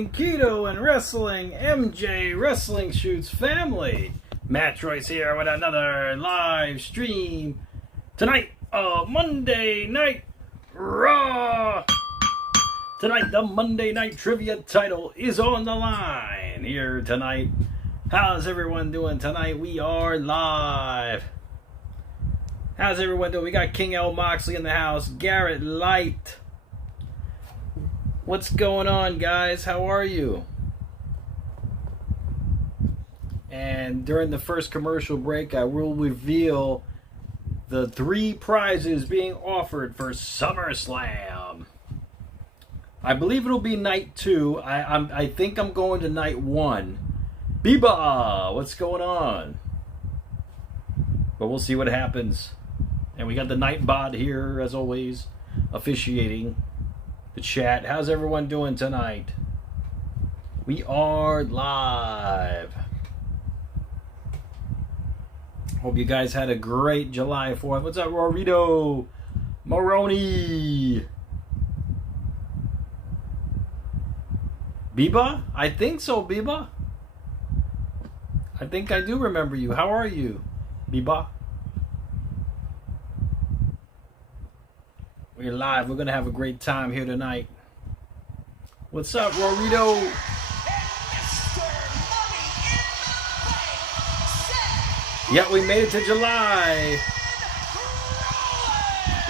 morning, Keto and Wrestling, MJ Wrestling Shoots family. MATTROISE here with another live stream. Tonight, Monday Night Raw. Tonight, the Monday Night Trivia title is on the line here tonight. How's everyone doing tonight? We are live. How's everyone doing? We got King L. Moxley in the house. Garrett Light. What's going on, guys? How are you? And during the first commercial break, I will reveal the 3 prizes being offered for SummerSlam. I believe it'll be night 2. I think I'm going to night 1. Biba, what's going on? But we'll see what happens. And we got the Nightbot here, as always, officiating the chat. How's everyone doing tonight? We are live. Hope you guys had a great July 4th. What's up, Rorito? Moroni. Biba? I think so, Biba. I think I do remember you. How are you, Biba? We're live. We're going to have a great time here tonight. What's up, Rorito? Yeah, we made it to July.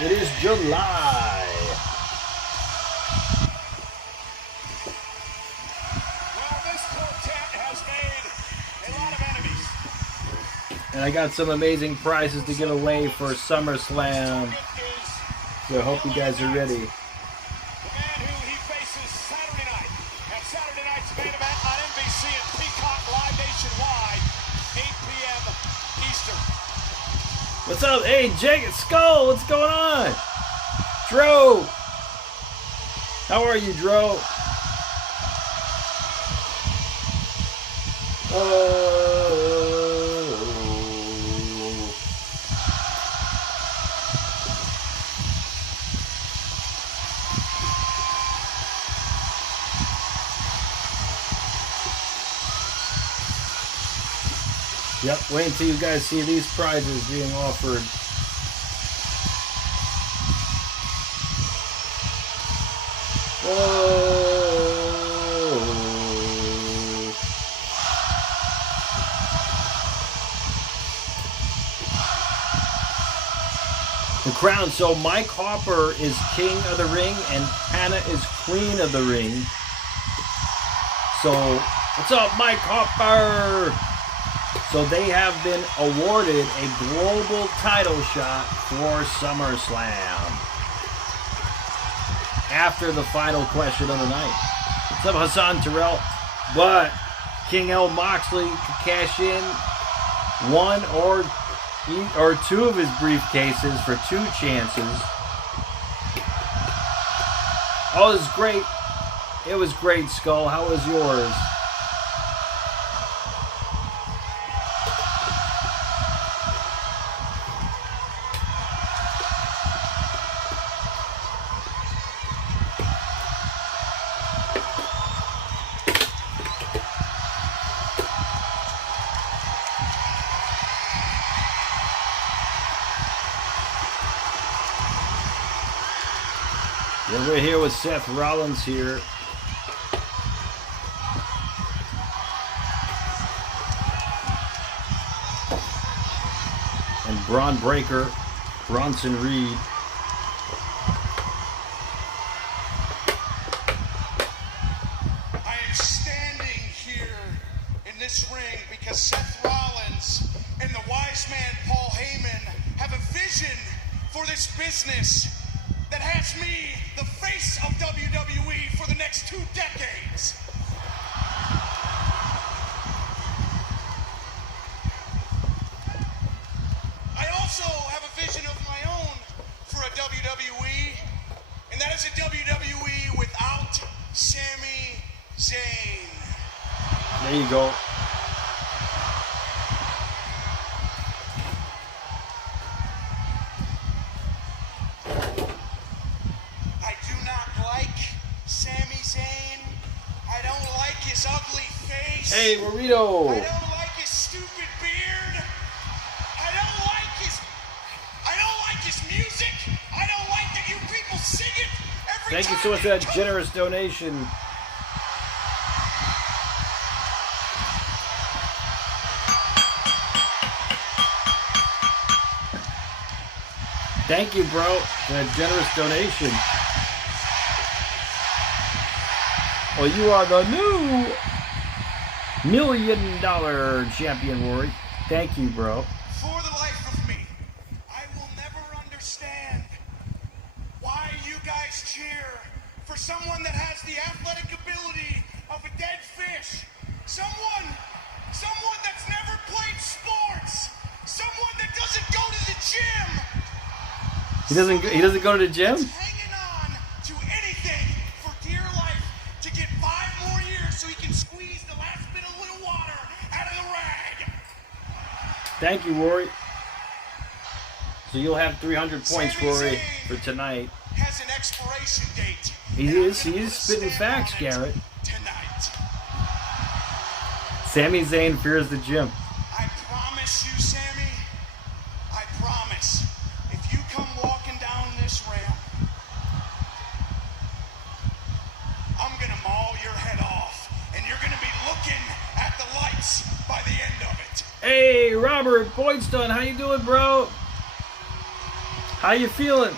It is July. Well, this quartet has made a lot of enemies. And I got some amazing prizes to give away for SummerSlam. So I hope you guys are ready. The man who he faces Saturday night at Saturday night's main event on NBC and Peacock live nationwide, 8 p.m. Eastern. What's up? Hey, Jake Skull, what's going on? Dro. How are you, Dro? Yep, wait until you guys see these prizes being offered. Whoa. The crown. So Mike Harper is king of the ring and Hannah is queen of the ring. So, what's up, Mike Harper? So they have been awarded a global title shot for SummerSlam after the final question of the night. What's up, Hassan Terrell? But King L. Moxley could cash in 1 or 2 of his briefcases for 2 chances. Oh, it was great. It was great, Skull. How was yours? Yeah, we're here with Seth Rollins here. And Braun Breaker, Bronson Reed. I am standing here in this ring because Seth Rollins and the wise man Paul Heyman have a vision for this business that has me the face of WWE for the next 2 decades. I also have a vision of my own for a WWE, and that is a WWE without Sami Zayn. There you go. I do not like Sami Zayn. I don't Hey, I Burrito. don't like his stupid beard. I don't like his music. I don't like that you people sing it every Thank you time so much for they that come. generous donation. Thank you, bro, for that generous donation. Well, you are the new $1 million champion, Rory. Thank you, bro. For the life of me, I will never understand why you guys cheer for someone that has the athletic ability of a dead fish. Someone that's never played sports. Someone that doesn't go to the gym. He doesn't go to the gym? That's hanging on to anything for dear life to get 5 more years so he can squeeze the last bit of little water out of the rag. Thank you, Rory. So you'll have 300 points, Sami Rory, Zayn for tonight. has an expiration date. He and I'm is gonna put a spitting stamp facts, on it Garrett. Tonight. Sami Zayn fears the gym. I promise you, Sami, I promise, if you come walking down this ramp, I'm gonna maul your head off, and you're gonna be looking at the lights by the end of it. Hey, Robert Boydston, how you doing, bro? How you feeling?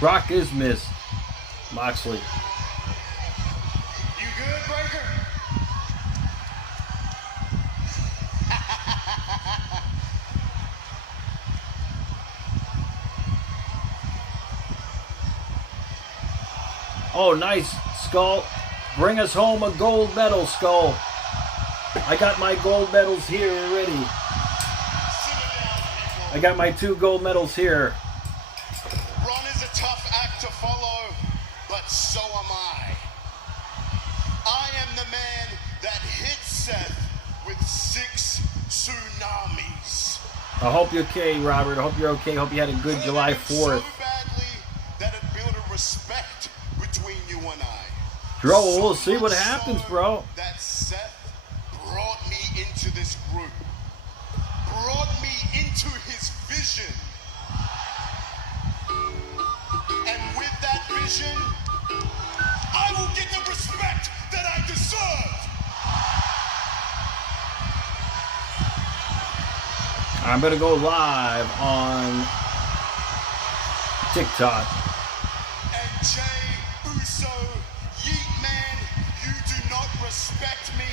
Brock is missed. Moxley. You good, Breaker? Oh, nice, Skull. Bring us home a gold medal, Skull. I got my gold medals here already. I got my 2 gold medals here. Ron is a tough act to follow, but so am I. I am the man that hit Seth with 6 tsunamis. I hope you're okay, Robert. I hope you're okay. I hope you had a good July 4th. So badly that it built a respect between you and I. Bro, we'll see what happens, bro. That Seth brought me into this group. Brought me into his vision. And with that vision, I will get the respect that I deserve. I'm going to go live on TikTok. And Jay Uso, Yeet Man, you do not respect me.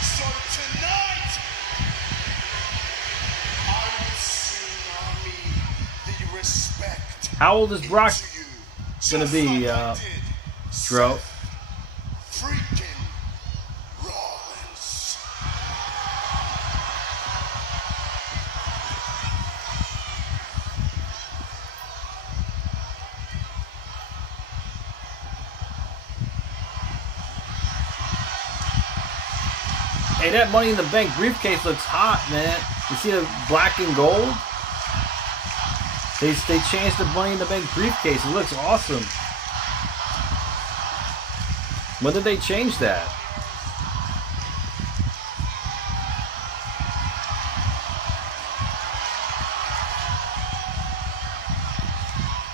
So tonight, I will tsunami the respect. How old is Brock into you. going to be, Just like I did Dro? Seth freaking Rollins. Hey, that Money in the Bank briefcase looks hot, man. You see the black and gold? They changed the Money in the Bank briefcase. It looks awesome. When did they change that?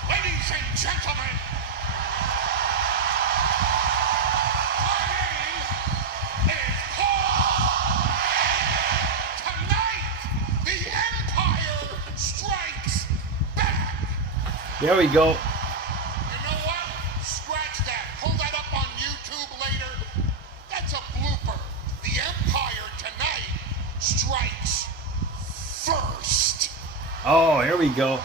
Ladies and gentlemen, my name is Paul. Tonight, the Empire strikes back. There we go. You know what? Scratch that. Pull that up on YouTube later. That's a blooper. The Empire tonight strikes first. Oh, here we go.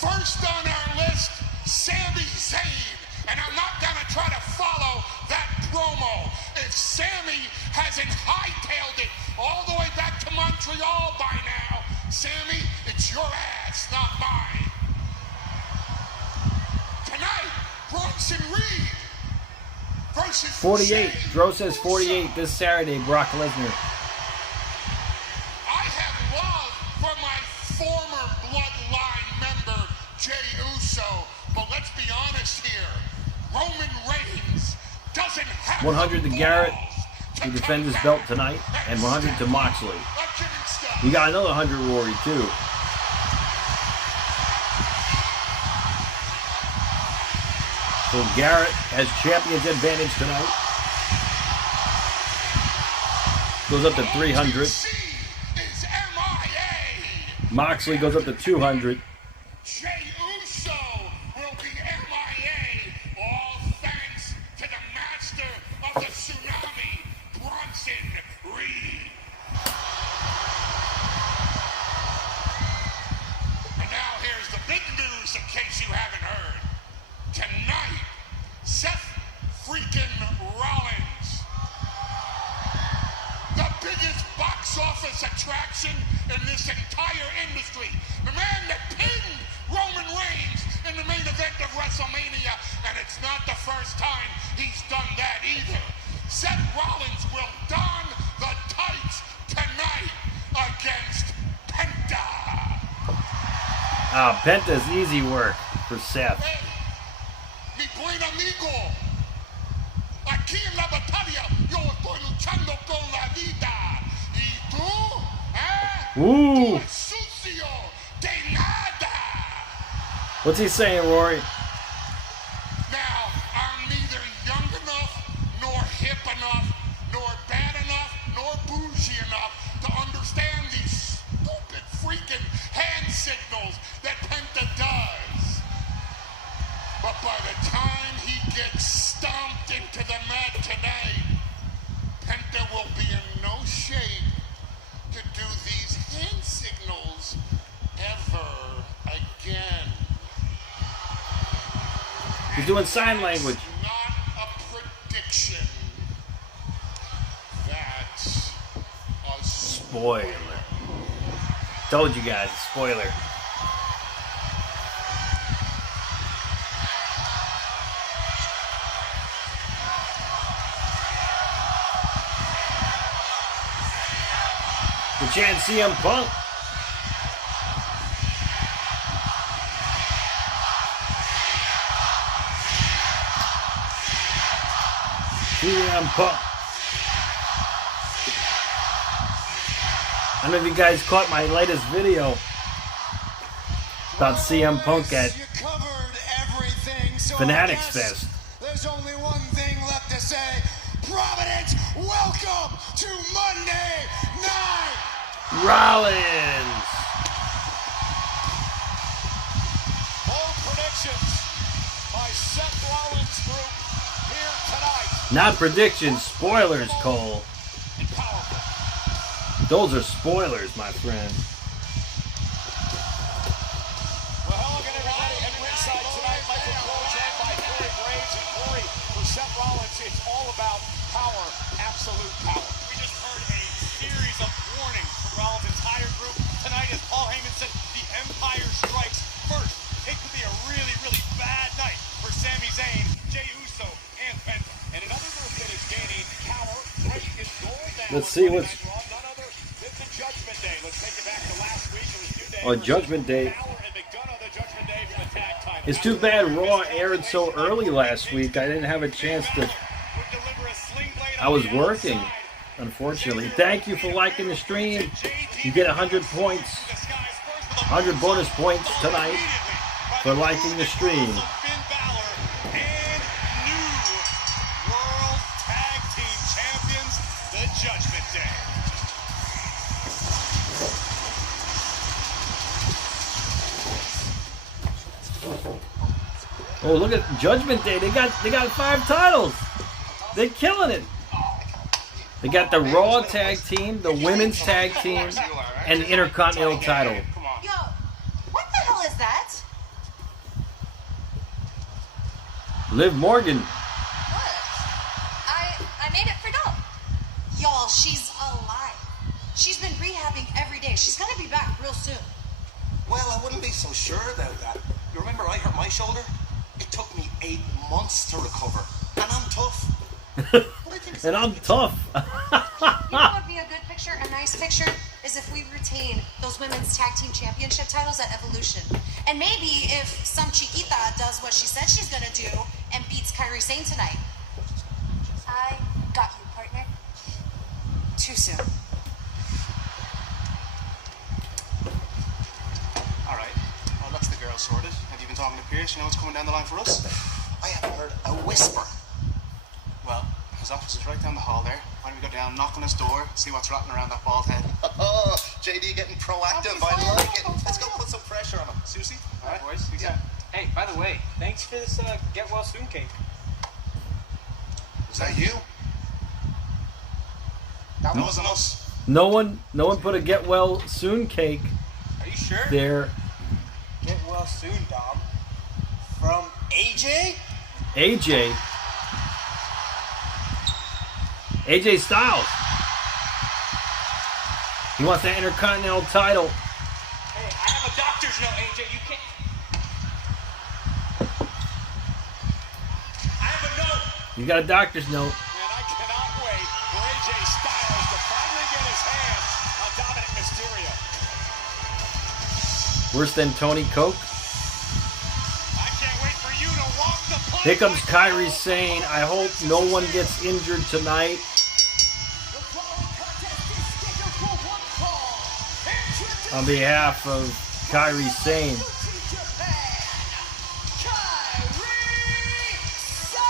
First on our list, Sami Zayn. And I'm not gonna try to follow that promo. If Sami hasn't hightailed it all the way back to Montreal by now, Sami, it's your ass, not mine. Tonight, Bronson Reed. versus 48. Jey Dro says Uso. 48 this Saturday, Brock Lesnar. I have love for my former bloodline member, Jey Uso, but let's be honest here. Roman Reigns doesn't have 100 to the Garrett, balls to who defends his come belt back tonight, and 100 to Moxley. against us. You got another 100 Rory, too. So Garrett has champion's advantage tonight. Goes up to 300. Is MIA. Moxley goes up to 200. Jey Uso will be MIA, all thanks to the master of the tsunami, Bronson Reed. And now here's the big news in case you haven't heard. Tonight, Seth freaking Rollins, the biggest box office attraction in this entire industry. The man that pinned Roman Reigns in the main event of Wrestlemania, and it's not the first time he's done that either. Seth Rollins will don the tights tonight against Penta. Penta's easy work for Seth. Hey, mi buen amigo, aquí en la batalla yo estoy luchando con la vida. ¿Y tú? ¿Eh? Ooh. Tú eres sucio de nada. What's he saying, Rory? Now, I'm neither young enough, nor hip enough, nor bad enough, nor bougie enough to understand these stupid freaking hand signals that Penta does. But by the time he gets stomped into the mat tonight, Penta will be in no shape to do these hand signals ever again. He's doing sign language. Not a prediction. That's a Spoiler. Told you guys, spoiler. The chant CM Punk. CM Punk. I don't know if you guys caught my latest video about CM Punk at You covered everything, so Fanatics I guess Fest. there's only one thing left to say. Providence, welcome to Monday Night. Rollins. Bold predictions by Seth Rollins' group here tonight. Not predictions, spoilers, Cole. And powerful. Those are spoilers, my friend. Well, hello again, everybody. And ringside tonight, Michael Cole, joined by Corey Graves. And Corey, for Seth Rollins, it's all about power, absolute power. We just heard a series of warnings from Rollins' entire group tonight as Paul Heyman said the Empire strikes first. It could be a really, really bad night for Sami Zayn, Jey Uso, and Penta. And another group that is gaining power, right in gold now. Let's see what's... None other than the Judgment Day. Let's take it back to last week. It was 2 days. Oh, Judgment Day. It's too bad Raw aired so early last week. I didn't have a chance to... I was working, unfortunately. Thank you for liking the stream. You get 100 points, 100 bonus points tonight for liking the stream. Oh, look at Judgment Day. They got 5 titles. They're killing it. They got the Raw Tag Team, the Women's Tag Team, and the Intercontinental title. Yo, what the hell is that? Liv Morgan. What? I made it for Dom. Y'all, she's alive. She's been rehabbing every day. She's gonna be back real soon. Well, I wouldn't be so sure about that. You remember I hurt my shoulder? It took me 8 months to recover. And I'm tough. And I'm tough. You know what would be a good picture, a nice picture, is if we retain those women's tag team championship titles at Evolution. And maybe if some Chiquita does what she said she's gonna do and beats Kairi Sane tonight. I got you, partner. Too soon. All right. Well, that's the girl sorted. Have you been talking to Pierce? You know what's coming down the line for us? I haven't heard a whisper. Well, his office is right down the hall there. Why don't we go down, knock on his door, see what's rotting around that bald head? Oh, JD getting proactive. I like it. Let's go put some pressure on him. Susie? All right, boys. Yeah. Hey, by the way, thanks for this get well soon cake. Was that you? That wasn't us. No one put a get well soon cake Are you sure? there. Get well soon, Dom. From AJ? AJ Styles. He wants that Intercontinental title. Hey, I have a doctor's note, AJ. You can't. I have a note. You got a doctor's note. And I cannot wait for AJ Styles to finally get his hands on Dominic Mysterio. Worse than Tony Coke. I can't wait for you to walk the plank. Here comes Kairi Sane. I hope no one gets injured tonight. On behalf of Kairi Sane.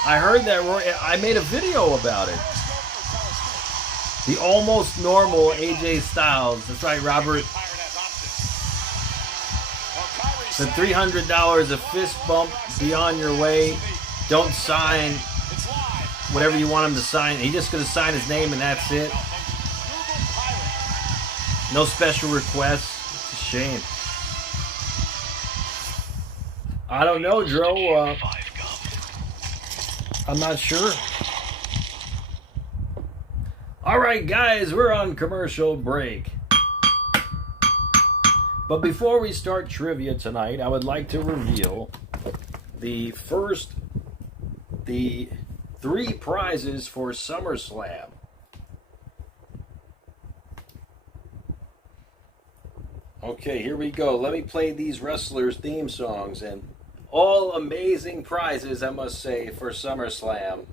I heard that I made a video about it. The almost normal AJ Styles. That's right, Robert. The $300 a fist bump, be on your way. Don't sign whatever you want him to sign. He's just going to sign his name and that's it. No special requests. It's a shame. I don't know, Dro. I'm not sure. Alright, guys, we're on commercial break. But before we start trivia tonight, I would like to reveal the 3 prizes for SummerSlam. Okay, here we go. Let me play these wrestlers' theme songs, and all amazing prizes, I must say, for SummerSlam.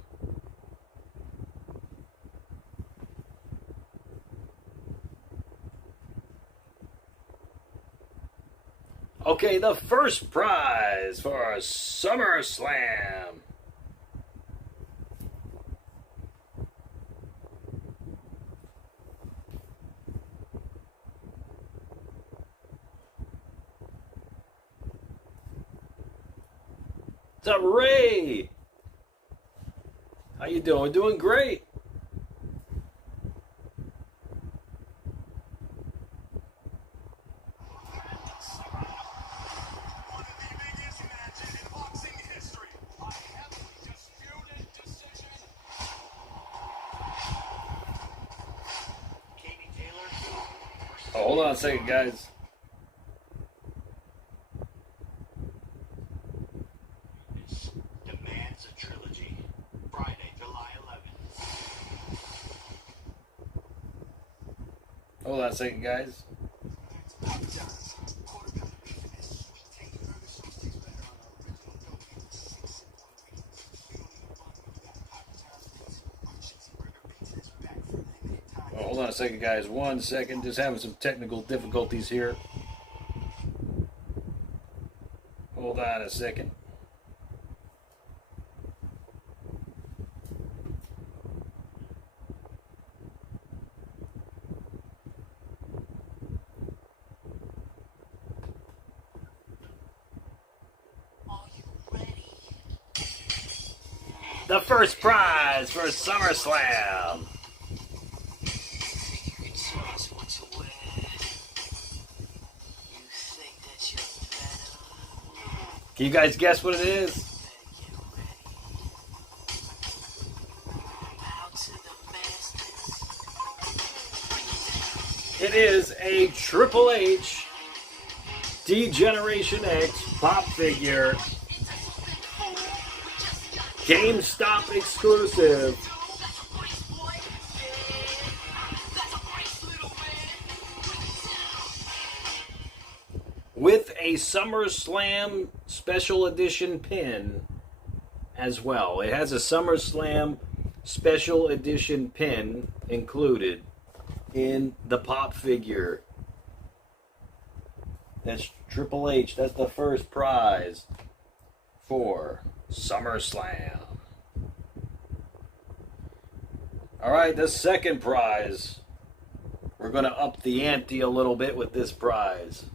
Okay, the first prize for SummerSlam. What's up, Ray? How you doing? Doing great. Oh, hold on a second, guys. Demands a trilogy. Friday, July 11th. Hold on a second, guys. Hold on a second, guys. 1 second. Just having some technical difficulties here. Hold on a second. The first prize for SummerSlam. Can you guys guess what it is? It is a Triple H D-Generation X pop figure. GameStop exclusive. with a SummerSlam special edition pin as well. It has a SummerSlam special edition pin included in the pop figure. That's Triple H. That's the first prize for SummerSlam. Alright, the second prize. We're going to up the ante a little bit with this prize.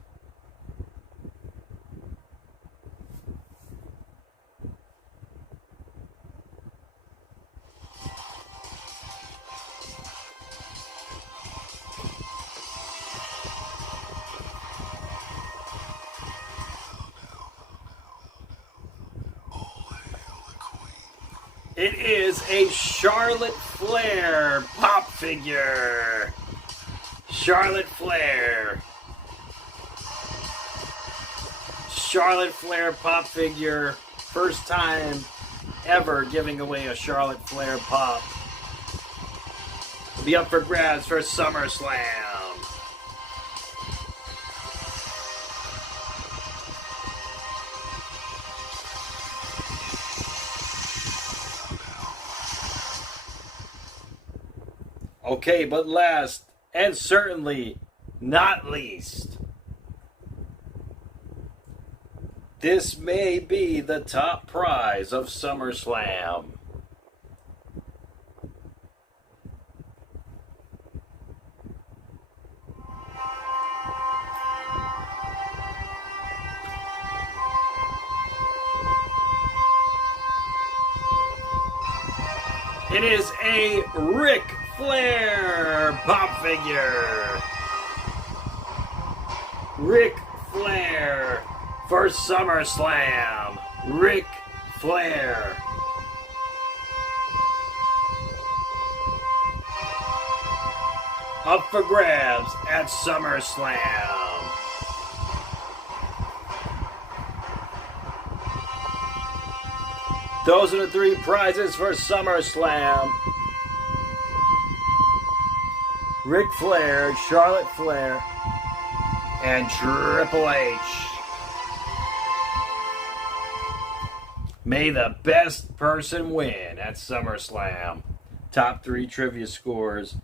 It is a Charlotte Flair pop figure. Charlotte Flair. Charlotte Flair pop figure. First time ever giving away a Charlotte Flair pop. It'll be up for grabs for SummerSlam. Okay, but last, and certainly not least, this may be the top prize of SummerSlam. It is a Ric Flair pop figure. Ric Flair for SummerSlam. Ric Flair. Up for grabs at SummerSlam. Those are the three prizes for SummerSlam. Ric Flair, Charlotte Flair, and Triple H. May the best person win at SummerSlam. Top 3 trivia scores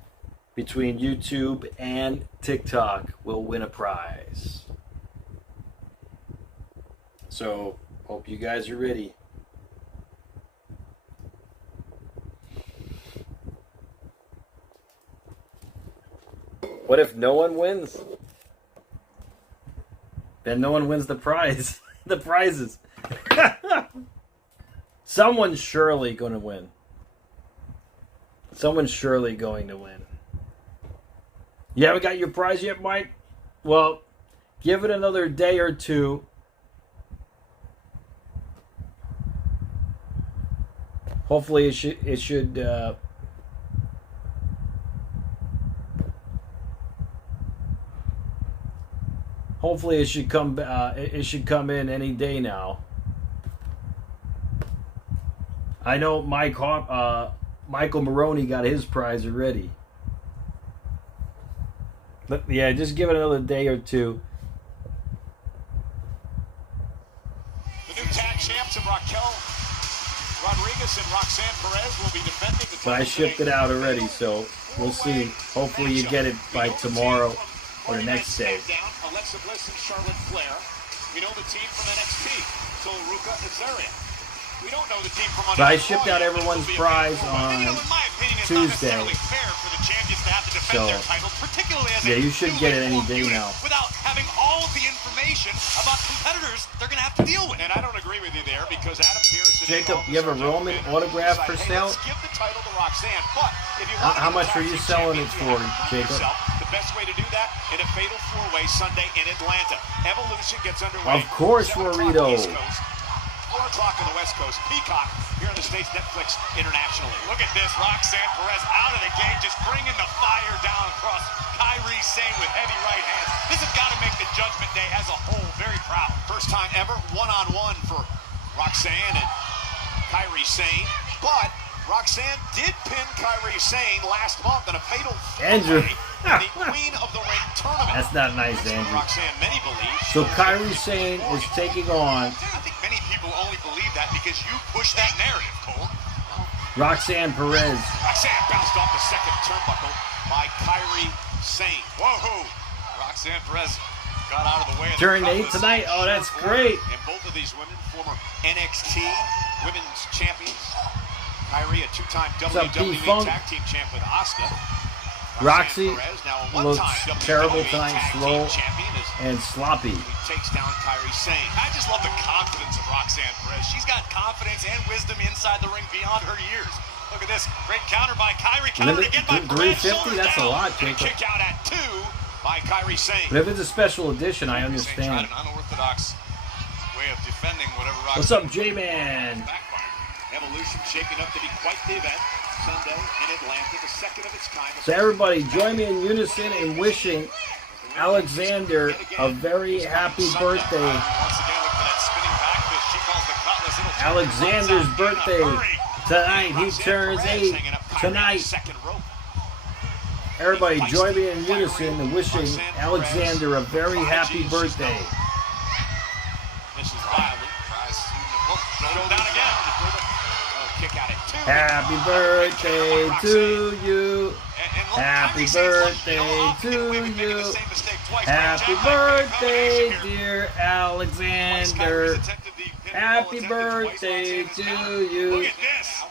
between YouTube and TikTok will win a prize. So, hope you guys are ready. What if no one wins? Then no one wins the prize. The prizes. Someone's surely going to win. Someone's surely going to win. You haven't got your prize yet, Mike? Well, give it another day or two. Hopefully it should hopefully it should come in any day now. I know Michael Maroney got his prize already. But yeah, just give it another day or two. The new tag champs of Raquel Rodriguez and Roxanne Perez will be defending the title. But I shipped it out already, so we'll see. Hopefully you get it by tomorrow or the next day. Alexa Bliss and Charlotte Flair. We know the team from NXT, Toluca Azaria. We don't know the team from So I shipped out everyone's prize on Tuesday. So yeah, you should get it any day now. Without having all of the information about competitors they're going to have to deal with. And I don't agree with you there because Adam Pearce. Jacob, you have a Roman autograph for sale? Let's give the title to Roxanne, but if you How much are you selling it for, Jacob? The best way to do that in a fatal 4-way Sunday in Atlanta. Evolution gets underway. Of course, 7 o'clock Rorito. East Coast, 4 o'clock on the West Coast. Peacock here in the States, Netflix internationally. Look at this, Roxanne Perez out of the gate, just bringing the fire down across Kairi Sane with heavy right hands. This has got to make the Judgment Day as a whole very proud. First time ever, one-on-one for Roxanne and Kairi Sane. But Roxanne did pin Kairi Sane last month in a fatal Andrew. 4-way the Queen of the Ring tournament. That's not nice, Andrew. Roxanne, many believe. So Kairi Sane is taking on I think many people only believe that because you push that narrative, Cole. Roxanne Perez. Roxanne bounced off the second turnbuckle by Kairi Sane. Whoa! Roxanne Perez got out of the way. Turned 8 tonight. Oh, that's great. And both of these women, former NXT Women's Champions. Kairi, a two-time up, WWE P-Funk? Tag Team Champ with Asuka. Roxy Perez, now a looks one-time terrible WWE tonight, Tag slow Team Champion, as and sloppy. he takes down Kairi Sane. I just love the confidence of Roxanne Perez. She's got confidence and wisdom inside the ring beyond her years. Look at this. Great counter by Kairi. Counter Limit again by Perez. 350, that's a lot, And a Jacob. kick out at 2 by Kairi Sane. But if it's a special edition, I Tried understand. an unorthodox way of defending whatever Roxanne. What's up, J-Man? Backfire. Evolution shaping up to be quite the event. Sunday in Atlanta, the second of its kind. So everybody, join me in unison in wishing Alexander a very happy birthday. Once again, look for that spinning back fist. She calls the cutlass. It'll turn Alexander's the lights out in a birthday hurry. tonight. He Roxanne turns Perez 8 hanging up Kairi in the tonight. second rope. Everybody, join me in unison in wishing Alexander a very happy birthday. This is wildly. Shoulder down again. Kick out at 2. Happy birthday to you. Happy birthday to you. Happy birthday, dear Alexander. Happy birthday to you. Look at this.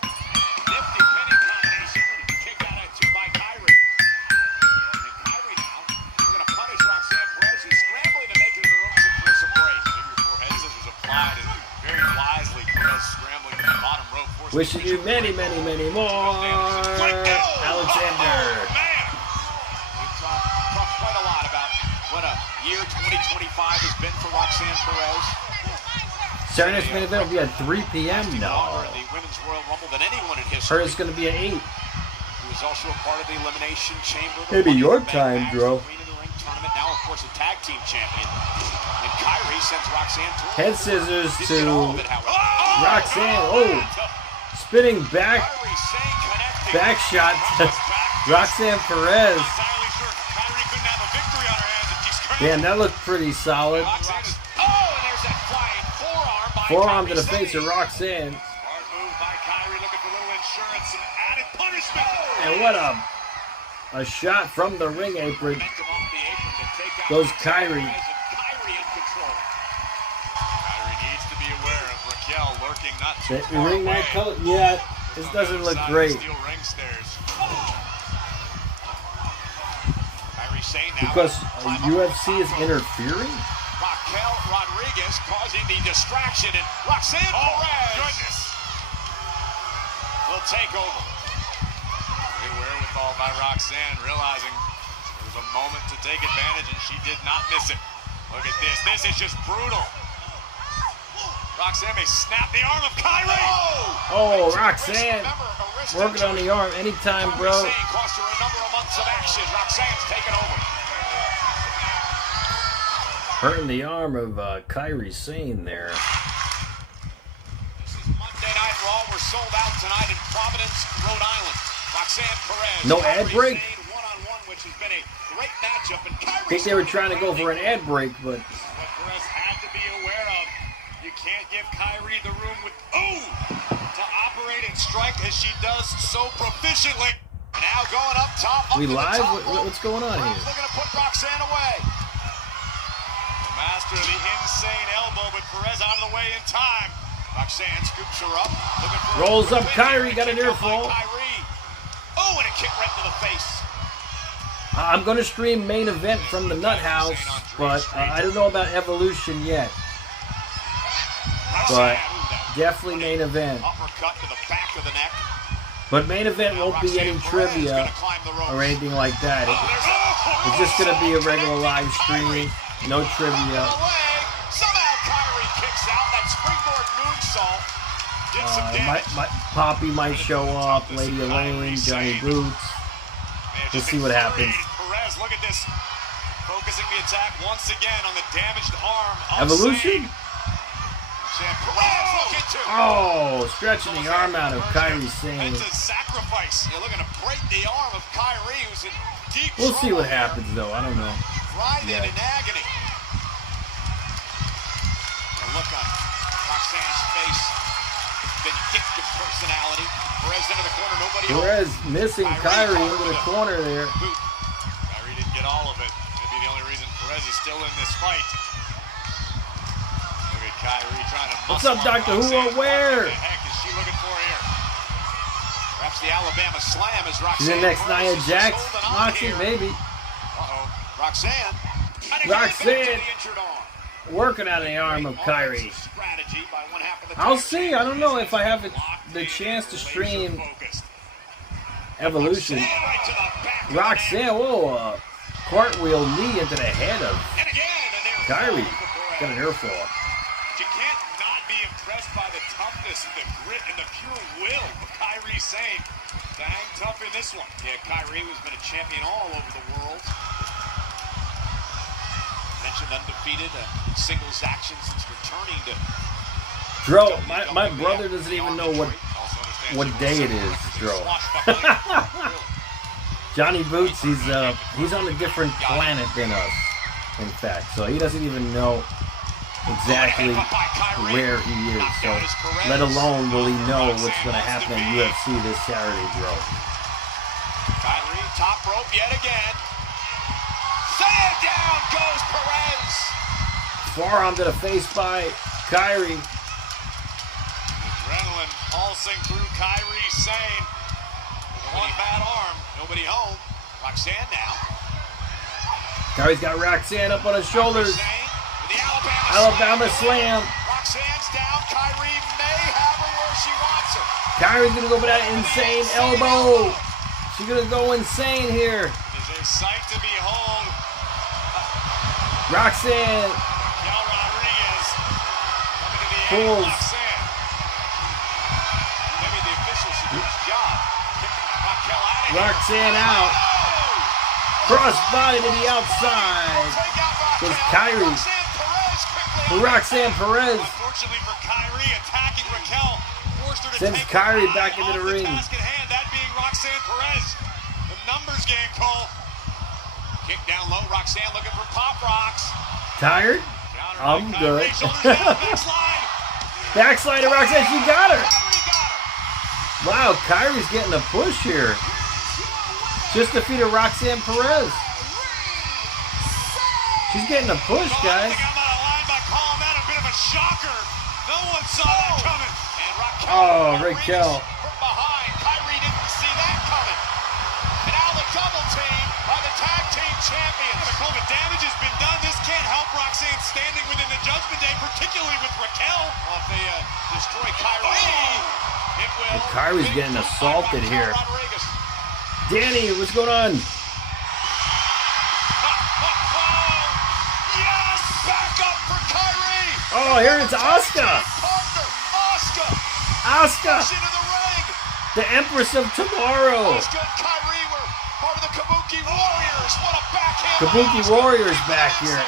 Nifty penny combination. Kick out at 2 by Kairi. And Kairi now, we're going to punish Roxanne Perez. She's scrambling to make it to the ropes and for some break. Figure 4 head scissors applied and very wisely Perez scrambling to the bottom rope. Wishing you many, many, many more, Alexander. Oh, man. We've talked quite a lot about what a year 2025 has been for Roxanne Perez. Saturday's main event will be at 3 p.m. No. In the Women's Royal Rumble than anyone in history. Hers is going to be at 8. He was also a part of the Elimination Chamber. Maybe your time, Dro. Queen of the Ring tournament. Now, of course, a tag team champion. And Kairi sends Roxanne to Head scissors Didn't get all of to it, however. Roxanne. Oh, spinning back Kairi Sane connecting. back shot to Roxanne Perez. Entirely sure Kairi couldn't have a victory on her hands if she's current. Damn, that looked pretty solid. Roxanne is Oh, and there's that flying forearm by Forearm to Kairi the face of Sane. Roxanne. Smart move by Kairi, looking for a little insurance and added punishment. And what a shot from the ring apron. Momentum off the apron to take out Goes Roxanne Kairi. Perez, and Kairi in control. Kairi needs to be aware of Raquel lurking not too That far ring away. that color? Yeah, this On the doesn't other look side of great. the steel ring stairs. Kairi Sane now Because climb up UFC the is top rope. interfering? Raquel Rodriguez causing the distraction, and Roxanne Perez Goodness. will take over. Good wherewithal by Roxanne, realizing there was a moment to take advantage, and she did not miss it. Look at this. This is just brutal. Roxanne may snap the arm of Kairi. Oh, Roxanne working on the arm anytime, bro. Kairi Sane cost her a number of months of action. Roxanne's taken over. Hurting the arm of Kairi Sane there. This is Monday Night Raw. We're sold out tonight in Providence, Rhode Island. Roxanne Perez. No ad break? Kairi Sane one-on-one, which has been a great matchup. And Kairi I think they were trying to go for an ad break, but What Perez had to be aware of, you can't give Kairi the room with to operate and strike as she does so proficiently. And now going up top. Up we to the live? top rope. What's going on Perez here? looking to put Roxanne away. The master of the insane elbow, but Perez out of the way in time. Roxanne scoops her up. Looking for Rolls a up quick win. Kairi, got a Kick near out by fall. Kairi. Oh, and a kick right to the face. I'm going to stream main event from the Nut House, but I don't know about Evolution yet. But definitely main event. Uppercut to the back of the neck. But main event won't be any trivia or anything like that. It's just going to be a regular live stream, no trivia. Somehow Kairi kicks out that springboard moonsault. Did some damage. Poppy might show up, Lady Elaine, Johnny Boots. We'll see what happens. Perez, look at this. Focusing the attack once again on the damaged arm of Evolution? Sane. Perez looking to. Oh, stretching the arm out of Kairi Sane. Penta's sacrifice. You're looking to break the arm of Kairi, who's in deep We'll see what trouble here. happens, though. I don't know. Writhing in agony. A look on Roxanne's face. Vindictive personality. Perez into the corner. Nobody home. Perez missing Kyrie into the corner there. Boot. Kyrie didn't get all of it. Maybe the only reason Perez is still in this fight. Look at Kyrie trying to What's muscle up, on Dr. Who? Roxanne. Where? What the heck is she looking for here? Perhaps the Alabama slam is Roxanne. She's the next Perez Nia is just Jax. holding on Moxie, here. maybe. Uh-oh. Roxanne. Roxanne. The injured arm. Working on the arm of Kyrie. Strategy by one half of the I'll tag see. I don't know if I have the chance to stream focused. Evolution. Right to the back of the Roxanne, whoa, cartwheel knee into the head of neck. And again, and there Kyrie. goes Perez. Got an ear fall. You can't not be impressed by the toughness and the grit and the pure will of Kyrie Zayn to hang tough in this one. Yeah, Kyrie has been a champion all over the world. Mentioned undefeated, singles action since returning to Dro, my brother doesn't even know what day it is, Dro. Johnny Boots, he's on a different planet than us, in fact. So he doesn't even know exactly where he is. So let alone will he know what's going to happen at UFC this Saturday, Dro. Kyrie, top rope yet again. Slam down goes Perez. Forearm to the face by Kyrie. Adrenaline pulsing through Kyrie Zayn. With one bad arm, nobody home. Roxanne now. Kyrie's got Roxanne up on his shoulders. Zayn with the Alabama slam. Roxanne's down. Kyrie may have her where she wants her. Kyrie's going to go for that insane elbow. She's going to go insane here. It is a sight to behold. Roxanne Miguel Rodriguez coming to the aid of pulls. Roxanne. Maybe the official should do his job. Kicking Raquel out of here. Roxanne out. Cross body to the outside. Goes Kyrie. For Roxanne Perez. Unfortunately for Kyrie, attacking Raquel forced her to Sends take Kyrie her back eye into the off ring. task at hand, that being Roxanne Perez. The numbers game, Cole. Kick down low, Roxanne looking for pop rocks. Tired? Counter I'm by good. Kyrie, shoulders down, backslide. Backslide to Roxanne. She got her. Kyrie got her. Wow, Kyrie's getting a push here. Just defeated Roxanne Perez. She's getting a push, I guys. think I'm out of line by calling that a bit of a shocker. No one saw that coming. And Raquel Oh, Rodriguez Raquel. from behind. Kyrie didn't see that coming. And now the double team by the tag team champions. The damage has been done. This can't help Roxanne standing within the Judgment Day, particularly with Raquel. Well, if they destroy Kyrie, it will. Kyrie's getting assaulted Raquel here. Rodriguez. Danny, what's going on? Yes! Back up for Kyrie! Oh, here it's Asuka. Partner, Asuka! Asuka, Into the ring! the Empress of Tomorrow. Asuka and Kyrie were part of the Kabuki Warriors. What a backhand! Kabuki by Asuka. Warriors back here.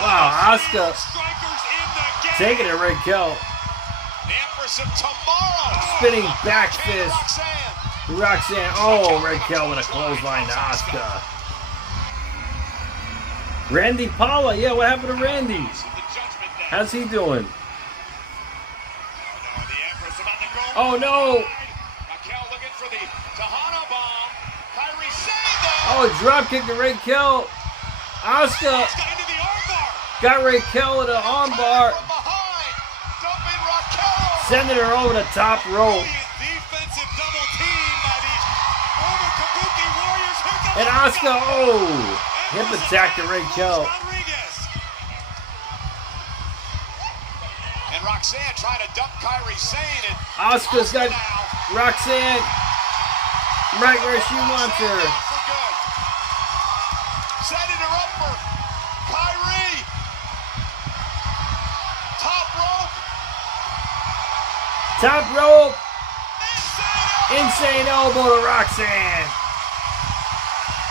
Wow, Asuka Strikers in the game. taking it, Raquel. The Empress of Tomorrow. Spinning A back backhand, fist. Roxanne. Roxanne, oh, Raquel with a clothesline to Asuka. Randy Paula, yeah, what happened to Randy? The Judgment Day. How's he doing? The Empress about to go. Oh, no. Raquel looking for the Tahana bomb. Kyrie Zayn though. Oh, drop kick to Raquel. Asuka Asuka into the armbar. got Raquel with an armbar, From behind. Dumping Raquel. sending her over the top rope. Brilliant defensive double team by these former Kabuki Warriors. Here comes And Asuka, oh, hip attack to Raquel. Rodriguez. And Roxanne trying to dump Kyrie Zayn. And Asuka's got now Roxanne right where she wants her. for good. Setting her up for Kyrie. Top rope. Top rope, Insane insane elbow to Roxanne.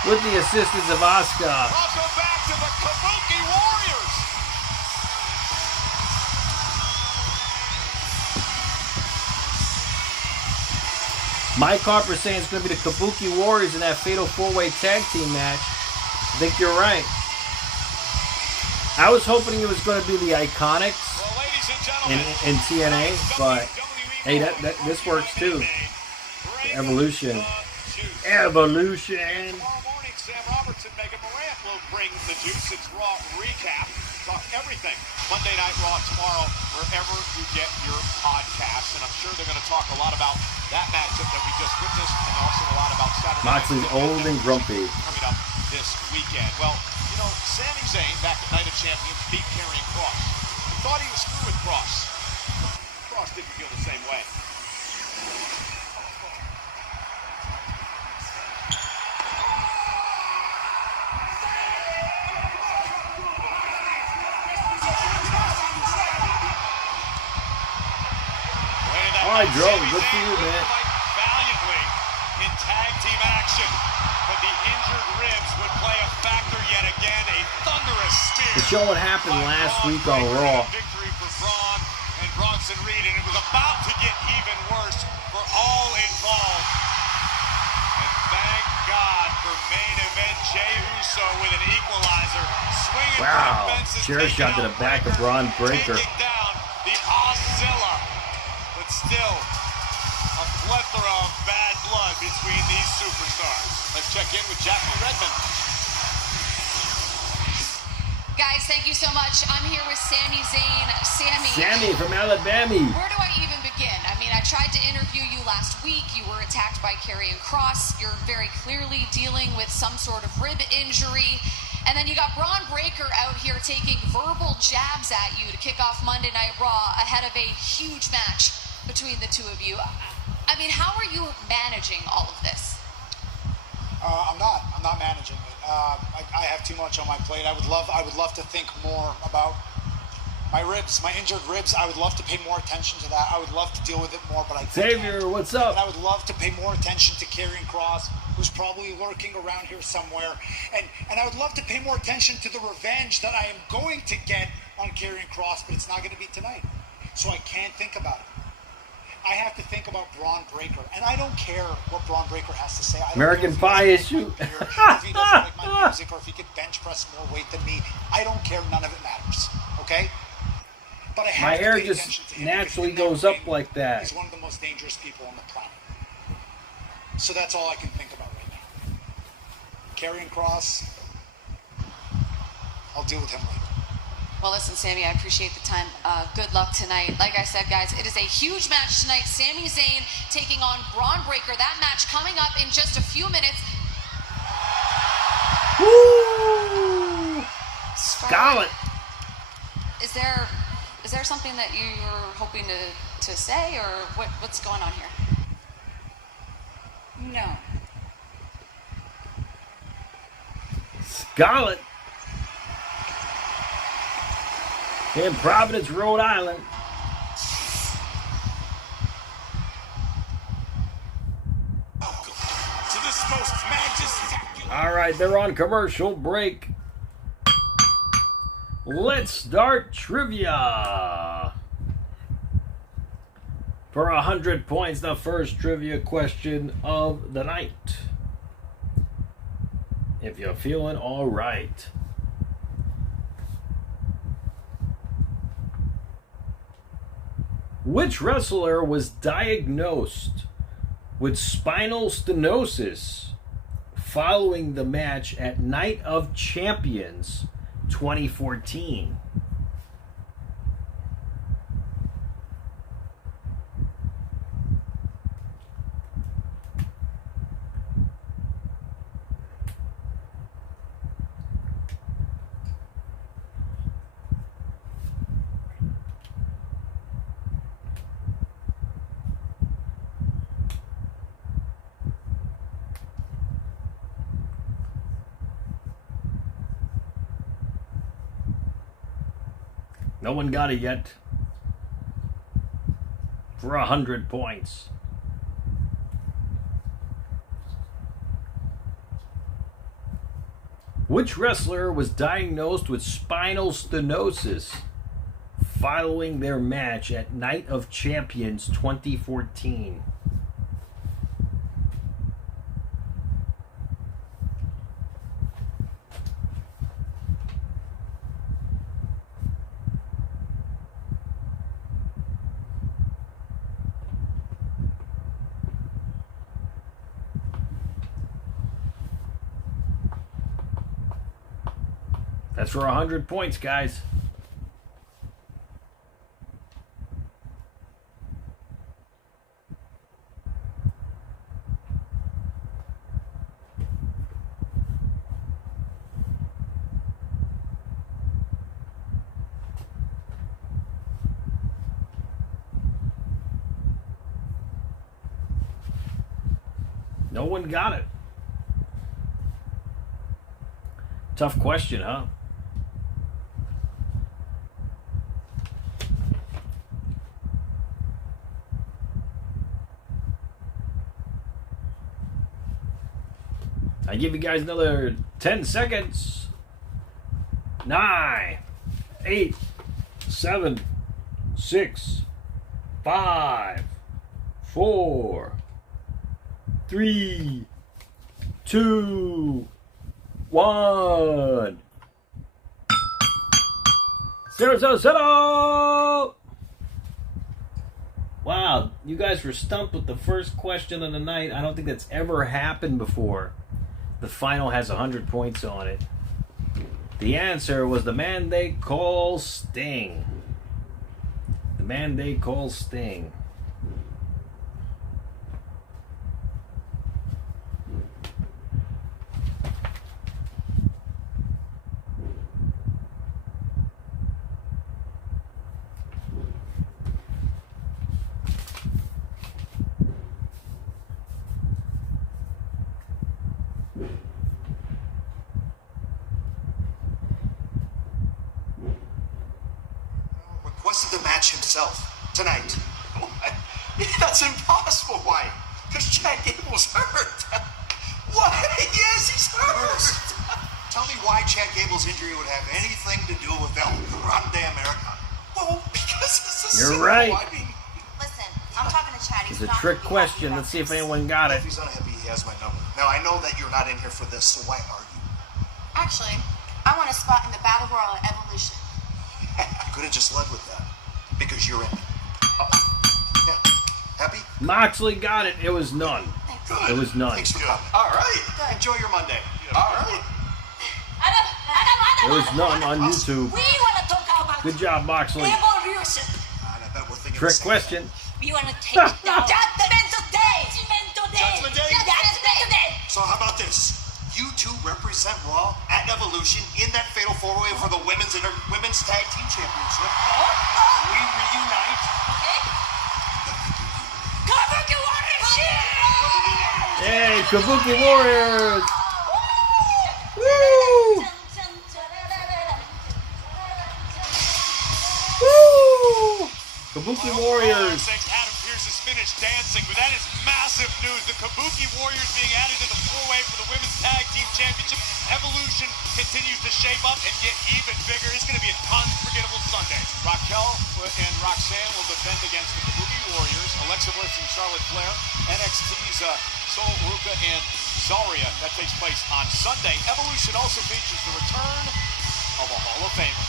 With the assistance of Asuka. Welcome back to the Kabuki Warriors. Mike Harper saying it's going to be the Kabuki Warriors in that Fatal 4-Way Tag Team match. I think you're right. I was hoping it was going to be the Iconics in TNA, but hey, this works too. Evolution. Evolution. Tomorrow morning, Sam Robertson, Megan Morant will bring the juice. It's Raw recap. Talk everything. Monday Night Raw tomorrow, wherever you get your podcasts. And I'm sure they're going to talk a lot about that matchup that we just witnessed, and also a lot about Saturday. Moxley's old and grumpy. Coming up this weekend. Well, you know, Sami Zayn, back at Night of Champions, beat Karrion Kross. He thought he was through with Kross. Kross didn't feel the same way. All right, Joe, good for you, man. Valiantly in tag team action, but the injured ribs would play a factor yet again. A thunderous spear. To show what happened last week on Raw. Victory for Braun and Bronson Reed, and it was about to get even worse for all involved. And thank God for main event Jey Uso with an equalizer, swinging for the fences. Chair shot to the back of Braun Breaker. Taking down the Oscilla. But still, a plethora of bad blood between these superstars. Let's check in with Jackie Redmond. Guys, thank you so much. I'm here with Sami Zayn. Sammy from Alabama. Where do I even begin? I mean, I tried to interview you last week. You were attacked by Karrion Kross. You're very clearly dealing with some sort of rib injury. And then you got Braun Breaker out here taking verbal jabs at you to kick off Monday Night Raw ahead of a huge match between the two of you. I mean, how are you managing all of this? I'm not managing it. I have too much on my plate. I would love to think more about my ribs, my injured ribs. I would love to pay more attention to that. I would love to deal with it more, but I can't. Xavier, what's up? And I would love to pay more attention to Karrion Kross, who's probably lurking around here somewhere. And I would love to pay more attention to the revenge that I am going to get on Karrion Kross, but it's not going to be tonight. So I can't think about it. I have to think about Braun Breaker, and I don't care what Braun Breaker has to say. I don't American Pie issue. If he doesn't like my music, or if he could bench press more weight than me, I don't care. None of it matters. Okay? But I have My to hair pay just attention to him naturally because in goes that up ring, like that. He's one of the most dangerous people on the planet. So that's all I can think about right now. Karrion Kross, I'll deal with him later. Well, listen, Sami, I appreciate the time. Good luck tonight. Like I said, guys, it is a huge match tonight. Sami Zayn taking on Braun Breaker. That match coming up in just a few minutes. Woo! Scarlet. Is there something that you're hoping to say, or what's going on here? No. Scarlet. In Providence, Rhode Island. To this most majestic. All right, they're on commercial break. Let's start trivia. For 100 points, the first trivia question of the night. If you're feeling all right. Which wrestler was diagnosed with spinal stenosis following the match at Night of Champions 2014? No one got it yet. For 100 points. Which wrestler was diagnosed with spinal stenosis following their match at Night of Champions 2014? That's for 100 points, guys. No one got it. Tough question, huh? I give you guys another 10 seconds. 9, 8, 7, 6, 5, 4, 3, 2, 1. 0. Wow, you guys were stumped with the first question of the night. I don't think that's ever happened before. The final has 100 points on it. The answer was the man they call Sting. The man they call Sting. Requested the match himself tonight. What? That's impossible. Why? Because Chad Gable's hurt. What? Yes, he's hurt. Tell me why Chad Gable's injury would have anything to do with El Grande Americano. Well, because it's a You're right. I mean, Listen, I'm talking to Chad. It's a trick question. Let's see if anyone got if it. he's unhappy, he has my number. Now, I know that you're not in here for this, so why argue? Actually, I want a spot in the Battle Royal at Evolution. I could have just led with that. Because you're in it. Oh. Yeah. Happy? Moxley got it. It was none. Good. It was none. Thanks for coming. All right. Good. Enjoy your Monday. All right. It was none on YouTube. We want to talk about Good job, Moxley. evolution. I bet we're thinking Trick the same question. We want to take it down. Judgment Day. Judgment Day? Judgment Day. So how about this? You two represent Raw at Evolution in that fatal four-way for the women's tag team championship. We reunite. Okay. Kabuki Warriors. Hey, Kabuki Warriors! Woo! Woo! Kabuki Warriors. Adam Pearce is finished dancing, but that is massive news. The Kabuki Warriors being added to the four-way for the Women's Tag Team Championship. Evolution continues to shape up and get even bigger. It's going to be an unforgettable Sunday. Raquel and Roxanne will defend against the Kabuki Warriors. Alexa Bliss and Charlotte Flair. NXT's Sol Ruka and Zarya. That takes place on Sunday. Evolution also features the return of a Hall of Famer.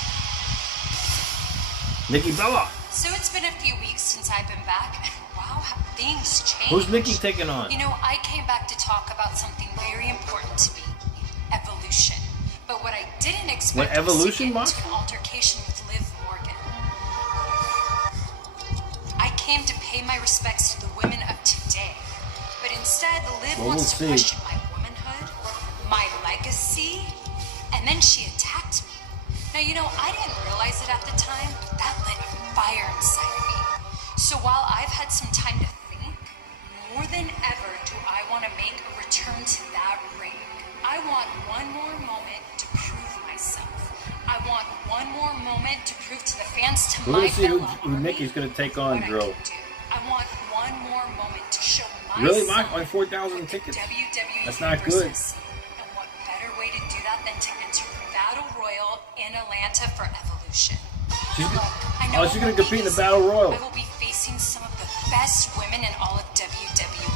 Nikki Bella. So it's been a few weeks since I've been back, and wow, have things changed. Who's Nikki taking on? You know, I came back to talk about something very important to me, evolution. But what I didn't expect What, evolution, was to Mark? get into an altercation with Liv Morgan. I came to pay my respects to the women of today, but instead Liv Well, wants we'll to see. question my womanhood, my legacy, and then she attacked me. Now, you know, I didn't realize it at the time, but that lit a fire inside of me. So while I've had some time to think, more than ever do I want to make a return to that ring. I want one more moment to prove myself. I want one more moment to prove to the fans, to We're my gonna see who fellow Nikki's gonna take what on, I Drill. can do. I want one more moment to show my Really, son Mike? Only 4,000 tickets. WWE That's not Universal good. Scene. And what better way to do that than to enter the Battle Royal in Atlanta for Evolution? She's Look, I oh, know she's it gonna won't be compete in the easy. Battle Royal. I will be facing some of the best women in all of WWE.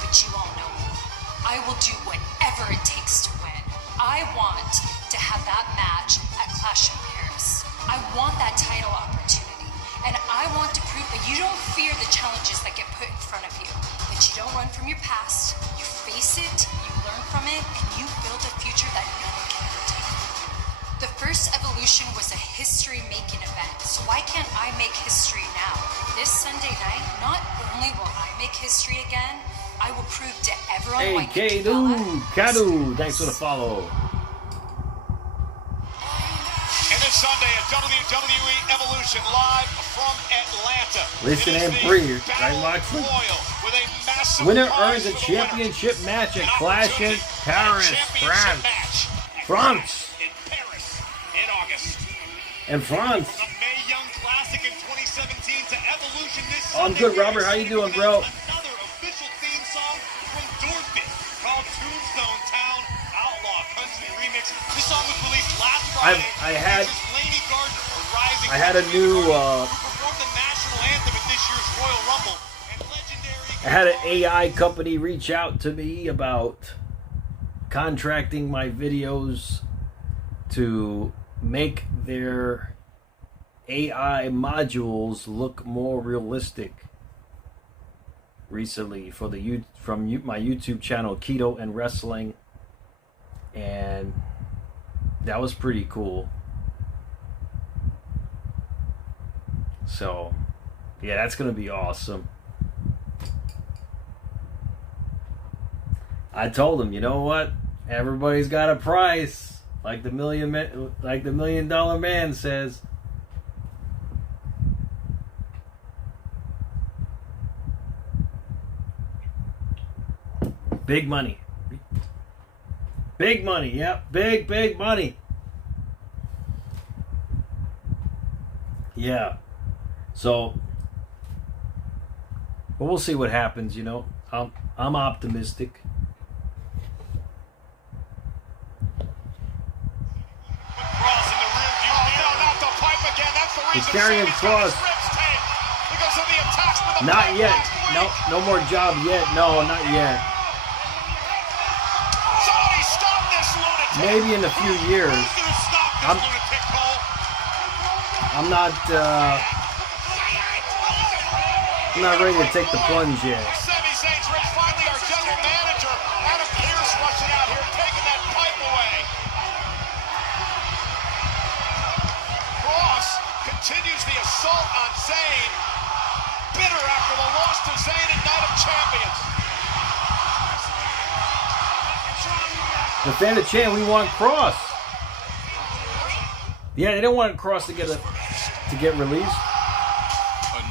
But you all know me. I will do whatever it takes to win. I want to have that match at Clash in Paris. I want that title opportunity. And I want to prove that you don't fear the challenges that get put in front of you. That you don't run from your past. You face it, you learn from it, and you build a future that no one can ever take. The Evolution was a history-making event, so why can't I make history now? This Sunday night, not only will I make history again, I will prove to everyone Hey, why Keto, thanks for the follow. And this Sunday at WWE Evolution live from Atlanta. Listen and breathe. Right, Moxley? With a massive Winner prize earns a for the winner. championship match at An Clash in opportunity Paris, at a championship France. match at France. In Paris in August. And France. From the Mae Young Classic in 2017 to Evolution this Oh, I'm Sunday, good, we are Robert. How you doing, celebrating bro? Another official theme song from Dorfit called Tombstone Town Outlaw Country Remix. This song was released last Friday. I had- It features Laney Gardner, a rising I had a country new, artist who performed the national anthem at this year's Royal Rumble. And legendary I had an AI company reach out to me about contracting my videos to make their AI modules look more realistic recently for the my YouTube channel Keto and Wrestling, and that was pretty cool. So yeah, that's gonna be awesome. I told him, you know what? Everybody's got a price, like the $1 million man says. Big money. Big money, yep. Big money. Yeah. So, but we'll see what happens, you know. I'm optimistic. Cross in the rear view. Oh, no, not the pipe again. That's the reason He's carrying Sammy's Cross. got his ribs taped because of the attacks with the Not pipe yet. last week. No more job yet. No, not yet. Somebody stop this lunatic. Maybe in a few years. Who's gonna stop this I'm- lunatic, Cole? I'm not ready to take the plunge yet. Sami Zayn's rich. Finally, our general manager, Adam Pearce, rushing out here, taking that pipe away. Cross continues the assault on Zayn. Bitter after the loss to Zayn at Night of Champions. Defend the champ. We want Cross. Yeah, they don't want Cross to get released. A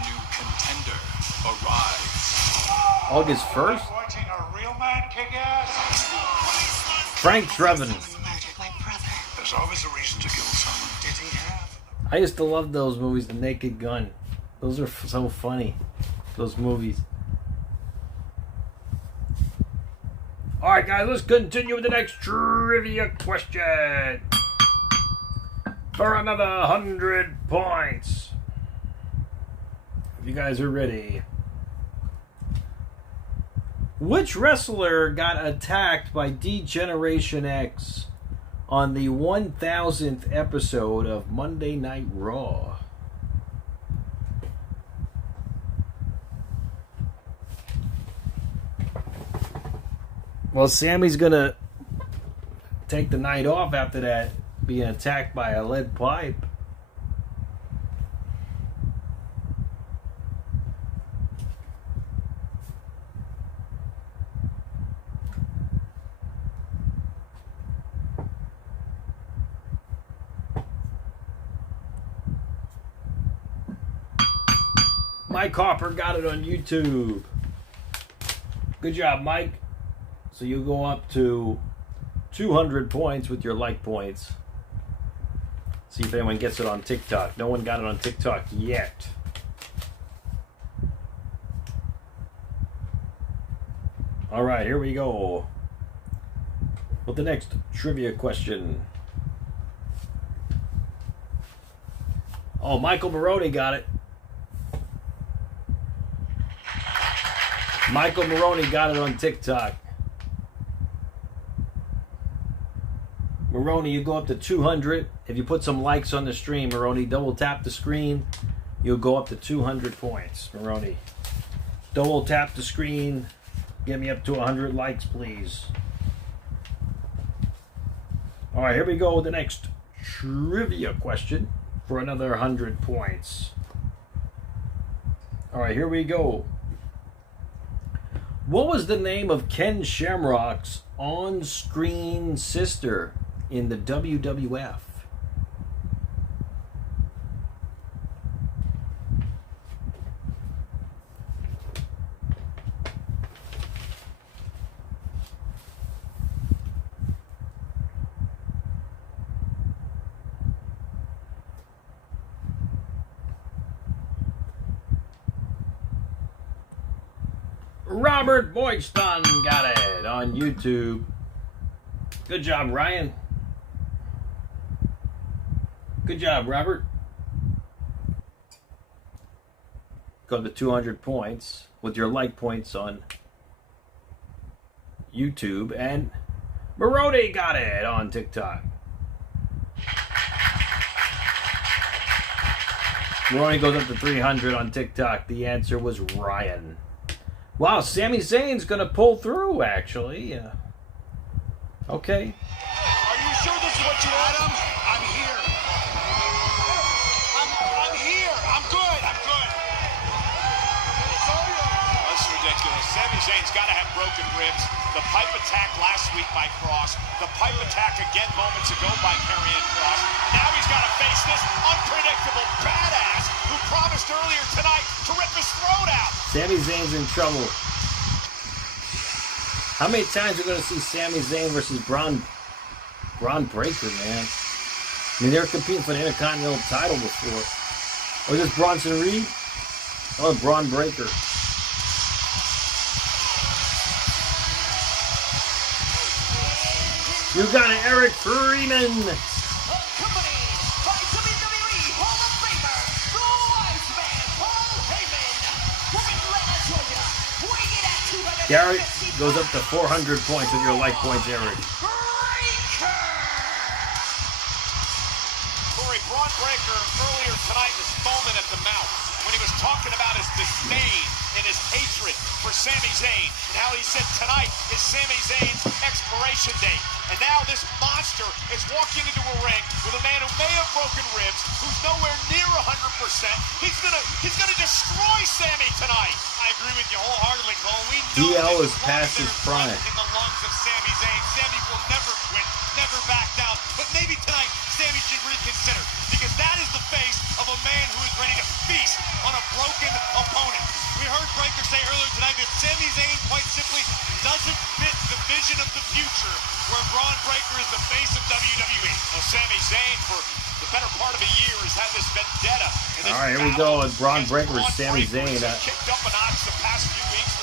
new contender arrives. August 1st. Watching a real man kick ass. Frank Trevin. There's always a reason to kill someone. Did he have? I used to love those movies, The Naked Gun. Those are so funny. Those movies. Alright guys, let's continue with the next trivia question. For another 100 points. If you guys are ready. Which wrestler got attacked by D-Generation X on the 1000th episode of Monday Night Raw? Well, Sammy's gonna take the night off after that, being attacked by a lead pipe. Mike Harper got it on YouTube. Good job, Mike. So you go up to 200 points with your like points. See if anyone gets it on TikTok. No one got it on TikTok yet. All right, here we go with the next trivia question. Oh, Michael Maroney got it. Michael Maroney got it on TikTok. Maroney, you go up to 200. If you put some likes on the stream, Maroney, double tap the screen. You'll go up to 200 points, Maroney. Double tap the screen. Get me up to 100 likes, please. All right, here we go with the next trivia question for another 100 points. All right, here we go. What was the name of Ken Shamrock's on-screen sister in the WWF? Robert Boyston got it on YouTube. Good job, Ryan. Good job, Robert. Go to 200 points with your like points on YouTube. And Marody got it on TikTok. Marody goes up to 300 on TikTok. The answer was Ryan. Wow, Sami Zayn's going to pull through, actually. Okay. Are you sure this is what you want? I'm here. I'm here. I'm good. I'm good. That's ridiculous. Sami Zayn's got to have broken ribs. The pipe attack last week by Cross. The pipe attack again moments ago by Karrion Kross. Now he's got to face this unpredictable badass who promised earlier tonight to rip his throat out. Sami Zayn's in trouble. How many times are we going to see Sami Zayn versus Braun Breaker, man? I mean, they were competing for the Intercontinental title before. Was this Bronson Reed? Oh, Braun Breaker. You got it, Eric Freeman. Garrett goes up to 400 points with your like points, Eric. Corey, Braun Breaker earlier tonight was foaming at the mouth when he was talking about his disdain and his hatred for Sami Zayn. Now he said tonight is Sami Zayn's expiration date. And now this monster is walking into a ring with a man who may have broken ribs, who's nowhere near 100%. He's gonna destroy Sami tonight. I agree with you wholeheartedly, Cole. We know DL there's is past his prime. in the lungs of Sami Zayn. Sami will never quit, never back down. But maybe tonight, Sami should reconsider, because that is the face of a man who is ready to feast on a broken opponent. We heard Breaker say earlier tonight that Sami Zayn quite simply doesn't fit the vision of the future where Braun Breaker is the face of WWE. Well, Sami Zayn, for the better part of a year, has had this vendetta. All right, here we go with Braun Breaker with Sami Zayn.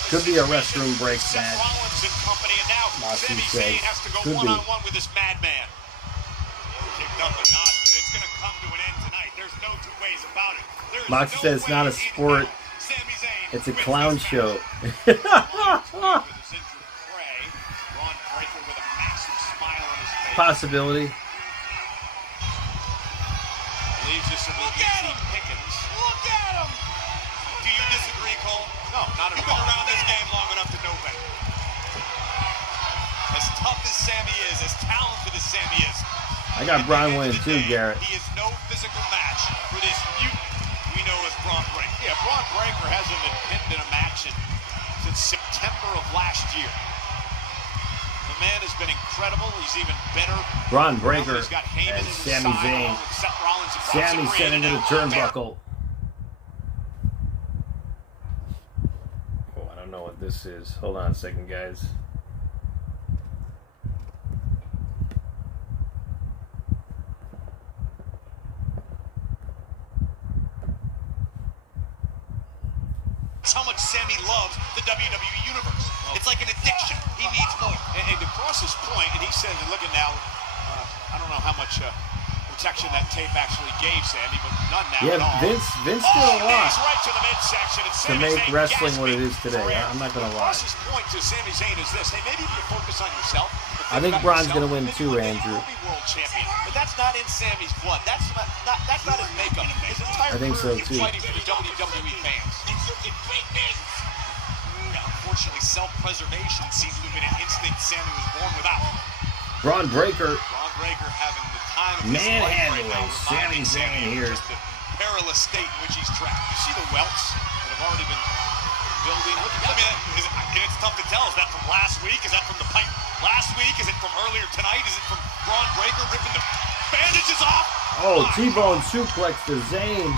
Could be a restroom break match. Rollins and company, and now Sami Zayn has to go one-on-one with this madman. Kicked up a notch, but it's going to come to an end tonight. There's no two ways about it. Moxie says it's not a sport. It's a clown show. Possibility. Leaves us in the easy pickings. Look at him! Do you disagree, Cole? No, not at all. You've been around this game long enough to know better. As tough as Sami is, as talented as Sami is, I got Braun winning too, Garrett. he is no physical match for this mutant we know as Braun Breaker. Yeah, Braun Breaker hasn't been pinned in a match since September of last year. The man has been incredible. He's even better. Braun Breaker He's got Heyman and Sami Zayn. Sami sent into the turnbuckle. Oh, I don't know what this is. Hold on a second, guys. How much Sami loves the WWE Universe. It's like an addiction. He needs more. And to Cross's point, and he said, looking now, I don't know how much protection that tape actually gave Sami, but none now at all. Vince did a lot right to the midsection, and to Sami make Zayn wrestling what it gasping is today. for air. I'm not going to lie. Cross's point to Sami Zayn is this: hey, maybe if you focus on yourself. I think Braun's going to win too, Andrew. World champion, but that's not in Sami's blood. That's not his makeup. His entire I think so, career too. fighting for the WWE fans. Unfortunately, self-preservation seems to have been an instinct Sami was born without. Braun Breaker Braun Breaker having the time of his life right now, Manhandling Sami reminding Zayn Sami here. of just the perilous state in which he's trapped. You see the welts that have already been building. Look, I mean, it's tough to tell. Is that from last week? Is that from the fight last week? Is it from earlier tonight? Is it from Braun Breaker ripping the bandages off? Oh, T-bone suplex to Zayn.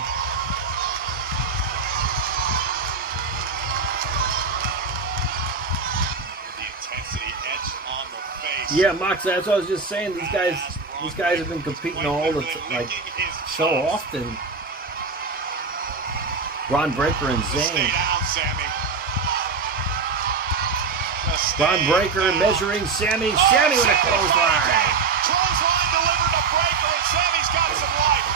The intensity etched on the face. Yeah, Mox, that's what I was just saying. These guys have been competing all the so often. Braun Breaker and Stay Zayn. down, Sami. Braun Breaker measuring Sami. Sami with a clothesline. Clothesline delivered to Breaker, and Sami's got some life.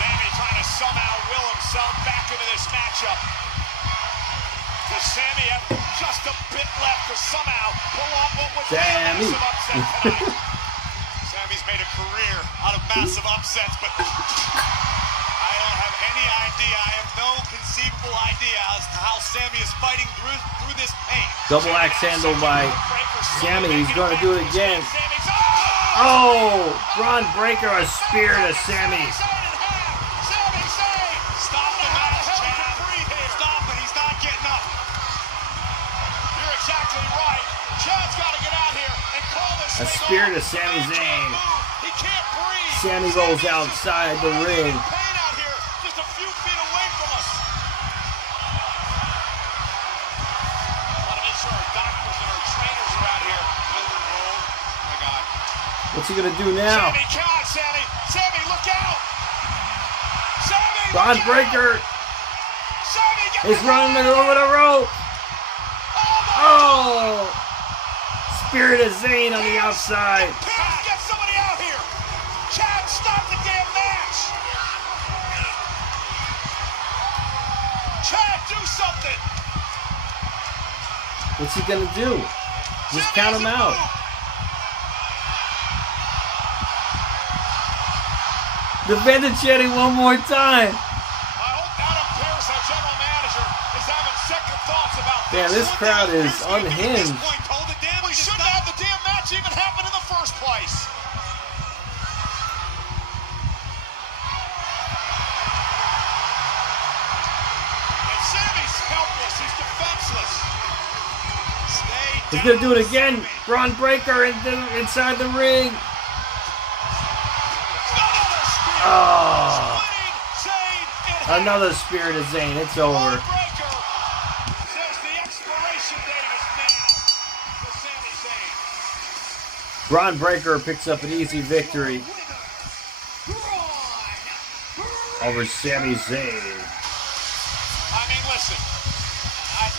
Sami trying to somehow will himself back into this matchup. Does Sami have just a bit left to somehow pull off what was a massive upset tonight? Sami's made a career out of massive upsets, but I don't have any idea. I have no conceivable idea as to how Sami is fighting through this pain. Double axe handle by Sami. He's going to do it again. Oh, Braun Breaker, a spear to Sami. Stop the match, Chad. Stop it. He's not getting up. You're exactly right. Chad's got to get out here and call this A thing spear off. to Sami Zayn. He can't breathe. Sami rolls outside the ring. Pain out here, just a few feet away from us. Want to make sure our doctors and our trainers are out here. Oh my God. What's he going to do now? Sami, come on, Sami. Sami, look out. Sami, Braun look Breaker. out. Sami, get He's running over the rope. Oh! Spear to Zayn on the outside. Get somebody out here. Chad, stop the damn match. Chad, do something. What's he going to do? Just count him out. Defend the Chetty one more time. I hope Adam Pearce, our general manager, is having second thoughts about Man, this crowd is unhinged. We shouldn't have the damn match even happen in the first place. And Sami's helpless. He's defenseless. He's going to do it again. Braun Breaker inside the ring. Oh. Another spear to Zayn. It's over. Braun Breaker picks up an easy victory over Sami Zayn. I mean, listen, I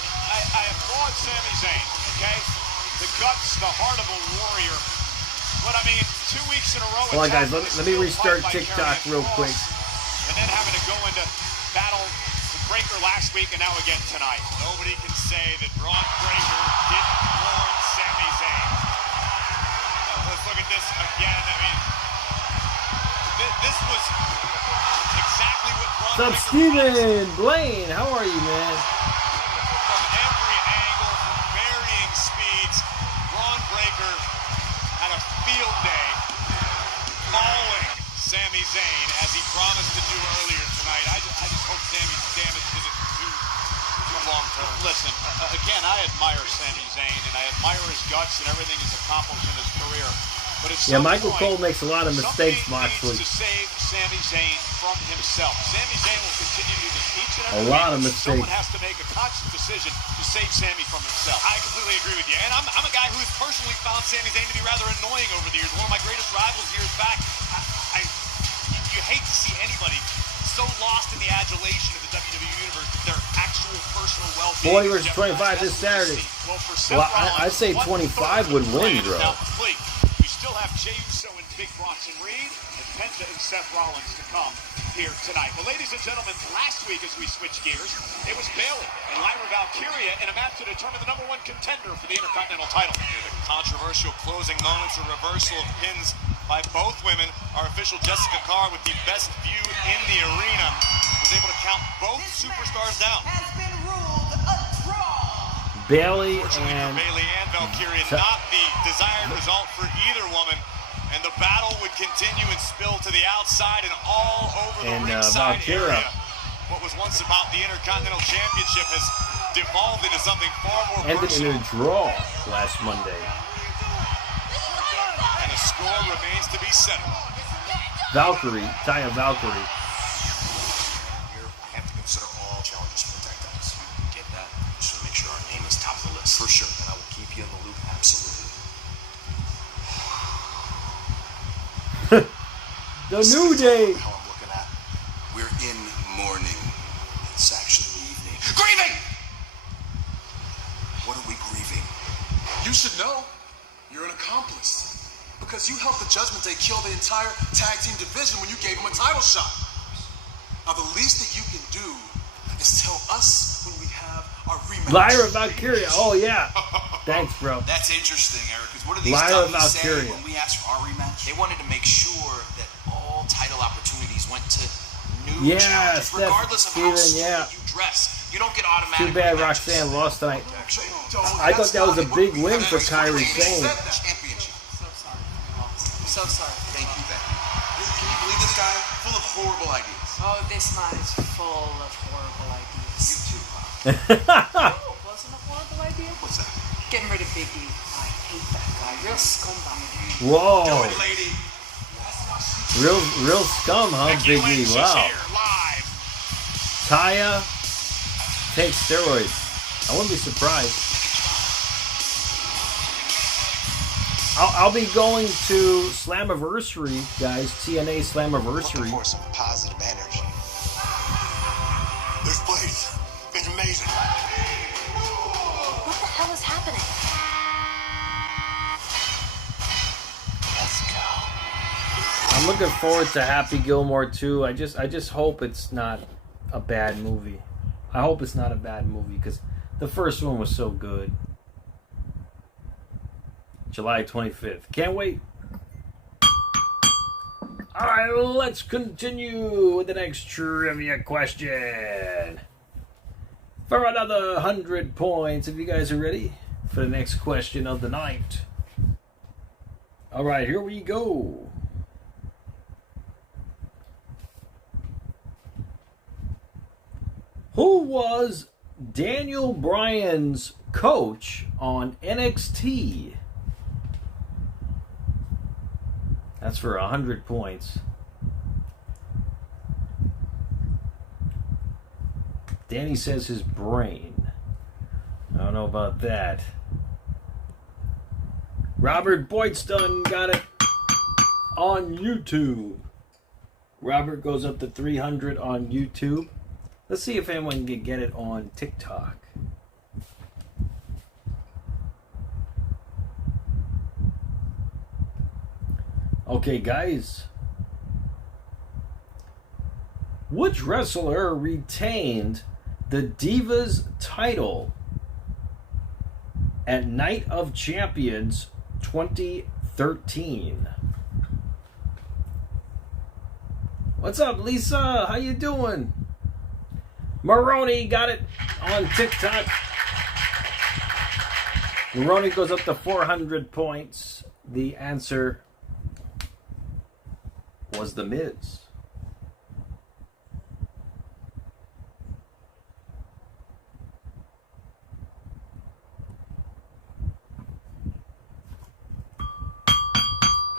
applaud Sami Zayn, okay? The guts, the heart of a warrior. But I mean, 2 weeks in a row. Hold on, guys. Let me restart TikTok real quick. And then having to go into battle with Breaker last week and now again tonight. Nobody can say that Braun Breaker didn't warn Sami Zayn. Let's look at this again. I mean, this was exactly what Braun What's up, Breaker Steven? Blaine, how are you, man? From every angle, from varying speeds, Braun Breaker had a field day mauling Sami Zayn as he promised to do earlier tonight. I just hope Sami's damage isn't too long term. Listen, again, I admire Sami Zayn and I admire his guts and everything he's accomplished in his career. But at Yeah, some Michael point, Cole makes a lot of mistakes, somebody Moxley. needs to save Sami Zayn from himself. Sami Zayn will continue to do this each and every A lot of week. mistakes. Someone has to make a conscious decision to save Sami from himself. I completely agree with you. And I'm a guy who has personally found Sami Zayn to be rather annoying over the years. One of my greatest rivals years back. You hate to see anybody so lost in the adulation of the WWE Universe that their actual personal well-being 40 versus 25 this Saturday. Well, I'd say 25 would win, bro. We still have Jey Uso and Big Bronson Reed and Penta and Seth Rollins to come here tonight. Well, ladies and gentlemen, last week as we switch gears, it was Bayley and Lyra Valkyria in a match to determine the #1 contender for the Intercontinental title. The controversial closing moments, a reversal of pins by both women. Our official Jessica Carr, with the best view in the arena, was able to count both superstars down. Has been ruled a draw. Bailey Fortunately and for Bailey and Valkyria, not the desired result for either woman. And the battle would continue and spill to the outside and all over the ringside Valkyria. area. What was once about the Intercontinental Championship has devolved into something far more ended in personal. a draw last Monday. And a score remains to be settled. Valkyrie, Taya Valkyrie. Here, I have to consider all challenges for tag titles. Get that? Just to make sure our name is top of the list. For sure. And I will keep you in the loop, absolutely. The New Day. How I'm looking at. We're in mourning. It's actually the evening. Grieving! What are we grieving? You should know. You're an accomplice. Because you helped the Judgment Day kill the entire tag team division when you gave them a title shot. Now the least that you can do is tell us when we have our rematch. Lyra Valkyria. Oh yeah. Thanks, bro. That's interesting, Eric, because what do these Lyra dummies say Valkyria. when we asked for our rematch? They wanted to make sure that all title opportunities went to new Yeah, challenges, Steph, regardless of how Steven, yeah. you dress. You don't get automatic Too bad rematches. Roxanne lost tonight. I thought that was a big win for Kairi Sane. Championship. So sorry. Thank you, Becky. Can you believe this guy? Full of horrible ideas. Oh, this man is full of horrible ideas. You too, huh? Oh, wasn't a horrible idea? What's that? Getting rid of Big E. I hate that guy. Real scumbag. Whoa. Lady. Real scum, huh, Big E? Lynch is Wow. here live. Taya takes steroids. I wouldn't be surprised. I'll be going to Slammiversary, guys. TNA Slammiversary. For some positive energy. This place is amazing. What the hell is happening? Let's go. I'm looking forward to Happy Gilmore 2. I just hope it's not a bad movie. I hope it's not a bad movie because the first one was so good. July 25th. Can't wait. Alright, let's continue with the next trivia question. For another 100 points, if you guys are ready for the next question of the night. Alright, here we go. Who was Daniel Bryan's coach on NXT? That's for 100 points. Danny says his brain. I don't know about that. Robert Boydstun got it on YouTube. Robert goes up to 300 on YouTube. Let's see if anyone can get it on TikTok. Okay, guys. Which wrestler retained the Divas title at Night of Champions 2013? What's up, Lisa? How you doing? Maroney got it on TikTok. Maroney goes up to 400 points. The answer was The Miz.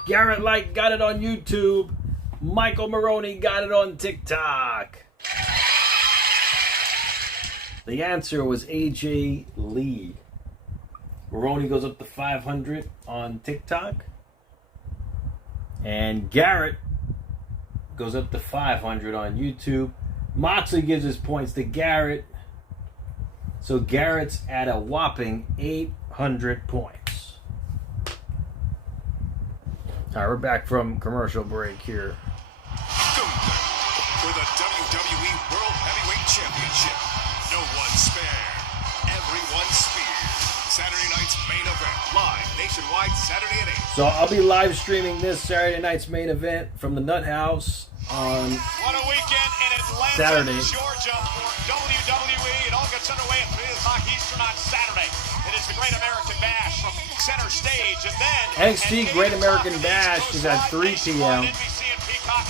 Garrett Light got it on YouTube. Michael Maroney got it on TikTok. The answer was AJ Lee. Maroney goes up to 500 on TikTok. And Garrett goes up to 500 on YouTube. Moxley gives his points to Garrett. So Garrett's at a whopping 800 points. All right, we're back from commercial break here. Gunther for the WWE World Heavyweight Championship. No one spared. Everyone speared. Saturday night's main event. Live nationwide Saturday at 8. So I'll be live streaming this Saturday night's main event from the Nut House on What a weekend in Atlanta, Saturday. Georgia for WWE. It all gets underway at 3 o'clock Eastern on Saturday. Great American Bash from center stage, and then NXT Great American Bash is at 3 p.m.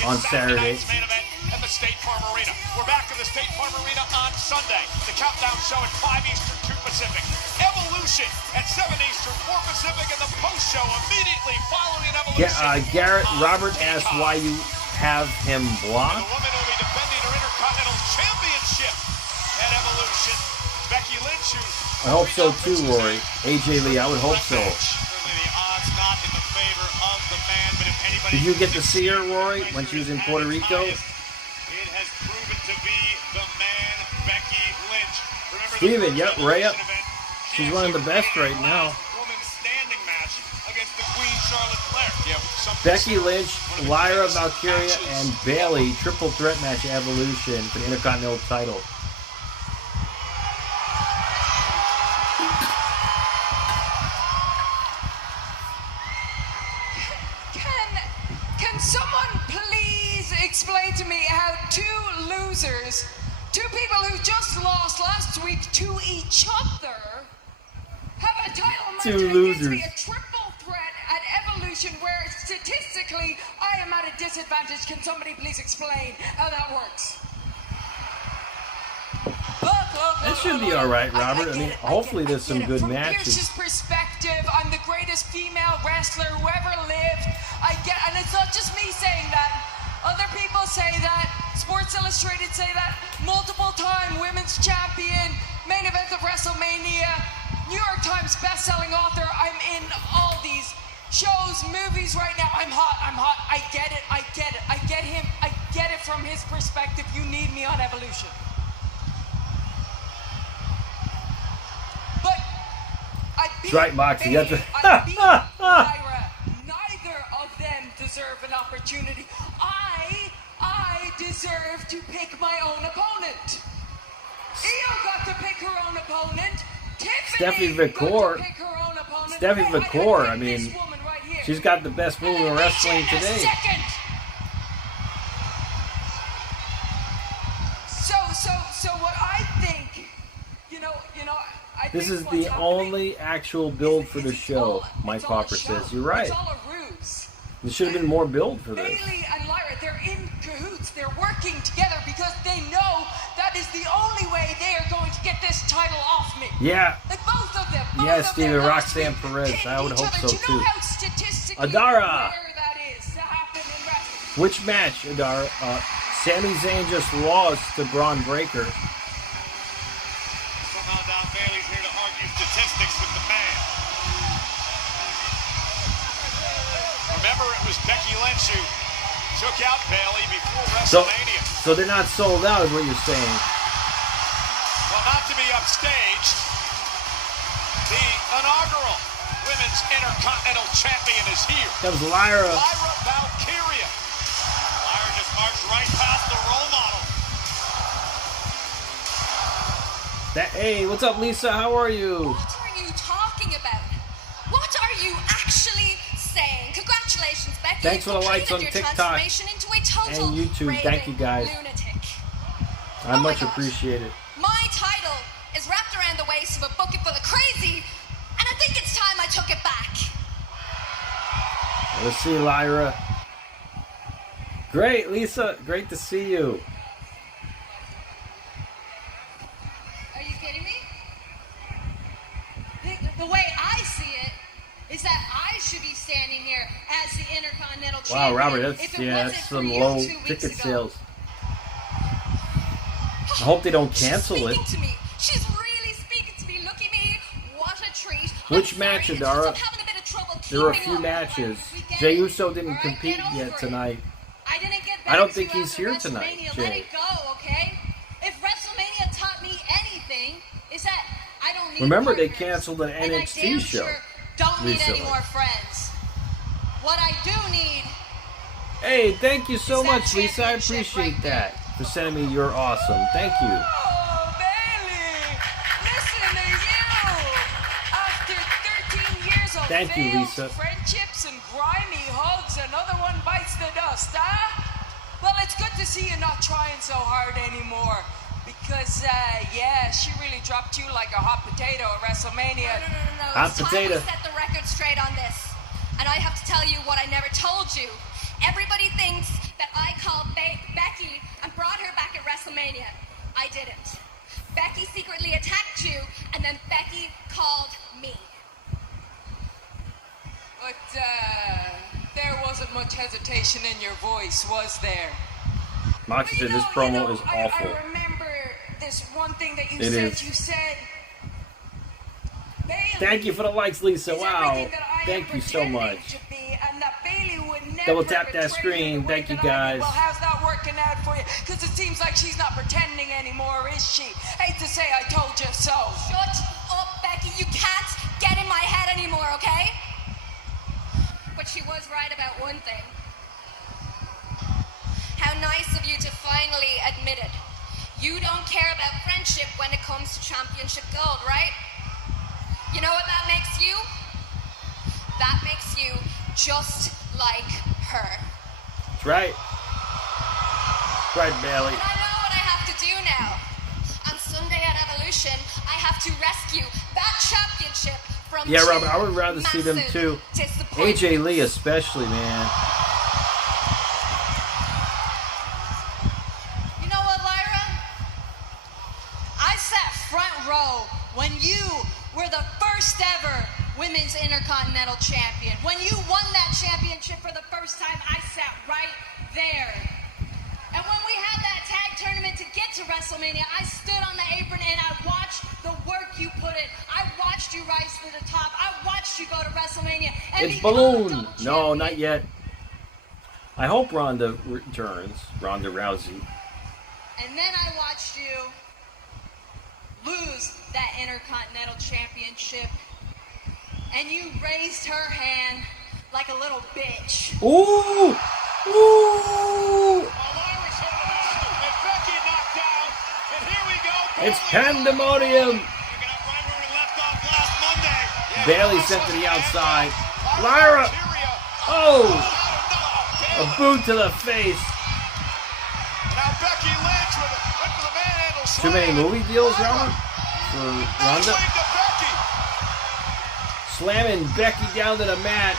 on Saturday. Main event at the State Farm Arena. We're back at the State Farm Arena on Sunday. The countdown show at 5 Eastern, 2 Pacific. Evolution at 7 Eastern, 4 Pacific, and the post show immediately following Evolution. Garrett Robert asked why you have him blocked. The woman will be defending her Intercontinental Championship at Evolution. Becky Lynch, who I hope so too, Rory. AJ Lee, I would hope so. certainly the odds not in the favor of the man, but if anybody Did you get to see her, Rory, when she was in Puerto Rico? It has proven to be the man, Becky Lynch. Remember Steven, the yep, first Rhea. Evolution event? She's one of the best right now. Women's standing match against the Queen Charlotte Flair. Yeah, something Becky Lynch, Lyra Valkyria, and Bayley triple threat match Evolution for the Intercontinental title. Can someone please explain to me how two losers, two people who just lost last week to each other, have a title match Two against losers. me, a triple threat at Evolution where statistically I am at a disadvantage? Can somebody please explain how that works? That should be alright, Robert. I mean, hopefully there's some good From matches. Pierce's perspective, I'm the greatest female wrestler who ever lived. I get, and it's not just me saying that. Other people say that. Sports Illustrated say that. Multiple-time women's champion, main event of Wrestlemania, New York Times best-selling author. I'm in all these shows, movies right now. I'm hot. I'm hot. I get it. I get it. I get him. I get it from his perspective. You need me on Evolution. But I beat Right, Moxie, Bayley, that's I beat Lyra. Neither of them deserve an opportunity. I deserve to pick my own opponent. Io got to pick her own opponent. Stephanie Tiffany got Vicor. to pick her own opponent. Stephanie Hey, Vicor, I picked mean, this woman right here. she's got the best move in wrestling And today. second. So what I think, you know, I This think is what's the happening only actual build for the show, Mike Popper says. You're right. It's all a ruse. There should have been more build for this. Bayley and Lyra, they're in cahoots. They're working together because they know that is the only way they are going to get this title off me. Yeah. Like both of them. Yeah, both of Steven, them last Roxanne week Perez. pitted I would each hope other. so, Do you know too. how statistically Adara. rare that is to happen in wrestling? Which match, Adara? Sami Zayn just lost to Braun Breaker. Somehow Don Bailey's here to argue statistics with the man. Remember, it was Becky Lynch who took out Bayley before WrestleMania. So they're not sold out, is what you're saying. Well, not to be upstaged, the inaugural Women's Intercontinental Champion is here. That was Lyra. Lyra Valkyria. Lyra just marched right past the role model. Hey, what's up, Lisa? How are you? What are you talking about? What are you actually saying? Congratulations, Becky. Thanks for the You likes on completed your TikTok transformation into a total and YouTube. Thank you, raving guys. lunatic. I Oh my much gosh. appreciate it. My title is wrapped around the waist of a bucket full of crazy, and I think it's time I took it back. Let's see, Lyra. Great, Lisa. Great to see you. Are you kidding me? The way I see it is that I should be standing here as the Intercontinental Wow, Champion. Robert, if that's it wasn't that's for some you low 2 weeks ticket ago. sales. I hope they don't cancel She's it. speaking to me. She's really speaking to me. Look at me. What a treat. Which I'm match, sorry, it's Adara? just I'm having a bit of trouble There were a keeping few up. matches. We get Jey it. Uso didn't All right, compete get over yet it. tonight. I didn't get I don't back think to you he's after here tonight, WrestleMania. Jay. Let it go, okay? If WrestleMania taught me anything, is that I don't need Remember, they partners, canceled an and I NXT damn show sure don't need recently. any more friends. What I do need. Hey, thank you so Is that much, Lisa. I championship appreciate right that. For sending me your awesome. Thank you. Oh, Bayley! Listen to you! After 13 years of Thank you, failed Lisa. friendships and grimy hugs, another one bites the dust, huh? Well, it's good to see you not trying so hard anymore. Because, yeah, she really dropped you like a hot potato at WrestleMania. No. it's time potato. we set the record straight on this. And I have to tell you what I never told you. Everybody thinks that I called Becky and brought her back at Wrestlemania. I didn't. Becky secretly attacked you, and then Becky called me. But there wasn't much hesitation in your voice, was there? Moxie said this promo is awful. I remember this one thing that you It said. is. You said, Bayley Thank you for the likes, Lisa. is Wow. everything that I am Thank you so pretending much. to be, and that Bayley would never Double tap that betray screen. me the way Thank you, that I guys. did. Well, how's that working out for you? Because it seems like she's not pretending anymore, is she? Hate to say I told you so. Shut up, Becky. You can't get in my head anymore, okay? But she was right about one thing. How nice of you to finally admit it. You don't care about friendship when it comes to championship gold, right? You know what that makes you? That makes you just like her. That's right. That's right, Bailey. And I know what I have to do now. On Sunday at Evolution, I have to rescue that championship from Yeah, two Robert, I would rather see them massive too. disappointments. AJ Lee especially, man. You know what, Lyra? I sat front row when you were the first ever Women's Intercontinental Champion. When you won that championship for the first time, I sat right there. And when we had that tag tournament to get to WrestleMania, I stood on the apron and I watched the work you put in. I watched you rise to the top. I watched you go to WrestleMania. And It's become a Balloon. double No, champion. not yet. I hope Ronda returns. Ronda Rousey. And then I watched you lose that Intercontinental Championship. And you raised her hand like a little bitch. Ooh! Ooh! It's pandemonium! Bailey sent to the outside. Lyra! Oh! A boot to the face. Too many movie deals, Robert? For Ronda? Slamming Becky down to the mat.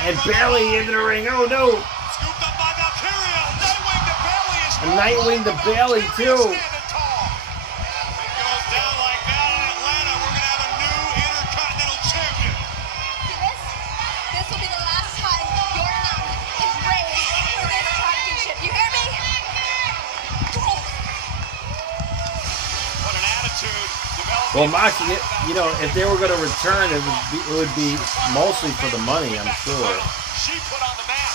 And Bailey into the ring. Oh no! A Nightwing to Bailey too. This will be the last time your hand is raised for this championship. You hear me? What an attitude. Well, Moxie, you know, if they were going to return, it would be mostly for the money, I'm sure. She put on the map.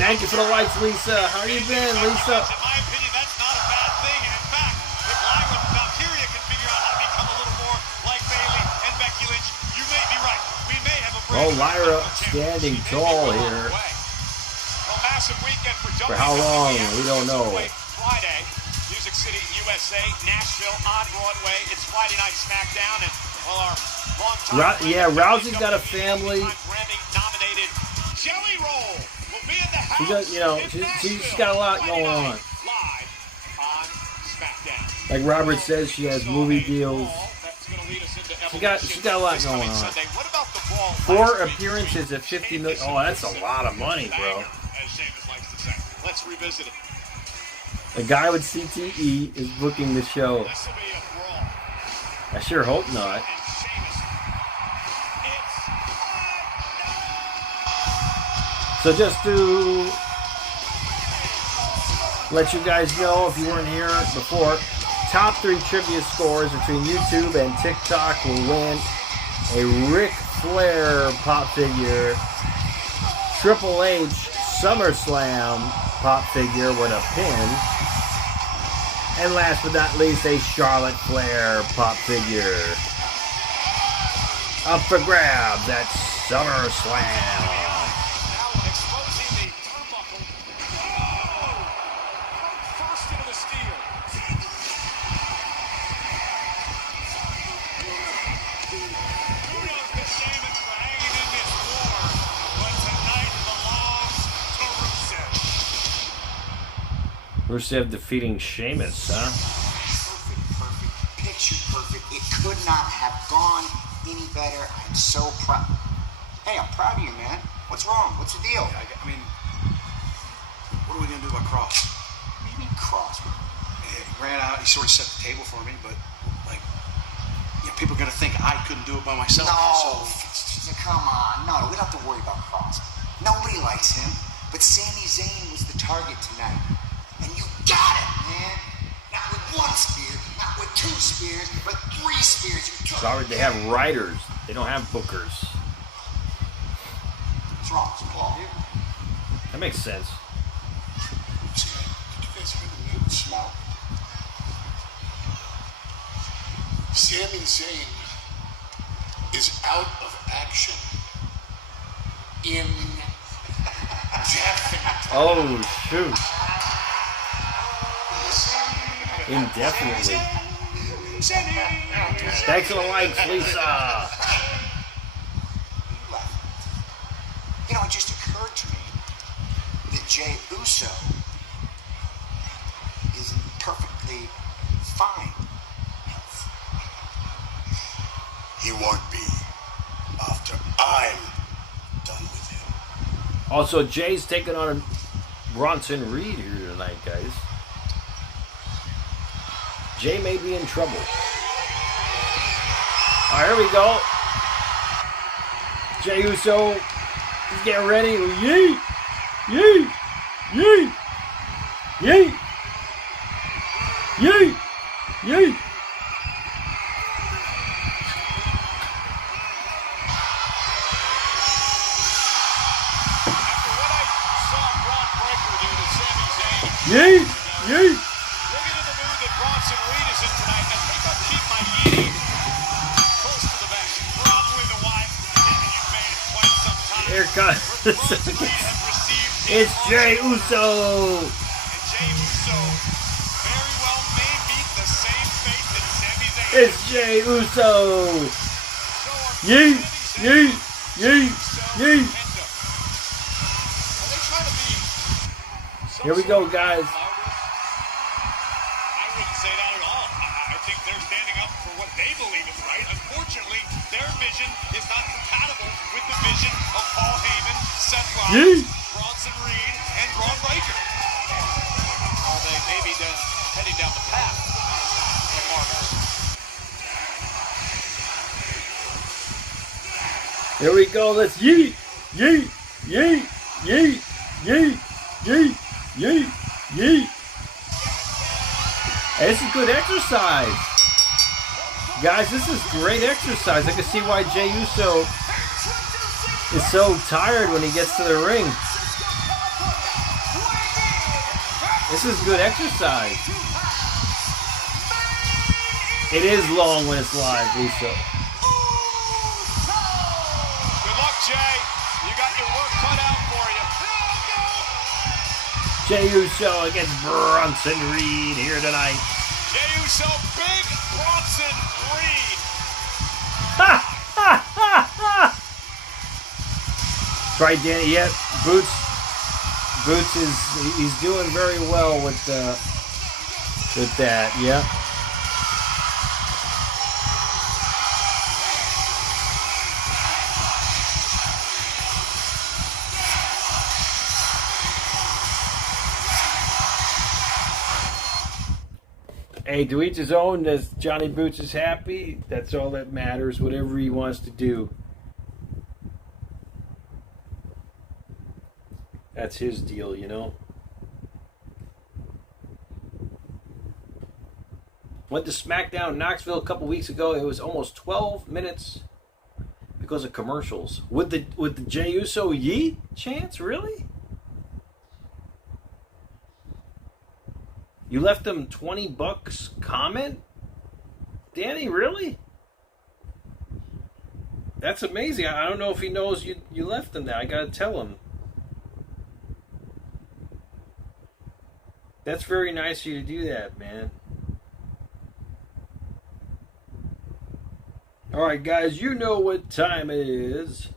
Thank you for the likes, Lisa. How you been, Lisa? In my opinion, that's not a bad thing. And in fact, if Lyra Valkyria can figure out how to become a little more like Bayley and Becky Lynch, you may be right. We may have a Oh, Lyra standing tall here. Well, massive weekend for how long? We don't know. Friday, Music City, USA, Nashville on Broadway. It's Friday Night SmackDown, and well, our long-time Yeah, Rousey's got a family. Grammy-nominated Jelly Roll will be in the house. She does, you know, she's got a lot going on. Live on SmackDown. Like Robert says, she has movie deals. She got a lot going on. 4 appearances at 50 million. Oh, that's a lot of money, bro. As Sheamus likes to say. Let's revisit it. A guy with CTE is booking the show. This will be a brawl. I sure hope not. And Sheamus. So just to let you guys know, if you weren't here before, top 3 trivia scores between YouTube and TikTok will win a Ric Flair pop figure, Triple H SummerSlam pop figure with a pin, and last but not least, a Charlotte Flair pop figure. Up for grabs at SummerSlam. Now exposing the turnbuckle. Oh! First into the steel. Kudos to Sheamus for hanging in this war. But tonight belongs to Rusev. Rusev defeating Sheamus, huh? Perfect, picture perfect. It could not have gone any better. I'm so proud. Hey, I'm proud of you, man. What's wrong? What's the deal? I mean, what are we gonna do about Cross? What do you mean, Cross? He ran out. He sort of set the table for me, but like, you know, people are gonna think I couldn't do it by myself. No, So. come on. No, we don't have to worry about Cross. Nobody likes him, but Sami Zayn was the target tonight. And you got it, man. Not with one spear, not with two spears, but 3 spears. You took Sorry, they have writers. They don't have bookers. What's wrong? What's wrong? That makes sense. Did you guys hear the news? Small. Sami Zayn is out of action indefinitely. Oh, shoot. Indefinitely. Thanks for the likes, Lisa. You know, it just occurred to me that Jey Uso is in perfectly fine health. He won't be after I'm done with him. Also, Jay's taking on Bronson Reed here tonight, guys. Jay may be in trouble. All right, here we go. Jey Uso, he's getting ready. Yeet! Yeet! Yeet! Yeet! Yeet! Yeet! After what I saw Braun Breaker do to Sami Zayn, Yeet! Yeet! looking at the mood that Bronson Reed is in tonight, I think I'll keep my yeeting close to the vest. Probably the wise decision you've made in quite some time. Here comes. Bronson Reed has received It's Jey Uso. and Jey Uso very well may meet the same fate that Sami Zayn It's Jey Uso. Yeet! Yeet! Yeet! Yeet! Here we go, guys. I wouldn't say that at all. I think they're standing up for what they believe is right. Unfortunately, their vision is not compatible with the vision of Paul Heyman, Seth Rollins, Bronson Reed, and Braun Breaker. Well, they may be heading down the path of Marcus. Here we go. Let's yeet! Yeet! Yeet! Yeet! Yeet! Yeet! Yeet! Yeet! Hey, this is good exercise. Guys, this is great exercise. I can see why Jey Uso is so tired when he gets to the ring. This is good exercise. It is long when it's live, Uso. Good luck, Jay. You got your work cut out for you. Jey Uso against Bronson Reed here tonight. Jey Uso, big Bronson Reed. Ha! Ha! Ha! Ha! Try Danny. Yep. Boots he's doing very well with that. Yeah. Hey, to each his own. As Johnny Boots is happy, that's all that matters. Whatever he wants to do, that's his deal, you know. Went to SmackDown in Knoxville a couple weeks ago. It was almost 12 minutes because of commercials. With the Jey Uso yeet chance, really? You left him $20 comment? Danny, really? That's amazing. I don't know if he knows you left him that. I gotta tell him. That's very nice of you to do that, man. Alright, guys, you know what time it is.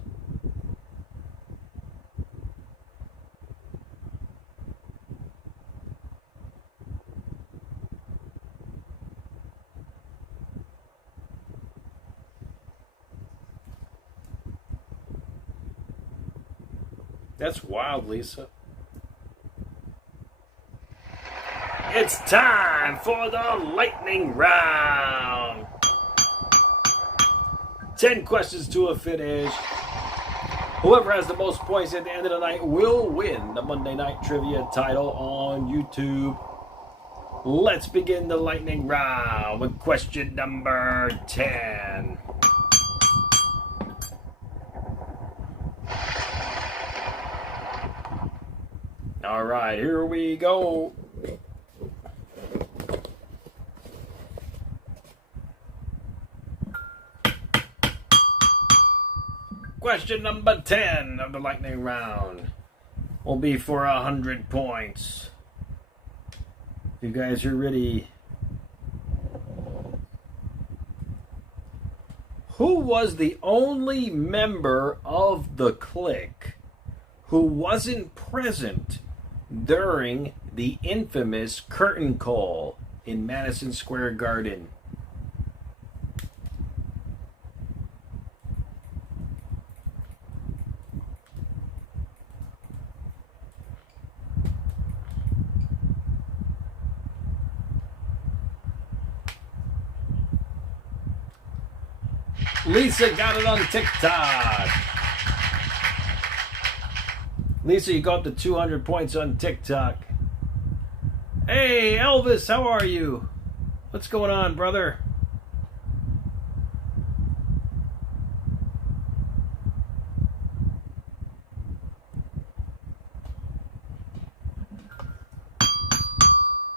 That's wild, Lisa. It's time for the lightning round. 10 questions to a finish. Whoever has the most points at the end of the night will win the Monday Night Trivia title on YouTube. Let's begin the lightning round with question number 10. All right, here we go. Question number 10 of the lightning round will be for 100 points. You guys are ready. Who was the only member of the Clique who wasn't present during the infamous curtain call in Madison Square Garden? Lisa got it on TikTok. Lisa, you got up to 200 points on TikTok. Hey, Elvis, how are you? What's going on, brother?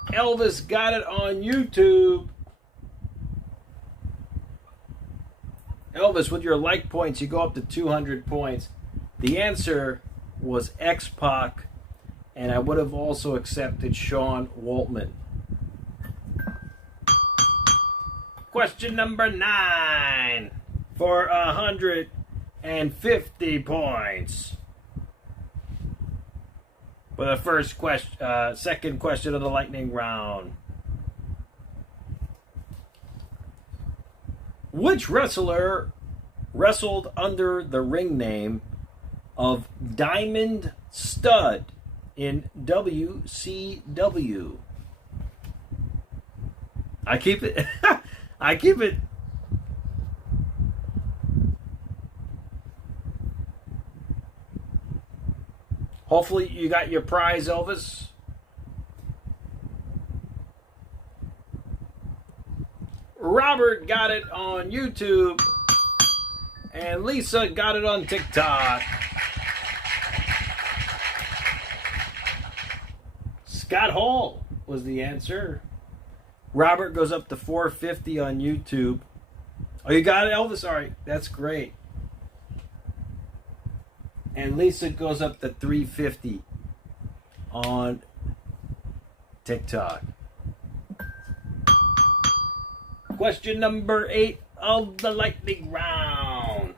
Elvis got it on YouTube. Elvis, with your like points, you go up to 200 points. The answer was X-Pac, and I would have also accepted Sean Waltman. Question number 9 for 150 points. For the first question, second question of the lightning round. Which wrestler wrestled under the ring name of Diamond Stud in WCW? I keep it. I keep it. Hopefully you got your prize, Elvis. Robert got it on YouTube, and Lisa got it on TikTok. Scott Hall was the answer. Robert goes up to 450 on YouTube. Oh, you got it, Elvis? All right, that's great. And Lisa goes up to 350 on TikTok. Question number 8 of the lightning round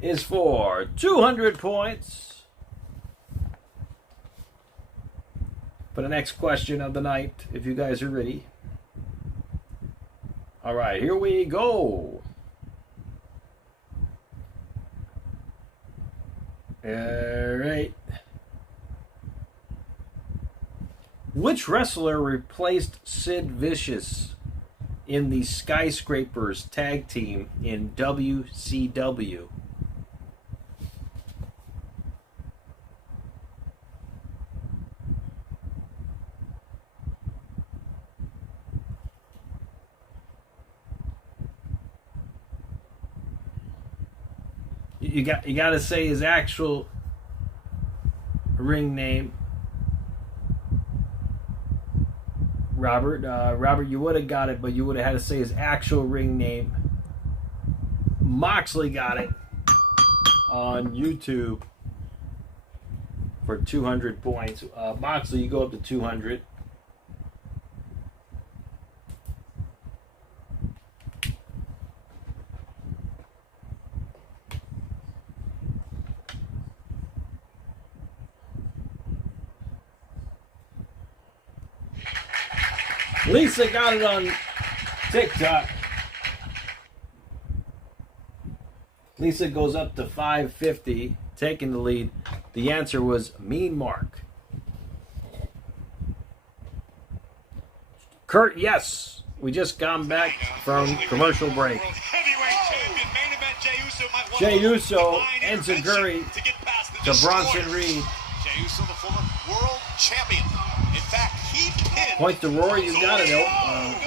is for 200 points. For the next question of the night, if you guys are ready. All right, here we go. All right. Which wrestler replaced Sid Vicious in the Skyscrapers tag team in WCW? You got to say his actual ring name. Robert, you would have got it, but you would have had to say his actual ring name. Moxley got it on YouTube for 200 points. Moxley, you go up to 200. Lisa got it on TikTok. Lisa goes up to 550. taking the lead? The answer was Mean Mark. Kurt, yes. We just gone back from commercial break. Jey Uso and Zaguri to Bronson Reed. Jey Uso, the former world champion. In fact, he pinned. Point to Rory, you got it,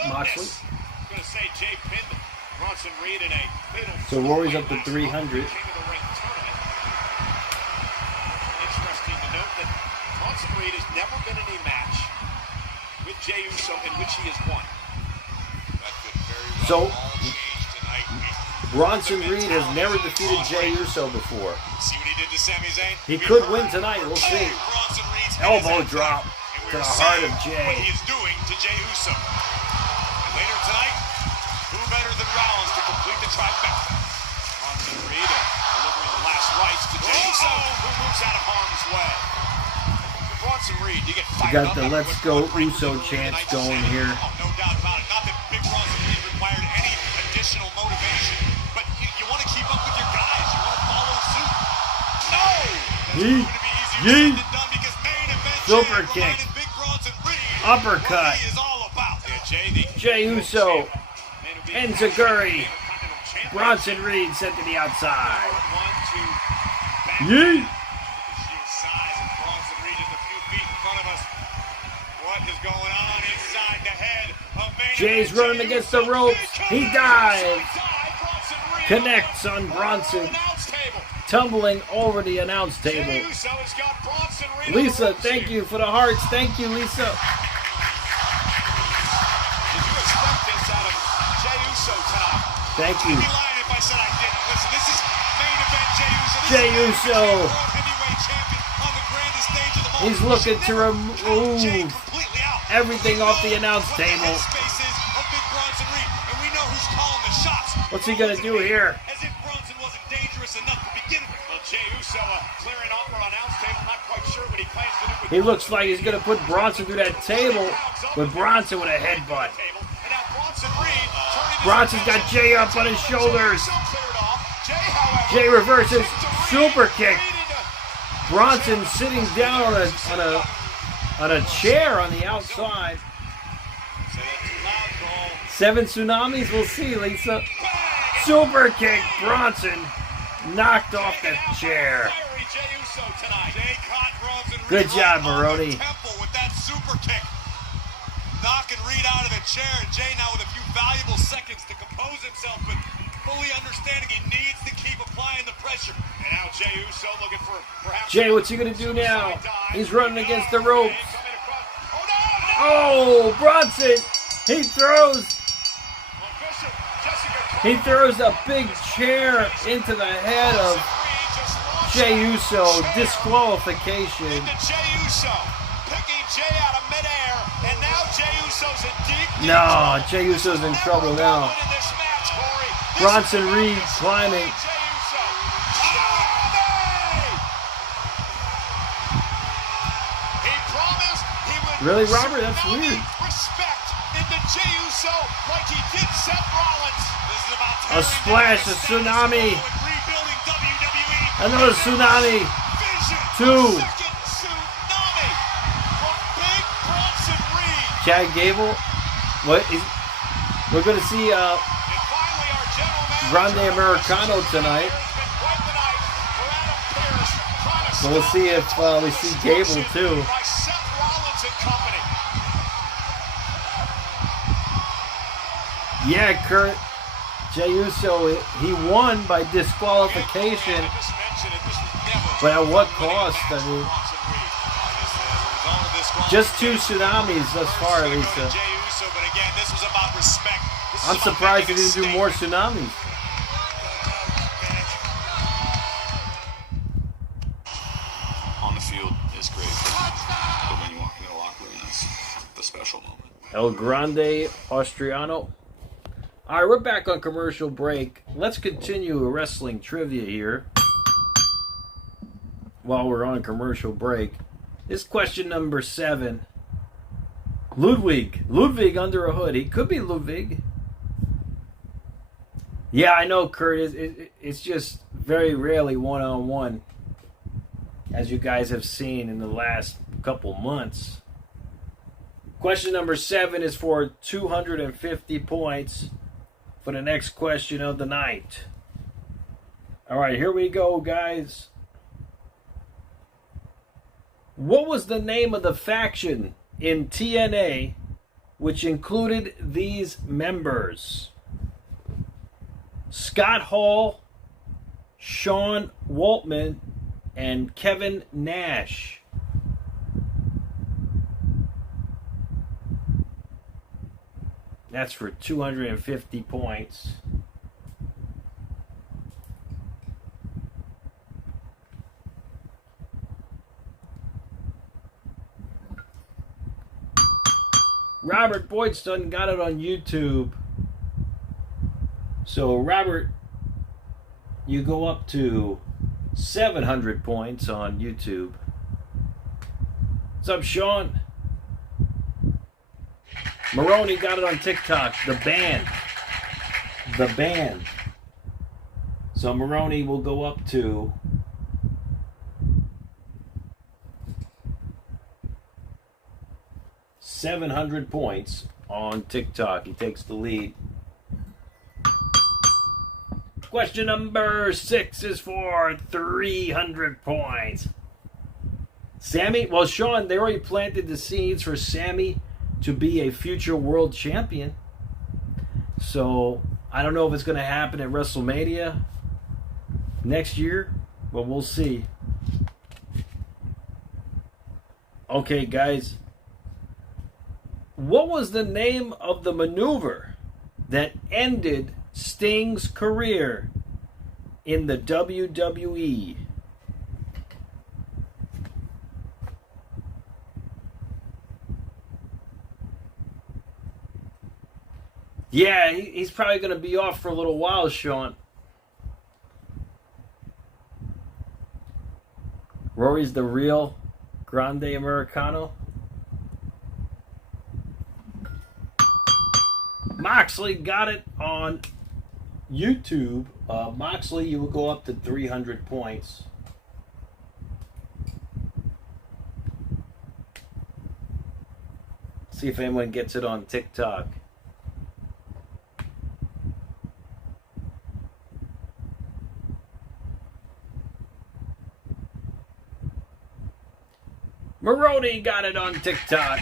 Moxley. I'm going to say Jey pinned Bronson Reed in a fatal. So Rory's up to 300. Interesting to note that Bronson Reed has never been in a match with Jey Uso in which he has won. That could very well all change tonight. Bronson Reed has never defeated Jey Uso before. See what he did to Sami Zayn? He could win tonight, we'll see. Bronson Reed's Elbow drop to the heart of what Jey. he is doing to Jey Uso. And later tonight, who better than Rollins to complete the trifecta? Bronson Reed delivering the last rites to Jey Uso, who moves out of harm's way. For Bronson Reed, you get fired got up the after Let's what Go Goldberg Uso did earlier chants tonight to going Sami. here. Oh, no doubt about it. Not that Big Bronson Reed required any additional motivation, but you want to keep up with your guys. You want to follow suit. No! That's Yee. going to be easier said than done because main event Super Jey kick. reminded Big Bronson Reed Uppercut. what he is all about. Yeah, Jey, the Jey Uso and Zaguri. Champion. Bronson Reed sent to the outside. One, two, back. Yee. The sheer size of Bronson Reed just a few feet in front of us. What is going on inside the head of main Jay's event running Jey against Uso? the ropes. He dives. Bronson Reed Connects on Bronson. announce table. Tumbling over the announce table. Jey Uso has got Bronson Reed on Lisa, the ropes thank here. you for the hearts. Thank you, Lisa. Did you expect this out of Jey Uso tonight? Thank I'd you. be lying if I said I didn't. Listen, this is main event Jey Uso. This Jey is Uso. World Heavyweight Champion on the grandest stage of them all. He's looking to Never count Jey remove completely out. everything We off the know announce what the table. headspace is of Big Bronson Reed, and we know who's calling the shots. What's he gonna do here? As if Bronson wasn't dangerous enough to begin with. Well, Jey Uso clearing offer on announce table. Not quite sure what he plans to do with He looks like he's gonna put Bronson through that table with Bronson with a headbutt. And now Bronson Reed turning his Bronson's got attention. Jey up on his shoulders. Jey Uso cleared off. Jey, however, Jey reverses kick to Reed. super kick. Reed into Bronson sitting down on a chair on the outside. Say that too loud, Cole. 7 tsunamis, we'll see, Lisa. Super kick, Bronson knocked off the chair. Fiery Jey Uso tonight. Jey caught Bronson Reed Good job, right on Maroney. the temple with that super kick. Knocking Reed out of the chair, and Jey now with a few valuable seconds to compose himself, but fully understanding he needs to keep applying the pressure. And now Jey Uso looking for perhaps... Jey, what's he gonna do now? He's running against the ropes. Jey coming across. Oh, no! Oh, Bronson! He throws Official Jessica He throws a big chair into the head of Jey Uso. Disqualification. Into Jey Uso, picking Jey out of midair, and now Jey Uso's in deep No, Jey Uso's in trouble now. in this match, Corey. This Bronson is Reed Jey climbing. Uso. He promised he would Really, Robert? That's tsunami weird. respect into Jey Uso like he did Seth Rollins. This is about A splash, a tsunami. rebuilding WWE. Another tsunami. Vision. Two. Second tsunami from Big Bronson Reed. Chad Gable. We're going to see And finally, our general manager, Grande Americano tonight. It's been quite the night for Adam Pearce, trying to So we'll see if we see Gable too. by Seth Rollins and company. Yeah, Kurt. Jey Uso, he won by disqualification. I just mentioned it. This was never But at what a winning cost? match I for mean, Bronson Reed. This is a result of this just 2 tsunamis thus far, First, Lisa. go to Jey Uso, but again, this was about respect. This is I'm about surprised he making a didn't do more statement. tsunamis. On the field is great, but when you walk into the locker room, that's the special moment. El Grande Austriano. All right, we're back on commercial break. Let's continue wrestling trivia here while we're on commercial break. This is question number 7. Ludwig under a hood. He could be Ludwig. Yeah, I know, Kurt. It's just very rarely one-on-one. as you guys have seen in the last couple months. Question number 7 is for 250 points for the next question of the night. All right, here we go, guys. What was the name of the faction in TNA which included these members? Scott Hall, Sean Waltman, and Kevin Nash. That's for 250 points. Robert Boydstone got it on YouTube. So, Robert, you go up to 700 points on YouTube. What's up, Sean? Maroney got it on TikTok. The band. The band. So, Maroney will go up to 700 points on TikTok. He takes the lead. Question number 6 is for 300 points. Sami, well, Sean, they already planted the seeds for Sami to be a future world champion. So, I don't know if it's going to happen at WrestleMania next year, but we'll see. Okay, guys. What was the name of the maneuver that ended Sting's career in the WWE? Yeah, he's probably going to be off for a little while, Sean. Rory's the real Grande Americano. Moxley got it on YouTube. Moxley, you will go up to 300 points. See if anyone gets it on TikTok. Maroney got it on TikTok.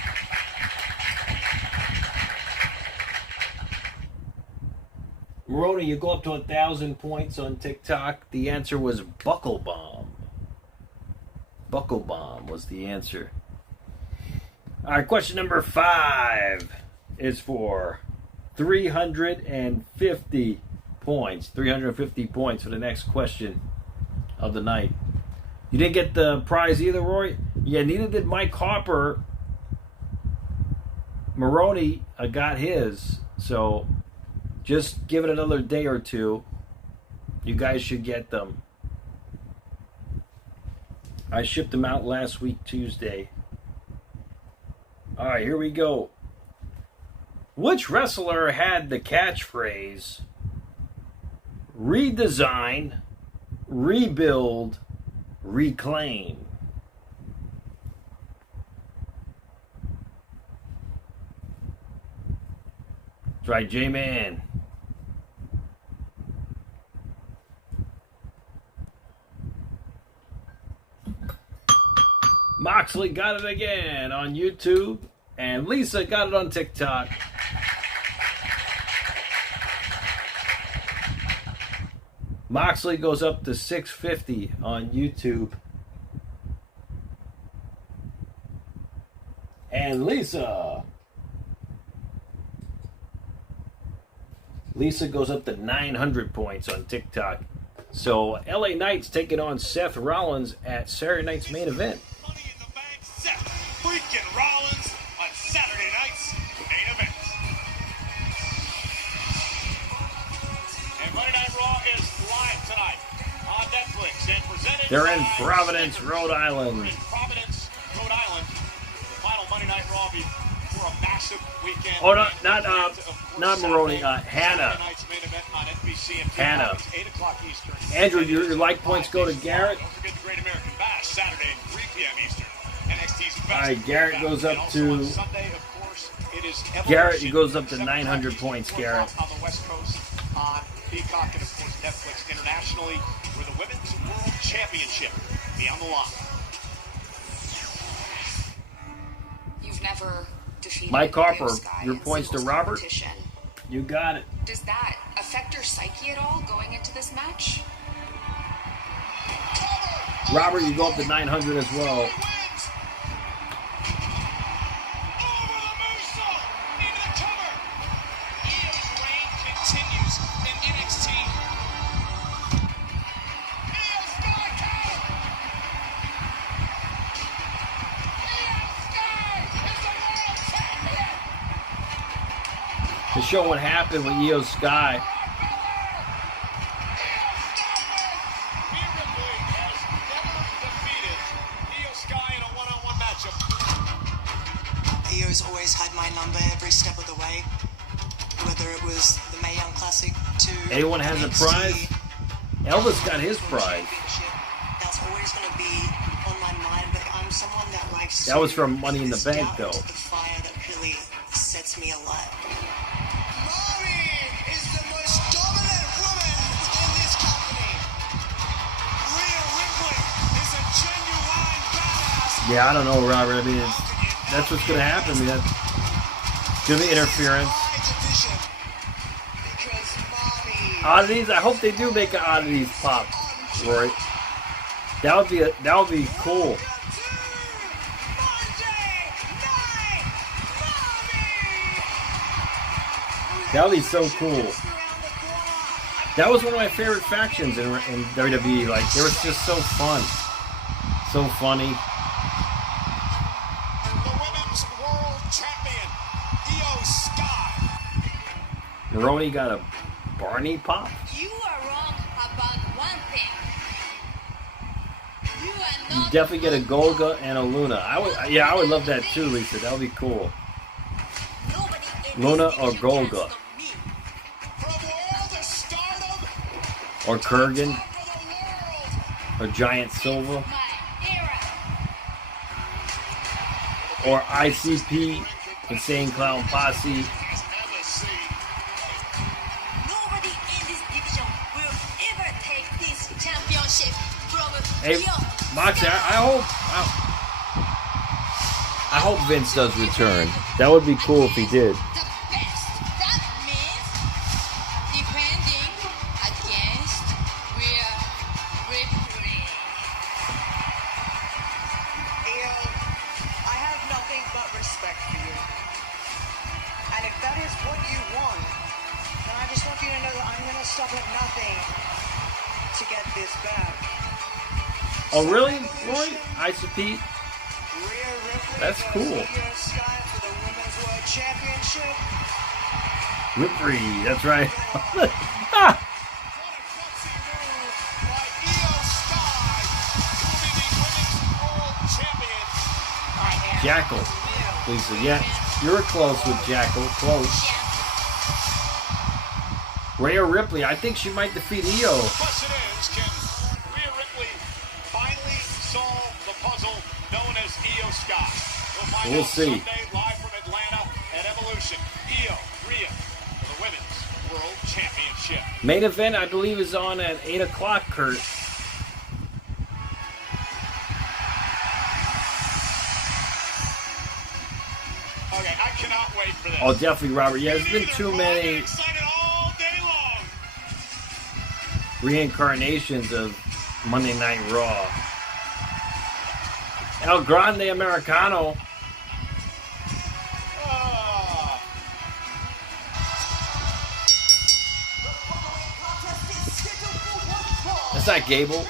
Maroney, you go up to 1,000 points on TikTok. The answer was Buckle Bomb. Buckle Bomb was the answer. All right, question number 5 is for 350 points. 350 points for the next question of the night. You didn't get the prize either, Roy? Yeah, neither did Mike Harper. Maroney got his, so just give it another day or two. You guys should get them. I shipped them out last week, Tuesday. All right, here we go. Which wrestler had the catchphrase, redesign, rebuild, reclaim? That's right, J-Man. Moxley got it again on YouTube, and Lisa got it on TikTok. Moxley goes up to 650 on YouTube. And Lisa goes up to 900 points on TikTok. So LA Knight's taking on Seth Rollins at Saturday night's main event. Money in the Bank, Seth freaking Rollins on Saturday night's main event. And Monday Night Raw is live tonight on Netflix and presented. They're in Providence, Rhode Island. We're in Providence, Rhode Island. Final Monday Night Raw before a massive weekend. Oh, not Maroney. Hannah. Hannah. 8 o'clock Eastern. Andrew, your like points go to Garrett. Don't forget the Great American Bash Saturday Alright, Garrett goes up to Sunday, of course, it is Garrett goes up to 900 points, Garrett. On the West Coast, on Peacock, and of course Netflix internationally, where the Women's World Championship be on the line. You've never defeated Mike Harper, Io Sky your in points to singles Robert. competition. You got it. Does that affect your psyche at all going into this match? Robert, you go up to 900 as well. To show what happened with Io Sky. Io's always had my number every step of the way. Whether it was the Mae Young Classic to Anyone has a prize? Elvis got his prize. That's always going to be on my mind, but I'm someone that likes That was from Money in the Bank, though. the fire that really sets me alight. Yeah, I don't know, Robert. I mean, that's what's going to happen. I mean, that's going to be interference. Oddities. I hope they do make an oddities pop, Roy. That would be cool. That would be so cool. That was one of my favorite factions in WWE. Like, they were just so fun, so funny. Ronnie got a Barney pop. You are wrong about one thing. You definitely get a Golga and a Luna. I would love that too, Lisa. That would be cool. Luna or Golga. Or Kurgan. Or Giant Silva. Or ICP, Insane Clown Posse. Hey, Moxie, I hope Vince does return. That would be cool if he did. Oh, really? Roy? ICP? That's cool. Whippery, that's right. Jackal. Lisa, yeah. You're close with Jackal. Close. Rhea Ripley, I think she might defeat Io. We'll see. Sunday, live from Atlanta at Evolution. Io, Rhea for the Women's World Championship. Main event, I believe, is on at 8 o'clock, Kurt. Okay, I cannot wait for this. Oh, definitely, Robert. Yeah, there's been too many reincarnations of Monday Night Raw. El Grande Americano. That's not Gable.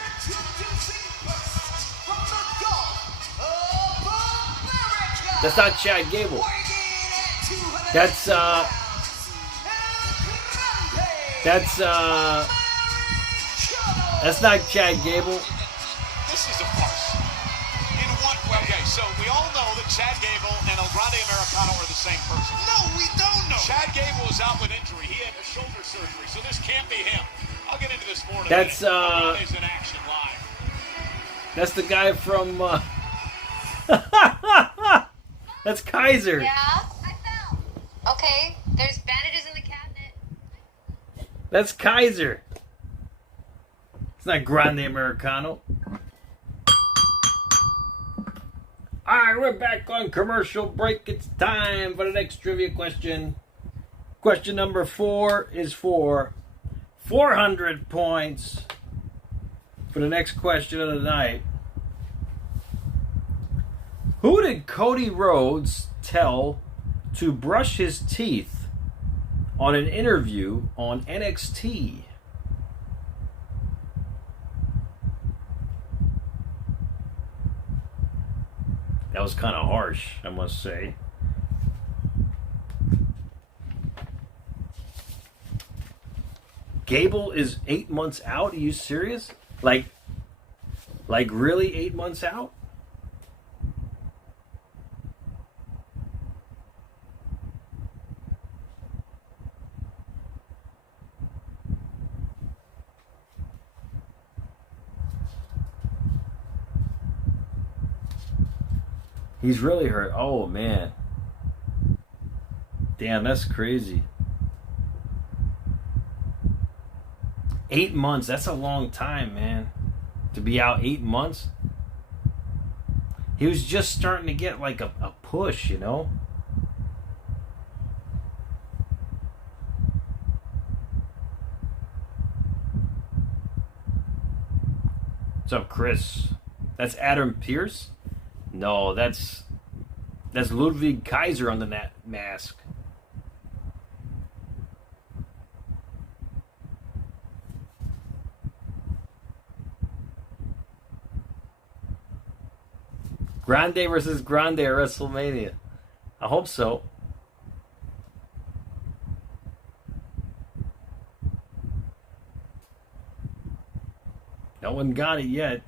That's not Chad Gable. That's not Chad Gable. This is a farce. In what way? Okay, so we all know that Chad Gable and El Grande Americano are the same person. No, we don't know. Chad Gable is out with injury. He had a shoulder surgery, so this can't be him. I'll get into this more today. That's in action live. That's the guy from That's Kaiser. Yeah, I fell. Okay, there's bandages in the cabinet. That's Kaiser. It's not Grande Americano. Alright, we're back on commercial break. It's time for the next trivia question. Question number 4 is for 400 points. For the next question of the night. Who did Cody Rhodes tell to brush his teeth on an interview on NXT? That was kind of harsh, I must say. Gable is 8 months out? Are you serious? Like really 8 months out? He's really hurt. Oh, man. Damn, that's crazy. 8 months. That's a long time, man. To be out 8 months. He was just starting to get like a push, you know? What's up, Chris? That's Adam Pearce? No, that's Ludwig Kaiser on the mask. Grande versus Grande at WrestleMania. I hope so. No one got it yet.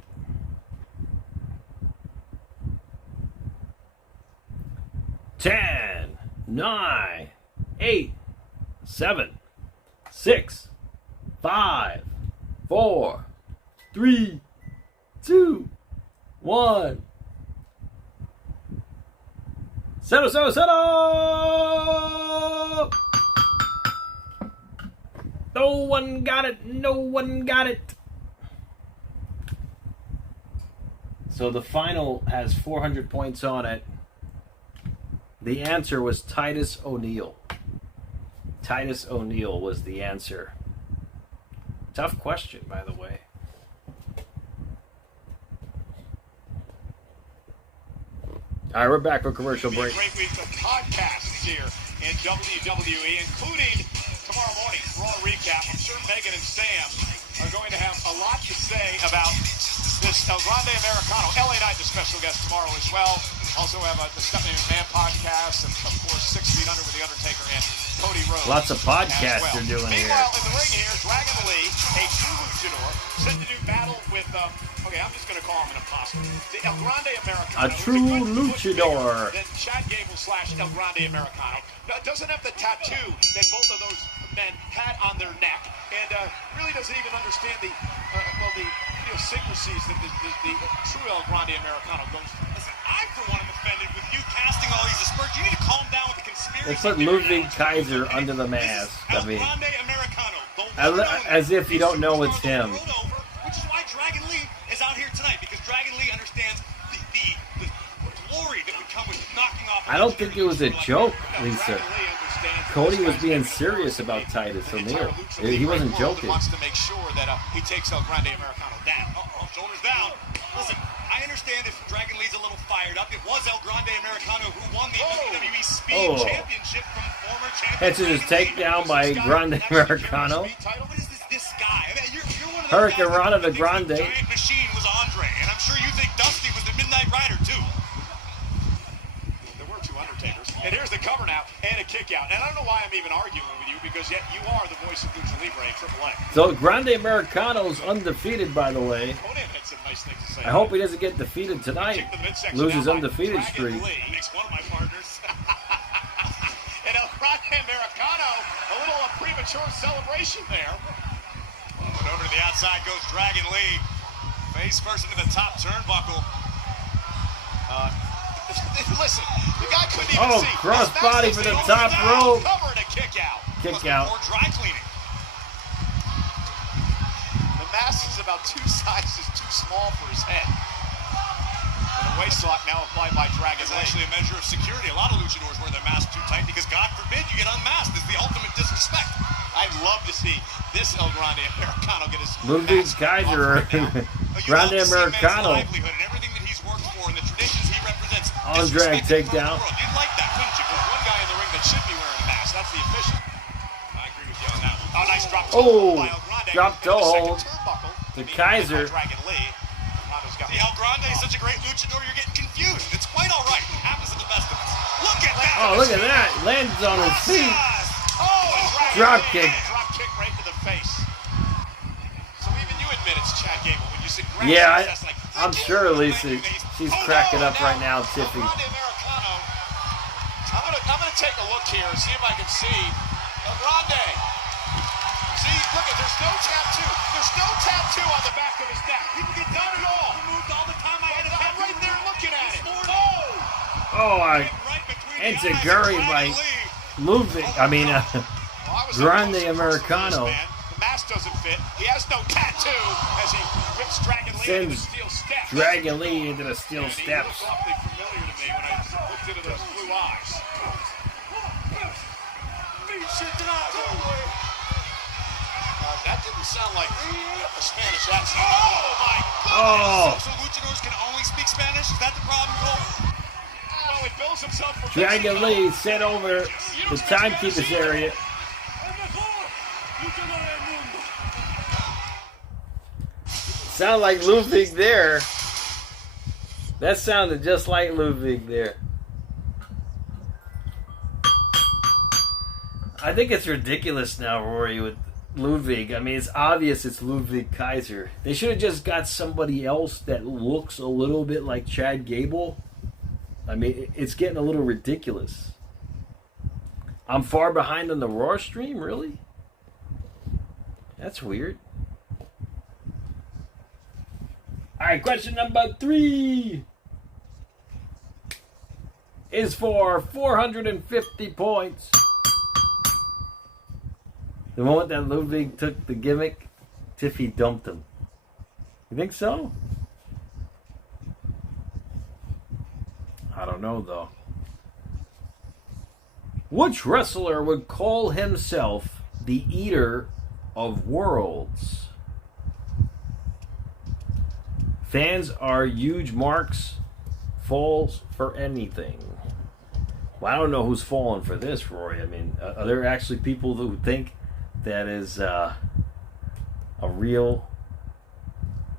10, 9, 8, 7, 6, 5, 4, 3, 2, 1. Settle! No one got it. No one got it. So the final has 400 points on it. The answer was Titus O'Neil. Titus O'Neil was the answer. Tough question, by the way. All right, we're back for commercial break. Great week of podcasts here in WWE, including tomorrow morning Raw recap. I'm sure Megan and Sam are going to have a lot to say about this El Grande Americano. LA Knight, the special guest tomorrow as well. Also have the Stephanie McMahon podcast, and of course 6 Feet Under with The Undertaker and Cody Rhodes. Lots of podcasts well. you're doing here. Meanwhile, in the ring here, Dragon Lee, a true luchador, set to do battle with, okay, I'm just going to call him an imposter. The El Grande Americano. A true luchador. Then Chad Gable / El Grande Americano. Now, doesn't have the tattoo that both of those men had on their neck, and really doesn't even understand the idiosyncrasies that the true El Grande Americano goes through. Listen, I, for one, am offended with you casting all these aspersions. You need to calm down with the conspiracy. They put Ludwig Kaiser under the mask. I mean, as if you don't know it's him. Which is why Dragon Lee is out here tonight, because Dragon Lee understands the glory that would come with knocking off. I don't think it was a joke, Lisa. Cody was being serious about Titus O'Neil. He wasn't joking. Wants to make sure that he takes El Grande Americano down. Shoulders down. Listen, I understand if Dragon Lee's a little fired up. It was El Grande Americano who won the WWE Speed Championship from former champion. Had to just take down by Grande Americano. What is this guy? I mean, you're one of the Hurricane Rana de Grande. The giant machine was Andre, and I'm sure you think Dusty was the Midnight Rider too. There were 2 Undertakers. And here's the cover now, and a kick out. And I don't know why I'm even arguing with you, because yet you are the voice of Lucha Libre in AAA. So Grande Americano's undefeated, by the way. Conan had some nice things to say. I hope he doesn't get defeated tonight. Loses undefeated streak. Makes one of my partners. And El Grande Americano, a little premature celebration there. But over to the outside goes Dragon Lee. Face first into the top turnbuckle. Listen, the guy couldn't even Oh, see. crossbody for the top rope. Cover and a kick out. Kick out. More dry cleaning. The mask is about 2 sizes too small for his head. And a waist lock now applied by Dragon Lee. It's actually a measure of security. A lot of luchadors wear their mask too tight because, God forbid, you get unmasked. It's the ultimate disrespect. I'd love to see this El Grande Americano get his Ludwig mask Kaiser, off right now. Grande Americano. Livelihood and everything that he's worked for and the traditions he represents. On drag takedown. You'd like that, wouldn't you? There's one guy in the ring that should be wearing a mask. That's the official. I agree with you on that one. Oh, nice drop toe Oh, by El Grande. drop Into toe the second hold. turnbuckle. The Being Kaiser. hit by Dragon Lee. Rondo's got See, El Grande is such a great luchador, you're getting confused. It's quite all right. It happens to the best of us. Look at that. Oh, look at that. Lands on his feet. Oh, and Drop Dragon Lee, kick. Drop kick right to the face. So even you admit it's Chad Gable when you said grab Yeah, his chest like, I'm sure Lisa, she's cracking up right now, Tiffy. El Grande Americano. I'm gonna take a look here and see if I can see El Grande. See, look at there's no tattoo. There's no tattoo on the back of his neck. People get done at all. Moved all the time. I had a I'm right there looking at it. Oh, Enziguri by Ludwig. I mean, Grande Americano. The mask doesn't fit. He has no tattoo as he rips Dragon Lee into the Sends steel steps. Dragon Lee into the steel And he steps. looked awfully familiar to me when I looked into those blue eyes. That didn't sound like a Spanish accent. Oh my Oh. goodness! So luchadors can only speak Spanish? Is that the problem, Cole? No, he bills himself for Dragon Lee sent over the timekeeper's area. Sound like Ludwig there. That sounded just like Ludwig there. I think it's ridiculous now, Rory, with Ludwig. I mean, it's obvious it's Ludwig Kaiser. They should have just got somebody else that looks a little bit like Chad Gable. I mean, it's getting a little ridiculous. I'm far behind on the Raw stream, really? That's weird. Alright, question number 3 is for 450 points. The moment that Ludwig took the gimmick, Tiffy dumped him. You think so? I don't know, though. Which wrestler would call himself the Eater of Worlds? Fans are huge marks. Falls for anything. Well, I don't know who's falling for this, Roy. I mean, are there actually people who think that is a real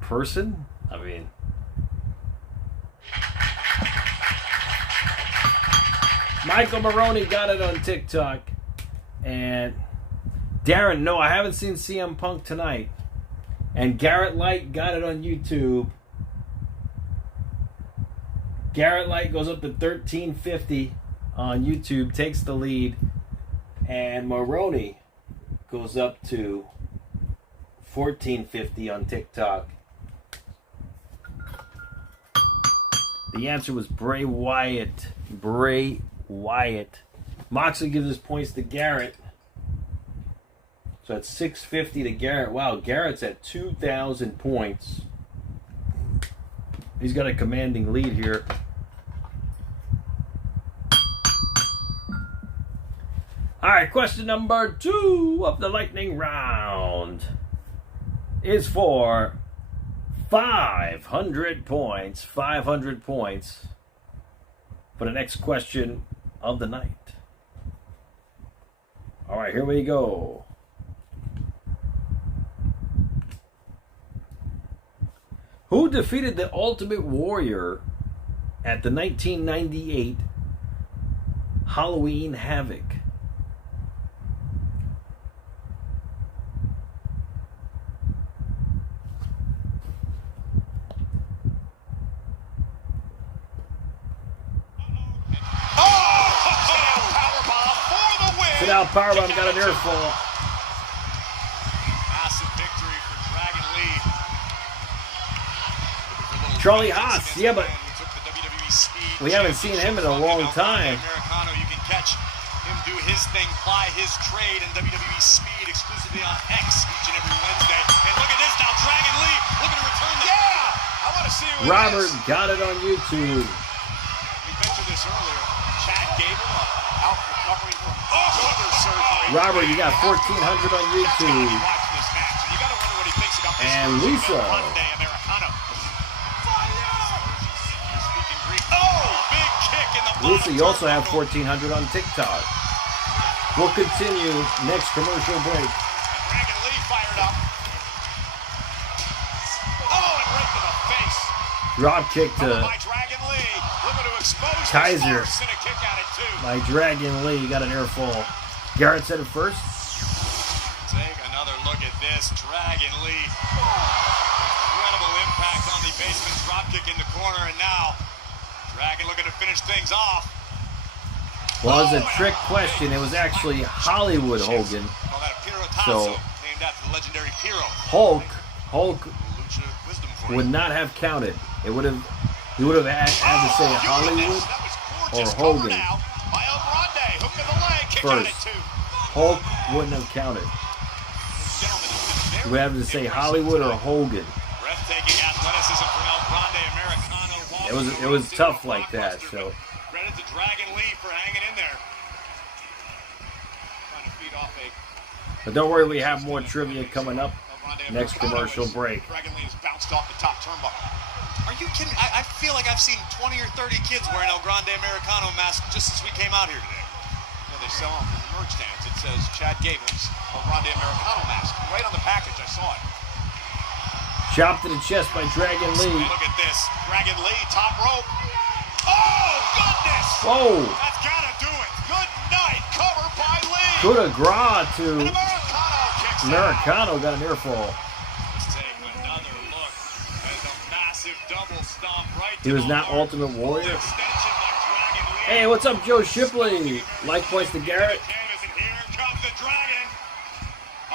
person? I mean... Michael Maroney got it on TikTok. And Darren, no, I haven't seen CM Punk tonight. And Garrett Light got it on YouTube. Garrett Light goes up to 1350 on YouTube, takes the lead. And Maroney goes up to 1450 on TikTok. The answer was Bray Wyatt. Bray Wyatt. Moxley gives his points to Garrett. So that's 650 to Garrett. Wow, Garrett's at 2,000 points. He's got a commanding lead here. Alright, question number 2 of the lightning round is for 500 points. 500 points for the next question of the night. Alright, here we go. Who defeated the Ultimate Warrior at the 1998 Halloween Havoc? Sit out powerbomb, got an air fall. Massive victory for Dragon Lee. Charlie Haas, yeah, but Took the WWE speed We haven't seen him in a long time. Americano, you can catch him do his thing, ply his trade in WWE Speed exclusively on X each and every Wednesday. And look at this now, Dragon Lee looking to return the... Yeah! I want to see who Robert got it on YouTube. We mentioned this earlier. Chad Gable out recovering from shoulder surgery. Robert, you got 1,400 on YouTube. And Lisa. Lisa, you also have 1,400 on TikTok. We'll continue next commercial break. Dragon Lee fired up. Oh, and right to the face. Drop kick to Dragon Lee. Looking to expose Kaiser. and a kick out at two. By Dragon Lee, got an air fall. Garrett said it first. Take another look at this. Dragon Lee. Incredible impact on the basement dropkick in the corner, and now Dragon looking to finish things off. Well, it was a trick question. It was actually Hollywood Hogan. So named after the legendary Piro. Hulk would not have counted. It would have. He would have had to say Hollywood or Hogan first. Hulk wouldn't have counted. You would have to say Hollywood or Hogan. Breathtaking athleticism from El Grande Americano. It was tough like that. So. Credit to Dragon Lee for hanging in there. Trying to feed off a. But don't worry, we have more trivia coming up. Next commercial break. Dragon Lee has bounced off the top turnbuckle. Are you kidding? I feel like I've seen 20 or 30 kids wearing El Grande Americano masks just since we came out here today. You know, they sell them from the merch stands. It says Chad Gable's El Grande Americano mask. Right on the package, I saw it. Chopped to the chest by Dragon Lee. Look at this. Dragon Lee, top rope. Oh, goodness! Whoa! That's gotta do it. Good night. Cover by Lee. Coup de grace to Americano got an ear fall. Let's take another look as a massive double stomp right. He was not Ultimate Warrior. Hey, what's up, Joe Shipley? Like points to Garrett.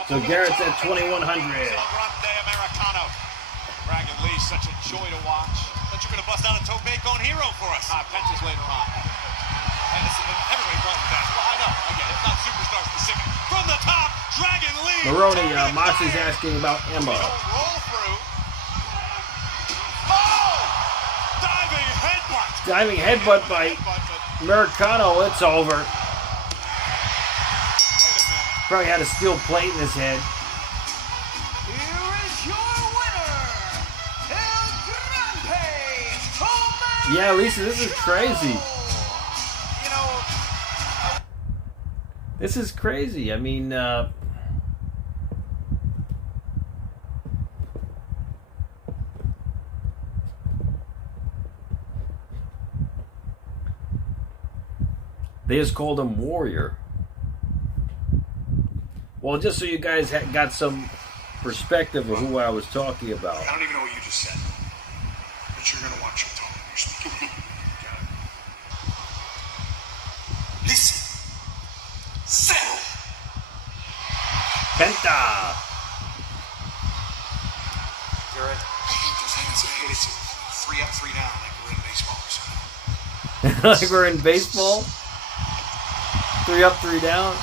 So Garrett's at 2,100. Dragon Lee, such a joy to watch. But you're going to bust out a Tobey Cone hero for us. Penta's later on. Everybody brought that. Well, I know. I get it. It's not superstar specific. From the top, Dragon Lee. Maroney, Moxie's asking about Emma. Roll through. Oh! Diving headbutt. Diving headbutt by Americano. It's over. Probably had a steel plate in his head. Yeah, Lisa, this is crazy. This is crazy. I mean, they just called him Warrior. Well, just so you guys got some perspective of who I was talking about. I don't even know what you just said, but you're going to watch your tone. You're speaking. Listen. Settle. Penta. Garrett, I hate those hands. I hate it. 3 up, 3 down, like we're in baseball or something. Like we're in baseball? 3 up, 3 down?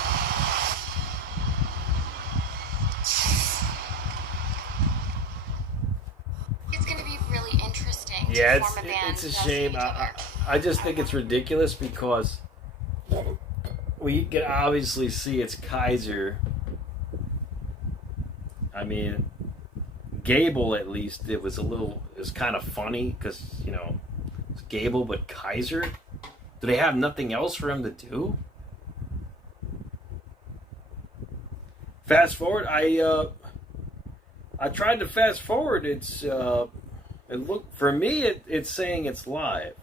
It's going to be really interesting. Yeah, it's a shame. I just think it's ridiculous because we can obviously see it's Kaiser. I mean, Gable at least, it was kind of funny because, you know, it's Gable, but Kaiser? Do they have nothing else for him to do? Fast forward, I tried to fast forward. It's for me, it's saying it's live.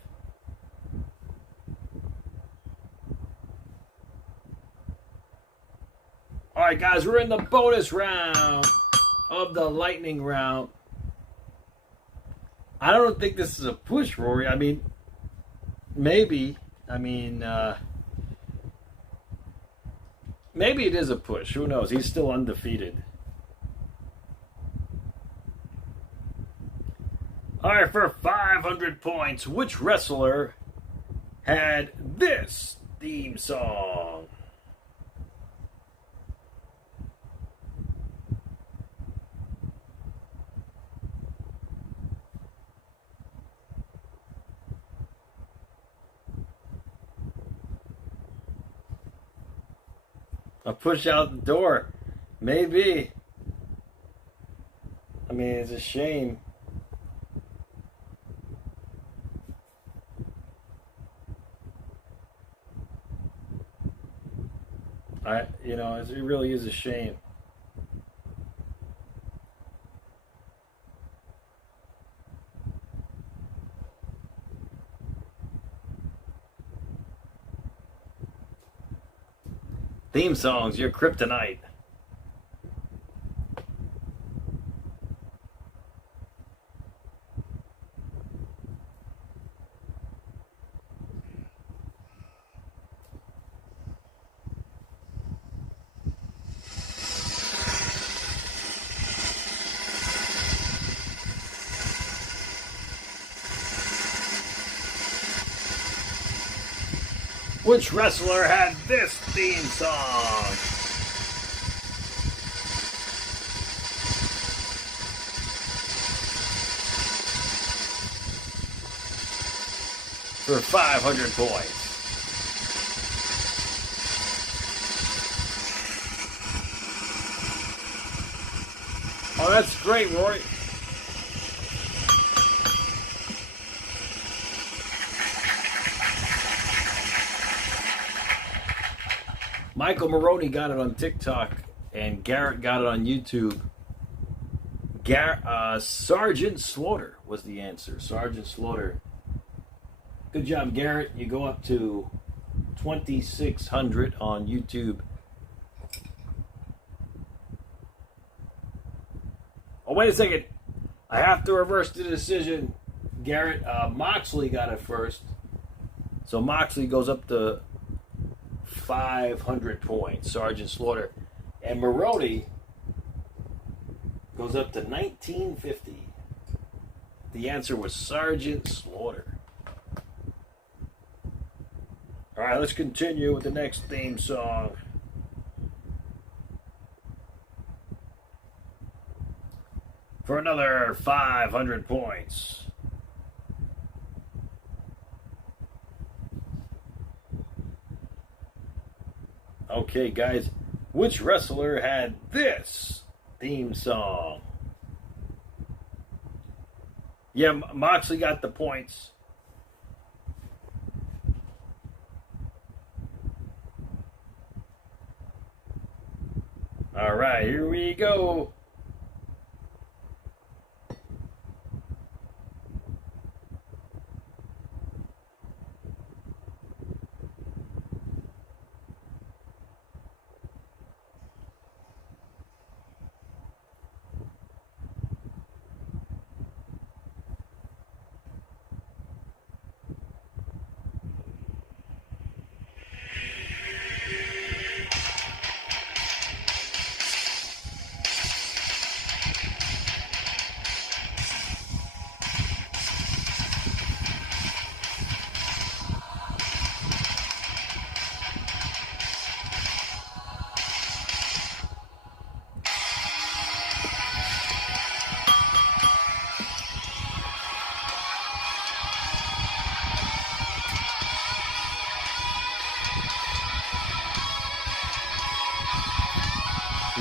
All right, guys, we're in the bonus round of the lightning round. I don't think this is a push, Rory. I mean, maybe. I mean, maybe it is a push. Who knows? He's still undefeated. All right, for 500 points, which wrestler had this theme song? A push out the door. Maybe. I mean, it's a shame. It really is a shame. Theme songs, your kryptonite. Which wrestler had this theme song? For 500 points. Oh, that's great, Roy. Michael Maroney got it on TikTok, and Garrett got it on YouTube. Sergeant Slaughter was the answer. Sergeant Slaughter. Good job, Garrett. You go up to 2,600 on YouTube. Oh, wait a second. I have to reverse the decision. Garrett, Moxley got it first. So Moxley goes up to 500 points, Sergeant Slaughter. And Maroney goes up to 1950. The answer was Sergeant Slaughter. All right, let's continue with the next theme song. For another 500 points. Okay, guys, which wrestler had this theme song? Yeah, Moxley got the points. All right, here we go.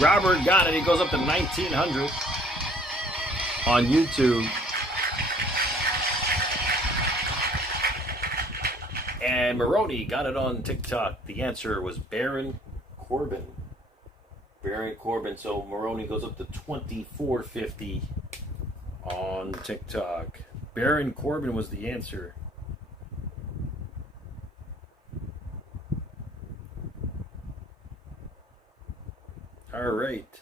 Robert got it. He goes up to 1,900 on YouTube. And Maroney got it on TikTok. The answer was Baron Corbin. Baron Corbin. So Maroney goes up to 2,450 on TikTok. Baron Corbin was the answer. All right.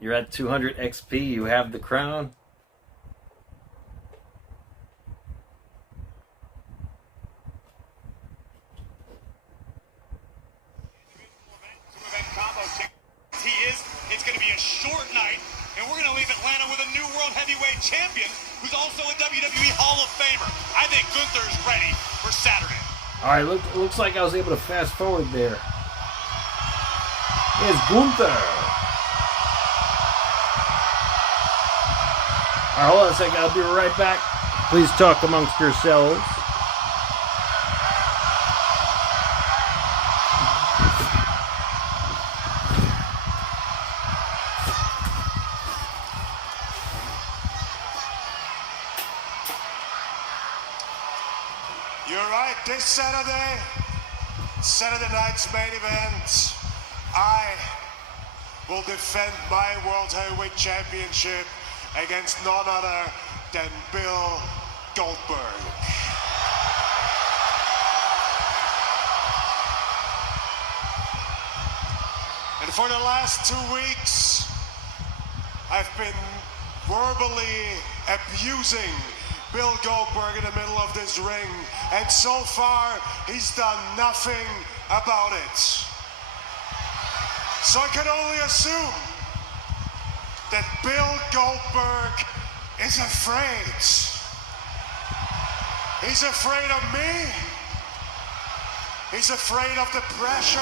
You're at 200 XP. You have the crown. It's going to be a Alright, looks like I was able to fast forward there. Here's Gunther. Alright, hold on a second. I'll be right back. Please talk amongst yourselves. You're right, this Saturday night's main event, I will defend my World Heavyweight Championship against none other than Bill Goldberg. And for the last 2 weeks, I've been verbally abusing Bill Goldberg in the middle of this ring, and so far, he's done nothing about it. So I can only assume that Bill Goldberg is afraid. He's afraid of me. He's afraid of the pressure.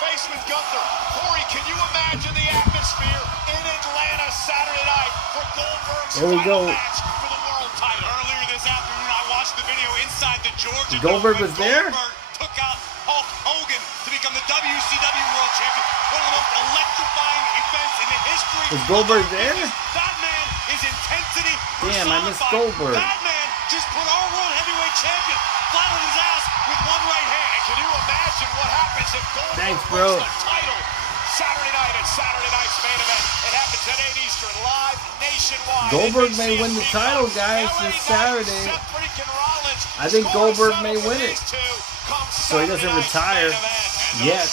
face with Gunther. Corey, can you imagine the atmosphere in Atlanta Saturday night for Goldberg's final match for the world title? Earlier this afternoon, I watched the video inside the Georgia Goldberg was there? Goldberg took out Hulk Hogan to become the WCW World Champion. One of the most electrifying events in the history. Was Goldberg there? That man is intensity. Damn, I missed Goldberg. That man just put our World Heavyweight Champion flat on his ass with one right hand. And can you imagine what happens if Goldberg wins the title Saturday night at Saturday night's main event? It happens at 8 Eastern, live nationwide. Goldberg may win the title, guys, this Saturday. I think Goldberg may win it, so he doesn't retire yet.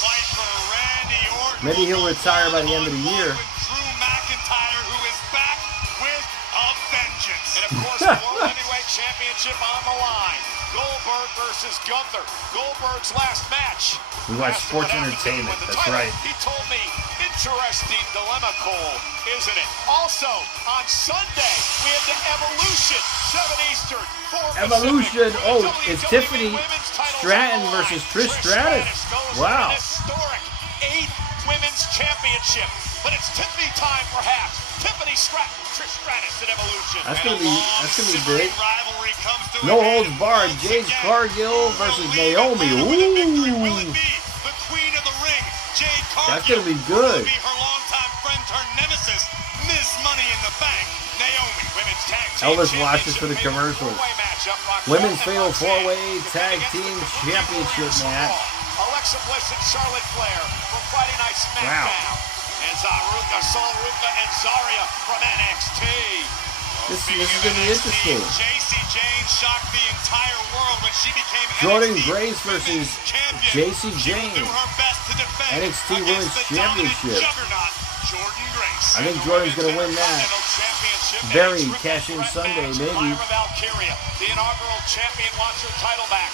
Maybe he'll retire by the end of the year. And of course, the World Heavyweight Championship on the line. Goldberg versus Gunther. Goldberg's last match. We watch sports entertainment. That's right. He told me in interesting dilemma, Cole, isn't it? Also, on Sunday, we have the Evolution, 7 Eastern, 4 Evolution. Pacific. Oh, WWE it's Tiffany Women's titles Stratton on the line. versus Trish Stratus. Goes Wow. for an historic 8th Women's Championship. But it's Tiffany time, perhaps. Tiffany Stratton, Trish Stratus at Evolution. That's gonna be big. Rivalry comes to No an holds end barred. once Jade again. Cargill versus Naomi. Will it Ooh. be the queen of the ring, Jade Cargill? That's gonna be Or will good. it be her longtime friend, her nemesis, Ms. Money in the Bank, Naomi, women's tag team Elvis championship. watches for the commercials. Four-way matchup, Roxanne Women's and Fatal Roxanne 4-Way defending Tag against Team the Championship Warriors from match. Raw. Alexa Bliss and Charlotte Flair from Friday Night SmackDown. And Saruka and Zarya from NXT. This is going to be interesting. Jacy Jane shocked the entire world when she became Jordan NXT Grace versus champion. Jacy She will Jane. do her best to defend NXT against Women's the dominant Championship. juggernaut, Jordan Grace. I think Jordan's going to win that. Very cash-in Sunday, maybe. Myra Valkyria, the inaugural champion, wants her title back.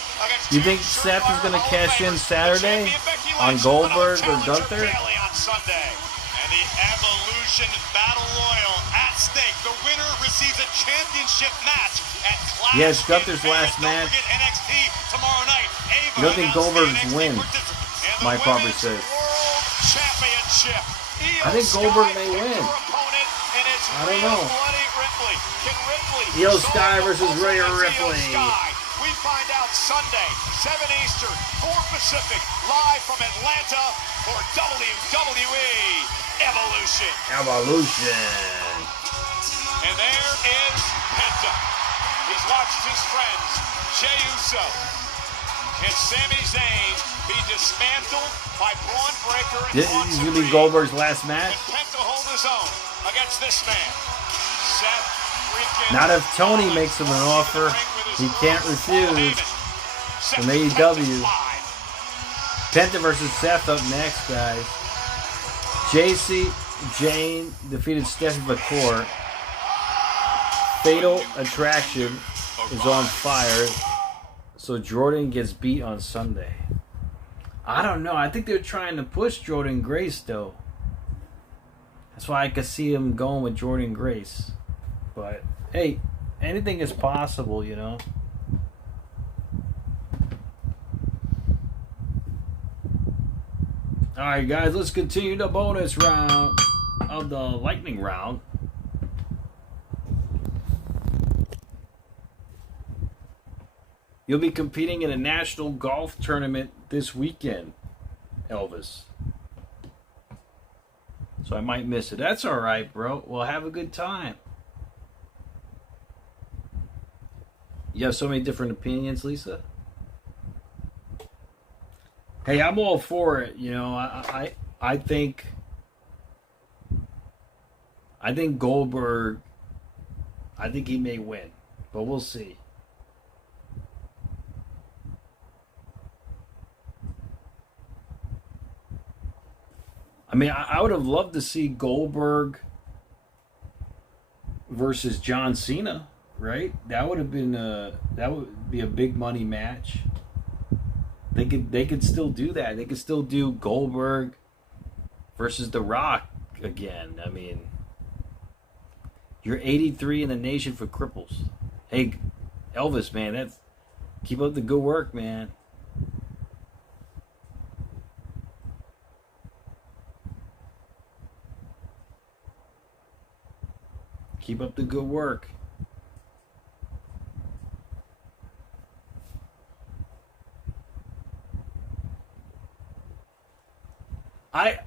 You think Seth is going to cash in Saturday on Goldberg or Gunther? On Sunday. And the Evolution Battle Royal at stake. The winner receives a championship match at Clash. Yes, Gunther's last match. NXT tomorrow night. You don't think Goldberg's win? My Papa says. Championship. I think Goldberg may win. I don't know. Io Sky versus Rhea Ripley. We find out Sunday, 7 Eastern, 4 Pacific, live from Atlanta for WWE Evolution. Evolution. And there is Penta. He's watched his friends, Jey Uso and Sami Zayn, be dismantled by Braun Breaker and This is going to be Goldberg's last match. And Penta hold his own against this man, Seth freaking. Not if Tony makes him an offer. He can't refuse. From AEW. Penta versus Seth up next, guys. Jacy Jane defeated Stephanie McCourt. Fatal Attraction is on fire. So Jordan gets beat on Sunday. I don't know. I think they're trying to push Jordan Grace, though. That's why I could see him going with Jordan Grace. But, hey, anything is possible, you know. Alright, guys, let's continue the bonus round of the lightning round. You'll be competing in a national golf tournament this weekend, Elvis. So I might miss it. That's alright, bro. Well, have a good time. You have so many different opinions, Lisa? Hey, I'm all for it. You know, I think Goldberg, I think he may win, but we'll see. I mean, I would have loved to see Goldberg versus John Cena, right? That would be a big money match. They could still do that. They could still do Goldberg versus The Rock again. I mean, you're 83 in the nation for cripples. Hey, Elvis, man, keep up the good work, man. Keep up the good work.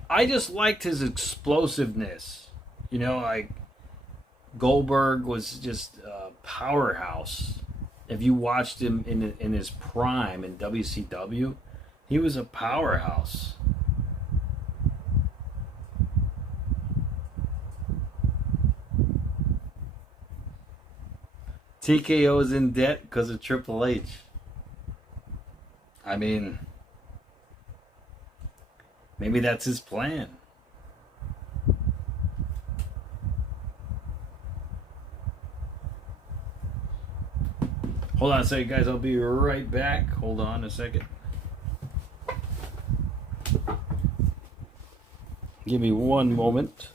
I just liked his explosiveness. You know, like Goldberg was just a powerhouse. If you watched him in his prime in WCW, he was a powerhouse. TKO is in debt because of Triple H. I mean, maybe that's his plan. Hold on a second, guys. I'll be right back. Hold on a second. Give me one moment.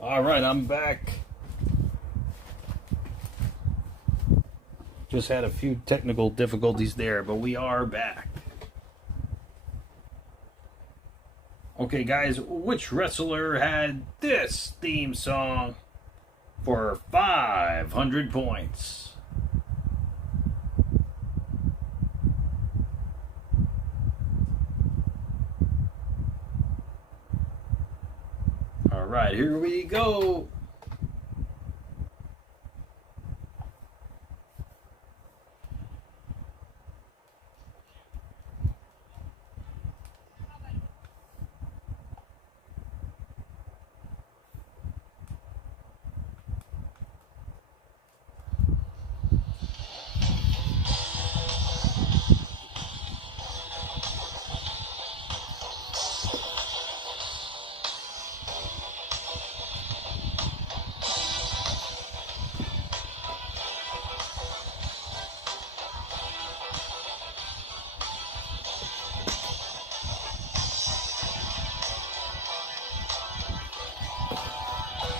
All right, I'm back. Just had a few technical difficulties there, but we are back. Okay, guys, which wrestler had this theme song for 500 points? All right, here we go.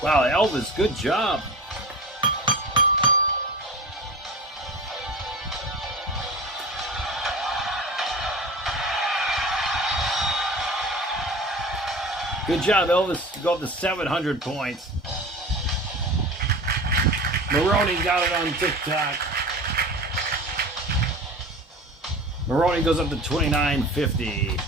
Wow, Elvis, good job. Good job, Elvis. Go up to 700 points. Maroney got it on TikTok. Maroney goes up to 2950.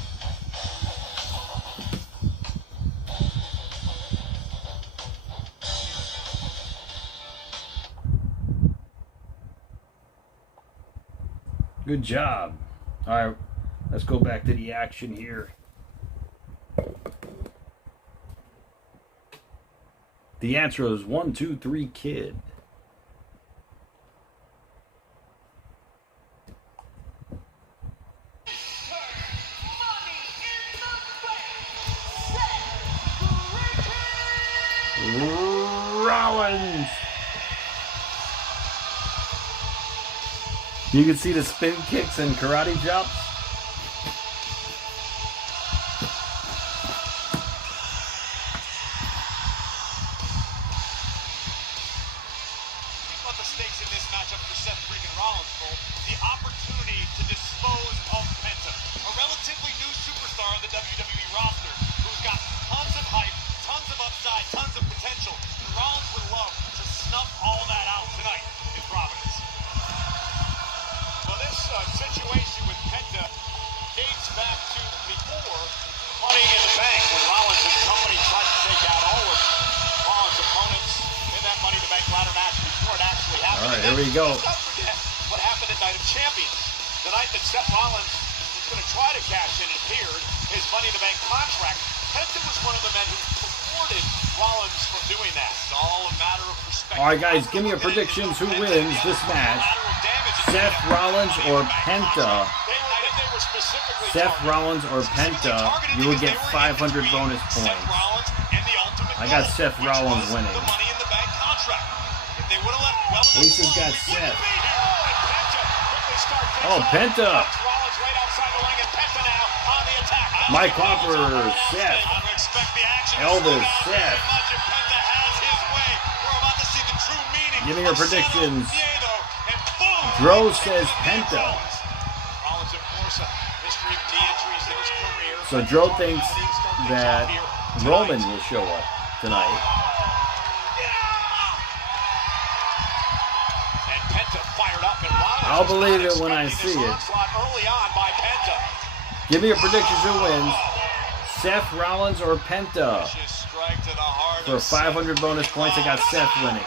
Good job. All right, let's go back to the action here. The answer is 1, 2, 3, kid. Rollins. You can see the spin kicks and karate chops. What the stakes in this matchup for Seth freaking Rollins, Cole? The opportunity to dispose of Penta, a relatively new superstar on the WWE roster who's got tons of hype, tons of upside, tons of potential. And Rollins would love to snuff all that out tonight in Providence. Well, this situation with Penta dates back to before Money in the Bank, when Rollins and company tried to take out all of Rollins' opponents in that Money in the Bank ladder match before it actually happened. All right, here we go. Let's not forget what happened at Night of Champions. The night that Seth Rollins was going to try to cash in and cleared his Money in the Bank contract. Penta was one of the men who thwarted Rollins from doing that. It's all a matter of perspective. All right, guys, give me your predictions. Who wins this match? Seth Rollins or Penta? Seth Rollins or Penta, you will get 500 bonus points. I got Seth Rollins winning. Lisa's got Seth. Oh, Penta. Mike Hopper, Seth. Elvis, Seth. Give me your predictions. Dro says Penta. So Dro thinks that Roman will show up tonight. I'll believe it when I see it. Give me your predictions who wins. Seth Rollins or Penta? For 500 bonus points, I got Seth winning.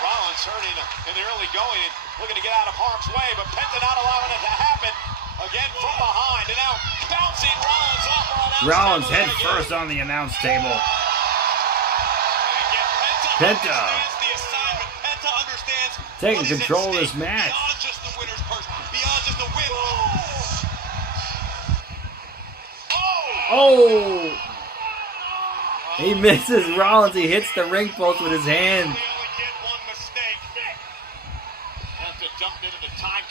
Rollins hurting in the early going and looking to get out of harm's way, but Penta not allowing it to happen. Again from behind, and now bouncing Rollins off. Rollins head first on the announce table. Penta taking control of this match. Oh! He misses Rollins. He hits the ring post with his hand.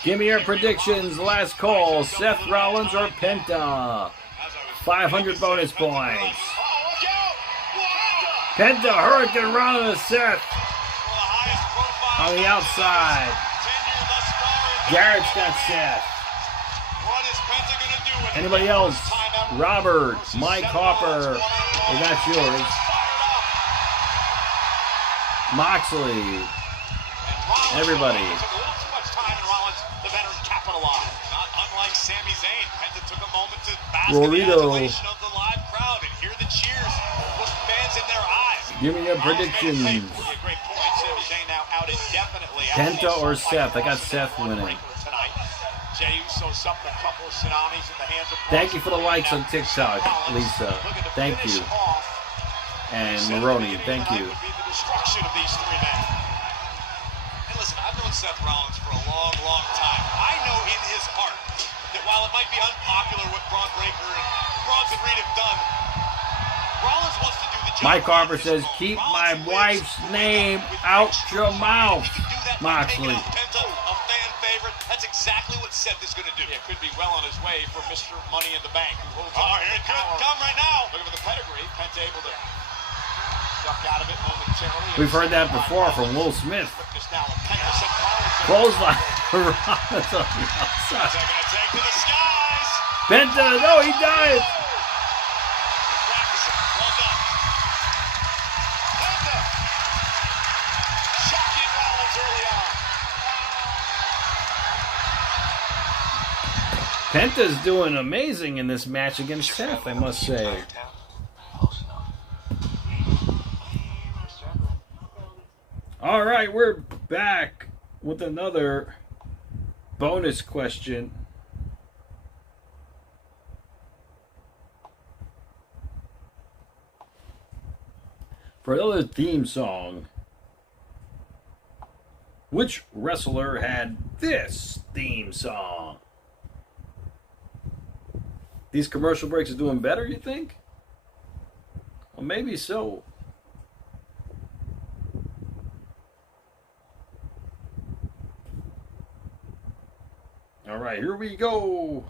Give me your predictions. Last call. Seth Rollins or Penta? 500 bonus points. Penta, Hurricane Rana to Seth. On the outside. Garrett's got Seth. Anybody else? Robert, Mike Hopper. They got yours. Moxley. Everybody. Unlike Sami Zayn, Penta took a moment to bask Rolito. in the adulation of the live crowd and hear the cheers, look fans in their eyes. Give me your predictions. Great point. Sami Zayn now out indefinitely. Penta or Seth? I got Seth winning. Thank you for the likes on TikTok, Lisa. Thank you. And Maroney, thank you. Listen, I've known Seth Rollins for a long, long time. I know in his heart that while it might be unpopular what Braun Breaker and Bronson Reed have done, Rollins wants to do the job. Mike Harper says, keep my wife's name out your mouth, Moxley. Penta, a fan favorite. That's exactly what Seth is going to do. Yeah, could be well on his way for Mr. Money in the Bank, who holds on. Here it could come right now. Look at the pedigree. Penta able to duck out of it momentarily. We've heard that before from Will Smith. Clothesline. Rollins on the outside. Penta, no, he died. Penta's doing amazing in this match against Seth, I must say. All right, we're back with another bonus question. For another theme song, which wrestler had this theme song? These commercial breaks are doing better, you think? Well, maybe so. All right, here we go.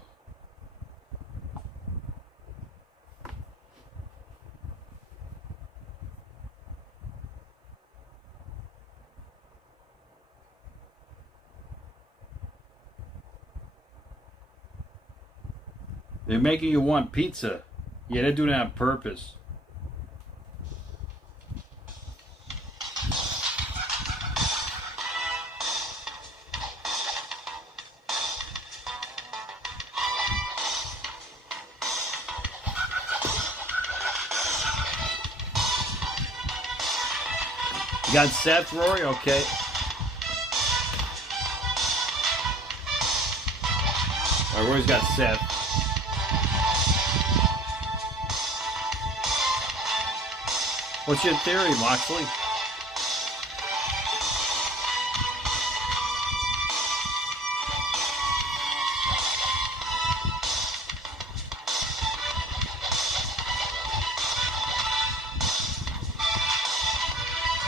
They're making you want pizza. Yeah, they're doing it on purpose. You got Seth, Rory? Okay. All right, Rory's got Seth. What's your theory, Moxley?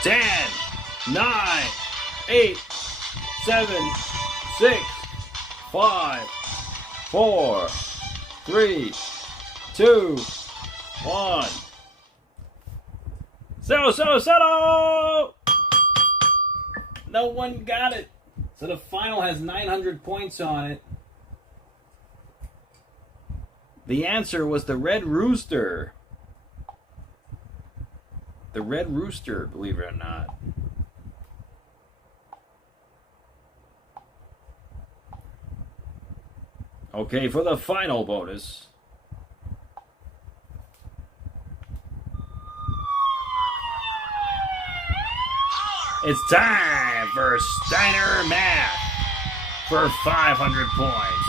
Ten, 9, 8, 7, 6, 5, 4, 3, 2, 1. Settle! No one got it. So the final has 900 points on it. The answer was the Red Rooster. The Red Rooster, believe it or not. Okay, for the final bonus. It's time for Steiner Math for 500 points.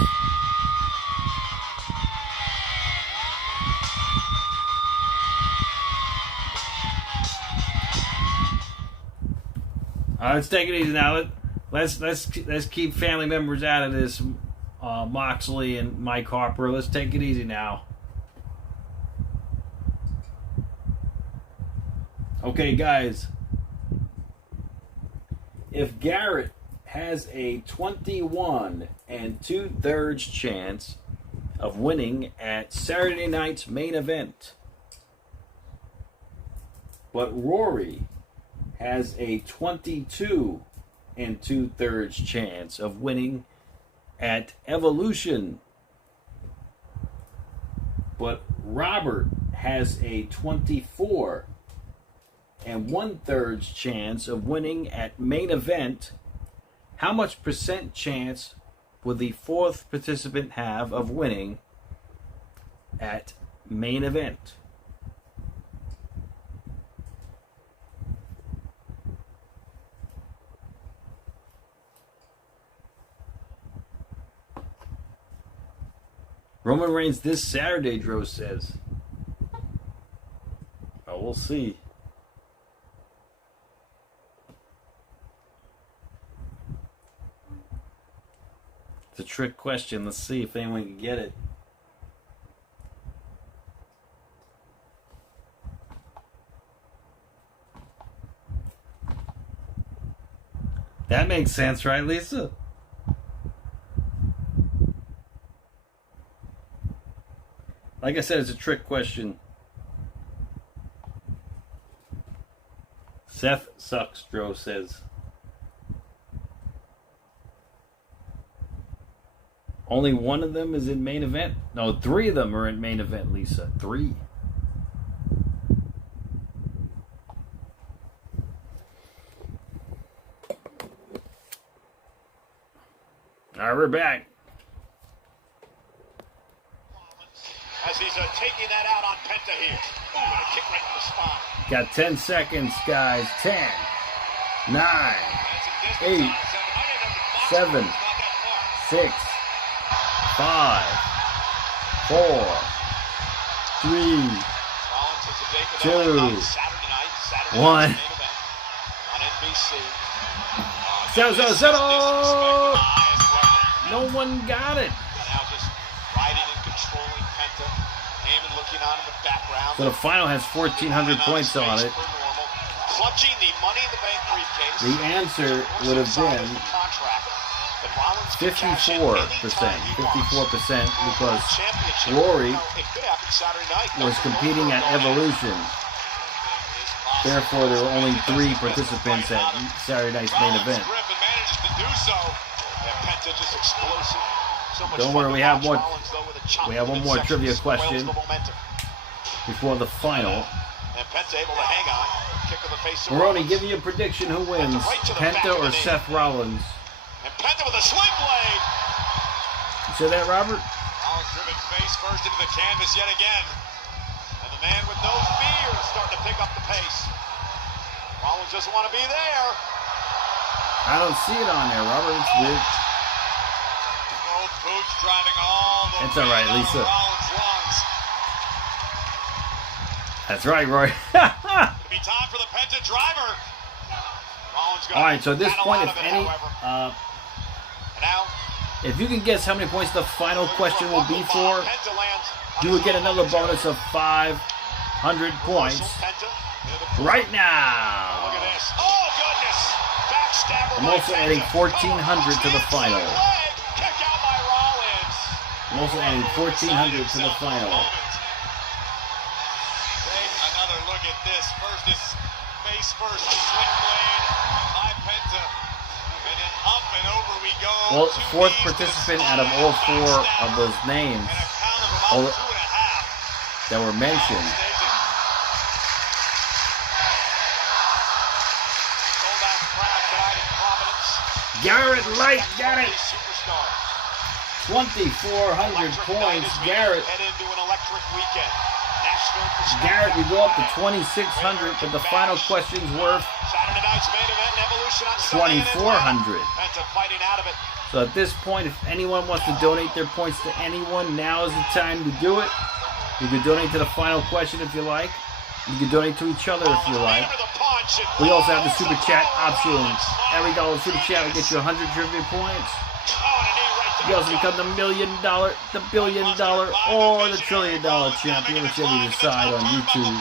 Let's take it easy now. Let's keep family members out of this. Moxley and Mike Harper. Let's take it easy now. Okay, guys. If Garrett has a 21 2/3 chance of winning at Saturday night's main event, but Rory has a 22 2/3 chance of winning at Evolution, but Robert has a 24 1/3 chance of winning at main event, how much percent chance will the fourth participant have of winning at main event? Roman Reigns this Saturday, Dro says. Oh, we'll see. It's a trick question. Let's see if anyone can get it. That makes sense, right, Lisa? Like I said, it's a trick question. Seth sucks, Dro says. Only one of them is in main event? No, 3 of them are in main event, Lisa. 3. Alright, we're back. As he's taking that out on Penta here. Ooh, and a kick right in the spine. Got 10 seconds, guys. 10, 9, 8, 7, 6, 5, 4, 3, 2, 1. Settle! No one got it. Now just riding and controlling Penta. Heyman looking on in the background. So the final has 1,400 points on it. Clutching the Money in the Bank briefcase. The answer would have been 54%. 54% because Rory was competing at Evolution. Therefore, there were only 3 participants at Saturday night's main event. Don't worry, we have more. We have one more trivia question before the final. Maroni, give me a prediction. Who wins, Penta or Seth Rollins? And Penta with a sling blade. You said that, Robert? Rollins driven face first into the canvas yet again. And the man with no fear is starting to pick up the pace. Rollins doesn't want to be there. I don't see it on there, Robert. It's weird. Both boots driving all the It's all right, way Lisa. down Rollins' lungs. That's right, Roy. be time for the Penta driver. All right, so at this point, if any, if you can guess how many points the final question will be for, you would get another bonus of 500 points right now. Look at this. Oh, goodness. Backstabber. I'm also adding 1,400 to the final. Kick out by Rollins. I'm also adding 1,400 to the final. Take another look at this. First is face first, swing blade by Penta. And then up and over we go. Well, fourth participant out of all four of those names that were mentioned. Garrett Light got it. 2,400 points. Garrett. Garrett, you go up to 2,600, but the final question's worth 2,400. So at this point, if anyone wants to donate their points to anyone, now is the time to do it. You can donate to the final question if you like. You can donate to each other if you like. We also have the super chat option. Every dollar super chat will get you 100 trivia points. You also become the $1 million, the $1 billion, or the $1 trillion champion, whichever you decide on YouTube.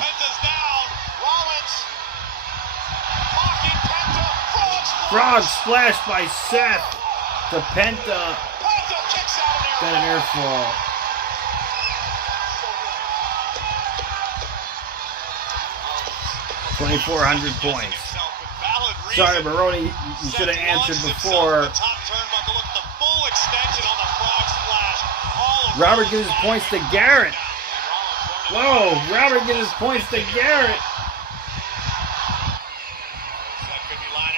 Frog splash by Seth to Penta. Got an air fall. $2,400 points. Sorry, Baroni, you should have answered before. Robert gives his points to Garrett. Whoa, Robert gives his points to Garrett.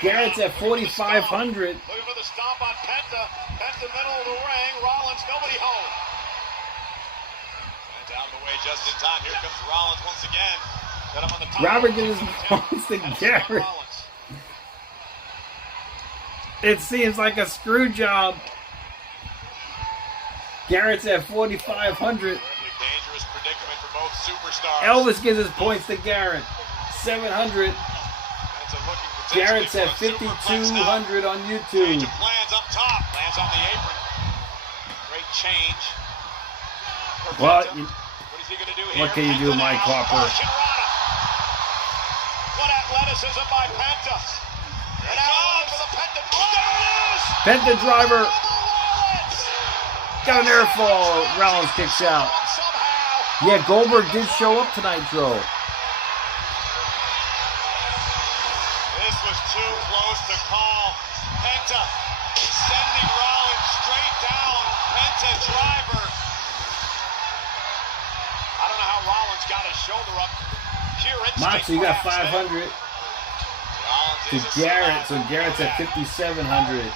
Garrett's at 4,500. Looking for the stomp on Penta. Penta middle of the ring. Rollins, nobody home. And down the way just in time. Here comes Rollins once again. Got him on the top. Robert gives his points to Garrett. It seems like a screw job. Garrett's at 4,500. Dangerous predicament for both superstars. Elvis gives his points to Garrett. 700. Garrett's at 5,200 on YouTube. Lands up top. Lands on the apron. Great change. Well, what is he going to do here? What can you do, Mike Harper? What athleticism by Penta. And out for the Penta. Oh, there it is! Penta driver. Got an air fall. Rollins kicks out. Yeah, Goldberg did show up tonight, Joe. This was too close to call. Penta sending Rollins straight down. Penta driver. I don't know how Rollins got his shoulder up. Pure instinct. Moxie, you got 500 to Garrett, so Garrett's at 5,700.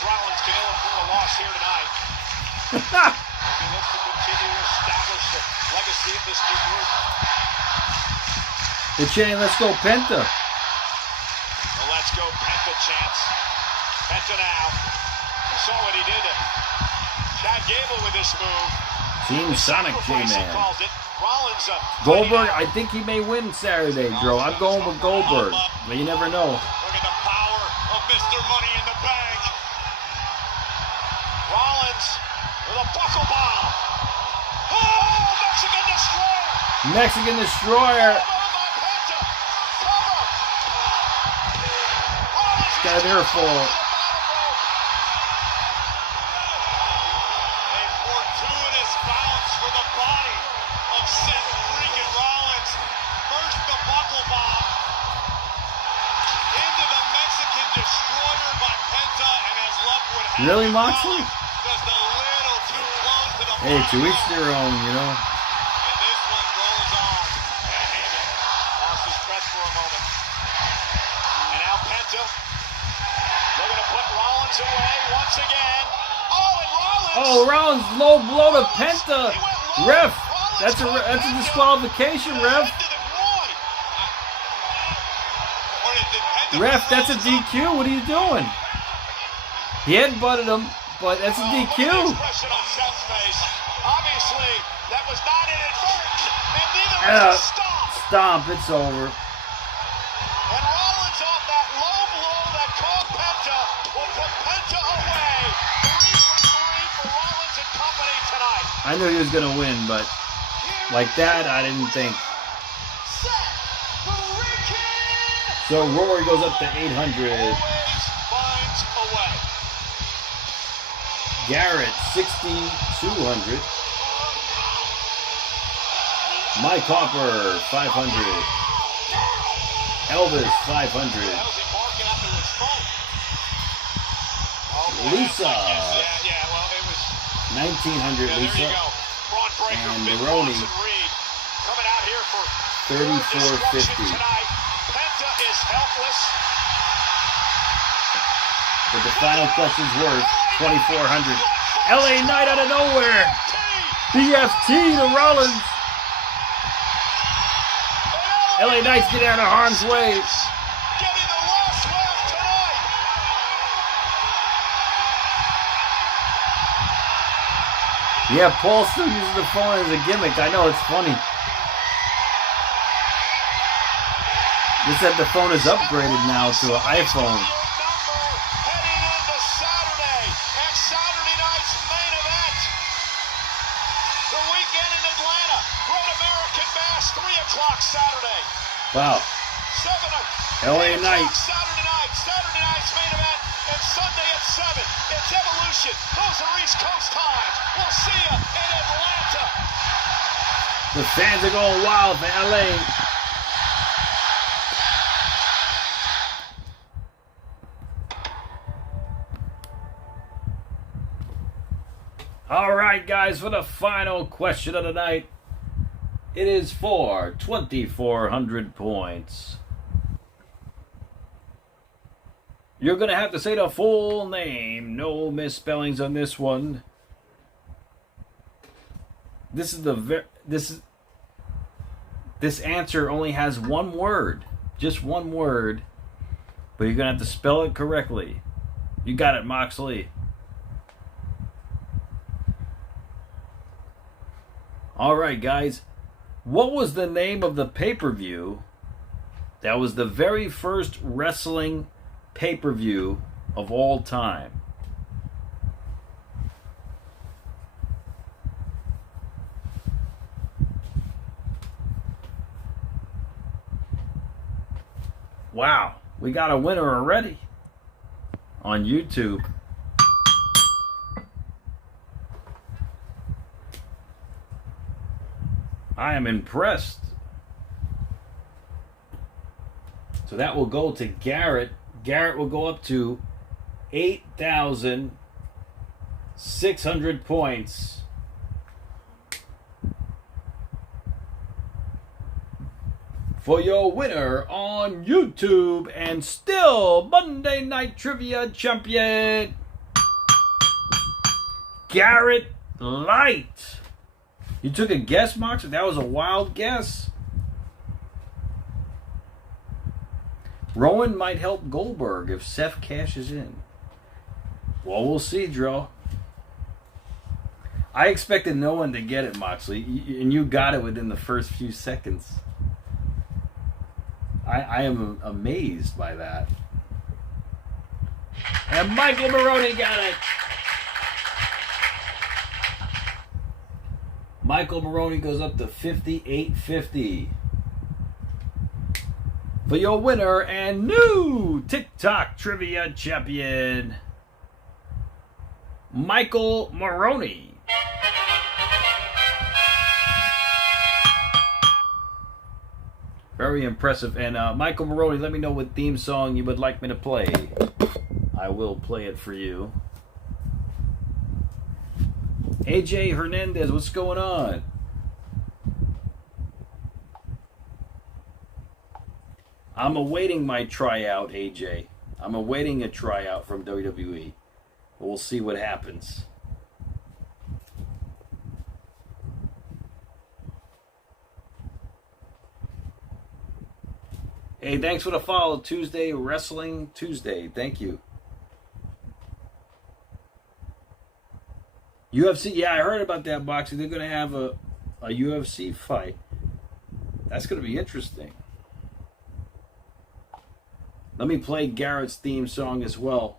Rollins can ill afford a loss here tonight. He looks to continue to establish the legacy of this new group. They're chanting, "Let's go Penta." The "Let's go Penta" chants. Penta now. You saw what he did to Chad Gable with this move. Team Sonic J-Man. Rollins, Goldberg, I think he may win Saturday, Joe. I'm going with Goldberg, but you never know. Look at the power of Mr. Money in the Bank. Rollins with a buckle bomb. Oh, Mexican Destroyer. Mexican Destroyer. Got an air fall. A fortuitous bounce for the body of Seth freaking Rollins. First the buckle bomb. Into the Mexican Destroyer by Penta, and as luck would have Really, it, Moxley? just a little too close to the Hey, to each their own, you know. And this one rolls on. And Heyman lost his breath for a moment. And now Penta looking to put Rollins away once again. Oh, and Rollins! Oh, Rollins low blow to Penta. Ref, that's a disqualification, ref. Ref, that's a DQ. What are you doing? He headbutted him, but that's a DQ. Obviously, that was not inadvertent, and neither was a stomp. Stomp, it's over. And Rollins off that low blow that caught Penta will put Penta away. 3 for 3 for Rollins and company tonight. I knew he was going to win, but like that, I didn't think. So Rory goes up to 800. Always finds a way. Garrett, 6,200. Mike Hopper, 500. Elvis, 500. Lisa, Yeah, well, it was 1,900. there Lisa. you go. Braun Breaker, And Big Maroney, Bronson Reed coming out here for 34.50. tonight. Penta is helpless. But the final question's worth 2,400. LA Knight out of nowhere. BFT to Rollins. LA Knight's get out of harm's way. Getting the last laugh tonight. Yeah, Paul still uses the phone as a gimmick. I know, it's funny. They said the phone is upgraded now to an iPhone. Heading into Saturday and Saturday night's main event. The weekend in Atlanta. Great American Bash, 3 o'clock Saturday. Wow. 7 LA Knight. Saturday night's main event, and Sunday at 7. It's Evolution. Those are East Coast times. We'll see you in Atlanta. The fans are going wild for LA. All right, guys, for the final question of the night, it is for 2,400 points. You're going to have to say the full name. No misspellings on this one. This answer only has one word. Just one word. But you're going to have to spell it correctly. You got it, Moxley. All right, guys. What was the name of the pay-per-view that was the very first wrestling pay-per-view of all time? Wow, we got a winner already on YouTube. I am impressed. So that will go to Garrett. Garrett will go up to 8,600 points. For your winner on YouTube and still Monday Night Trivia champion, Garrett Light. You took a guess, Mox? That was a wild guess. Rowan might help Goldberg if Seth cashes in. Well, we'll see, Dro. I expected no one to get it, Moxley, and you got it within the first few seconds. I am amazed by that. And Michael Maroney got it. Michael Maroney goes up to 58.50. For your winner and new TikTok trivia champion, Michael Maroney. Very impressive. And Michael Maroney, let me know what theme song you would like me to play. I will play it for you. AJ Hernandez, what's going on? I'm awaiting my tryout, AJ. I'm awaiting a tryout from WWE. We'll see what happens. Hey, thanks for the follow, Tuesday Wrestling Tuesday. Thank you. UFC, yeah, I heard about that boxing. They're going to have a UFC fight. That's going to be interesting. Let me play Garrett's theme song as well.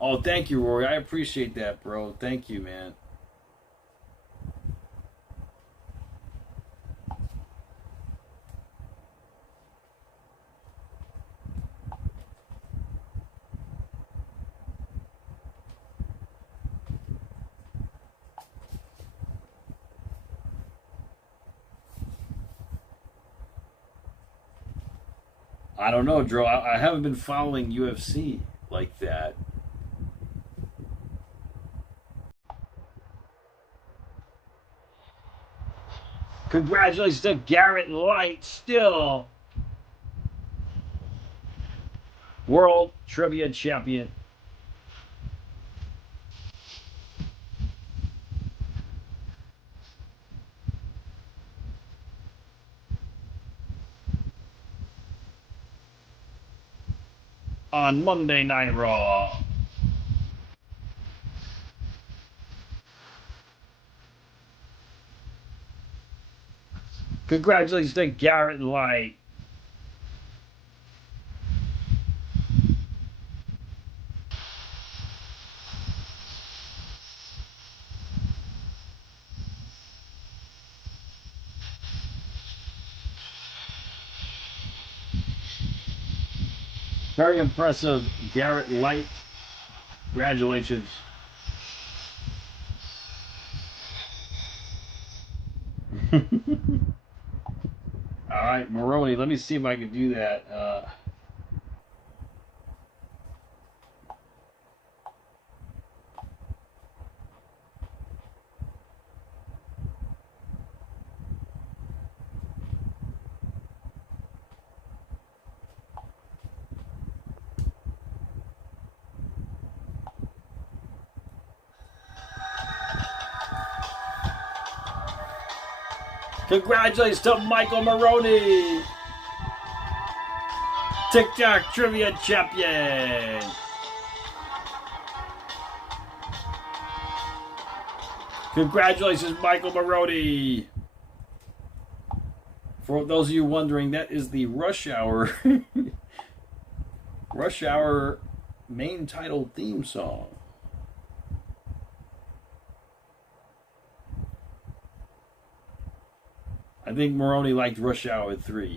Oh, thank you, Rory. I appreciate that, bro. Thank you, man. I don't know, Drew. I haven't been following UFC like that. Congratulations to Garrett Light, still World Trivia Champion. On Monday Night Raw. Congratulations to Garrett Light. Very impressive, Garrett Light. Congratulations. All right, Maroney, let me see if I can do that. Congratulations to Michael Maroney, TikTok Trivia Champion. Congratulations, Michael Maroney. For those of you wondering, that is the Rush Hour Rush Hour main title theme song. I think Maroney liked Rush Hour 3.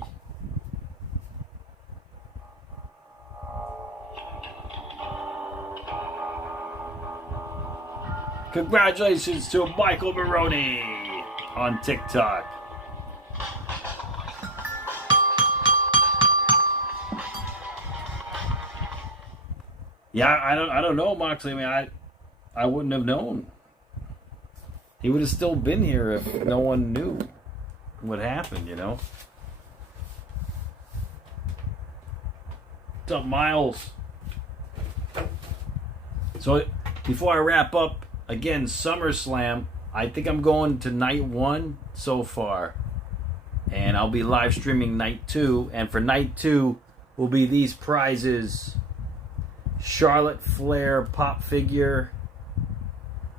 Congratulations to Michael Maroney on TikTok. Yeah, I don't know, Moxley. I mean, I wouldn't have known. He would have still been here if no one knew what happened, you know. What's up, Miles? So before I wrap up, again, SummerSlam, I think I'm going to night 1 so far, and I'll be live streaming night 2, and for night 2 will be these prizes: Charlotte Flair pop figure,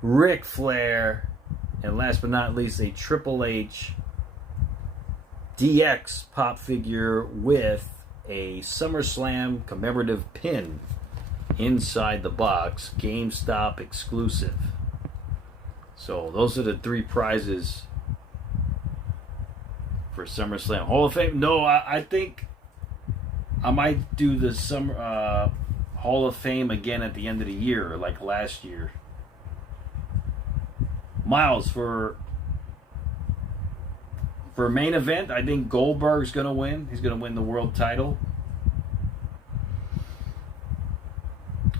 Ric Flair, and last but not least, a Triple H DX pop figure with a SummerSlam commemorative pin inside the box, GameStop exclusive. So those are the 3 prizes for SummerSlam. Hall of Fame? No, I think I might do the Hall of Fame again at the end of the year, like last year. Miles, for main event, I think Goldberg's going to win. He's going to win the world title.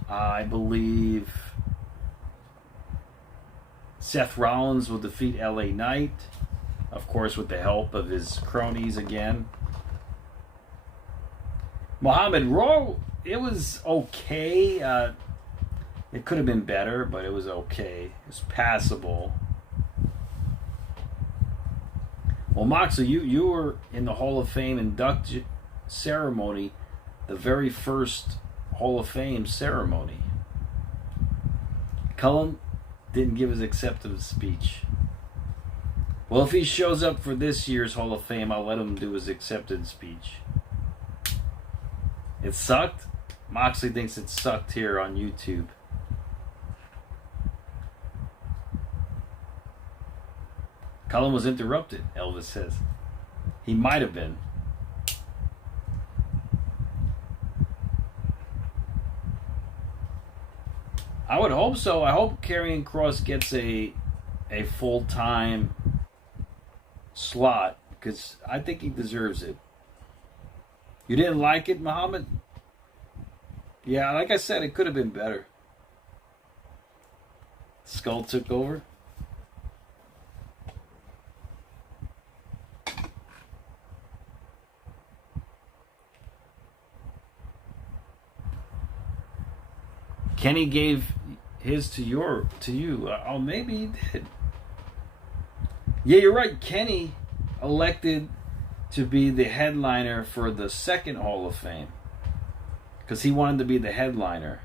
I believe Seth Rollins will defeat LA Knight, of course, with the help of his cronies again. Muhammad Raw, it was okay. It could have been better, but it was okay. It's passable. Well, Moxley, you were in the Hall of Fame induction ceremony, the very first Hall of Fame ceremony. Cullen didn't give his acceptance speech. Well, if he shows up for this year's Hall of Fame, I'll let him do his acceptance speech. It sucked? Moxley thinks it sucked here on YouTube. Cullen was interrupted, Elvis says. He might have been. I would hope so. I hope Karrion Kross gets a full-time slot, because I think he deserves it. You didn't like it, Muhammad? Yeah, like I said, it could have been better. Skull took over. Kenny gave his to you. Oh, maybe he did. Yeah, you're right. Kenny elected to be the headliner for the second Hall of Fame because he wanted to be the headliner.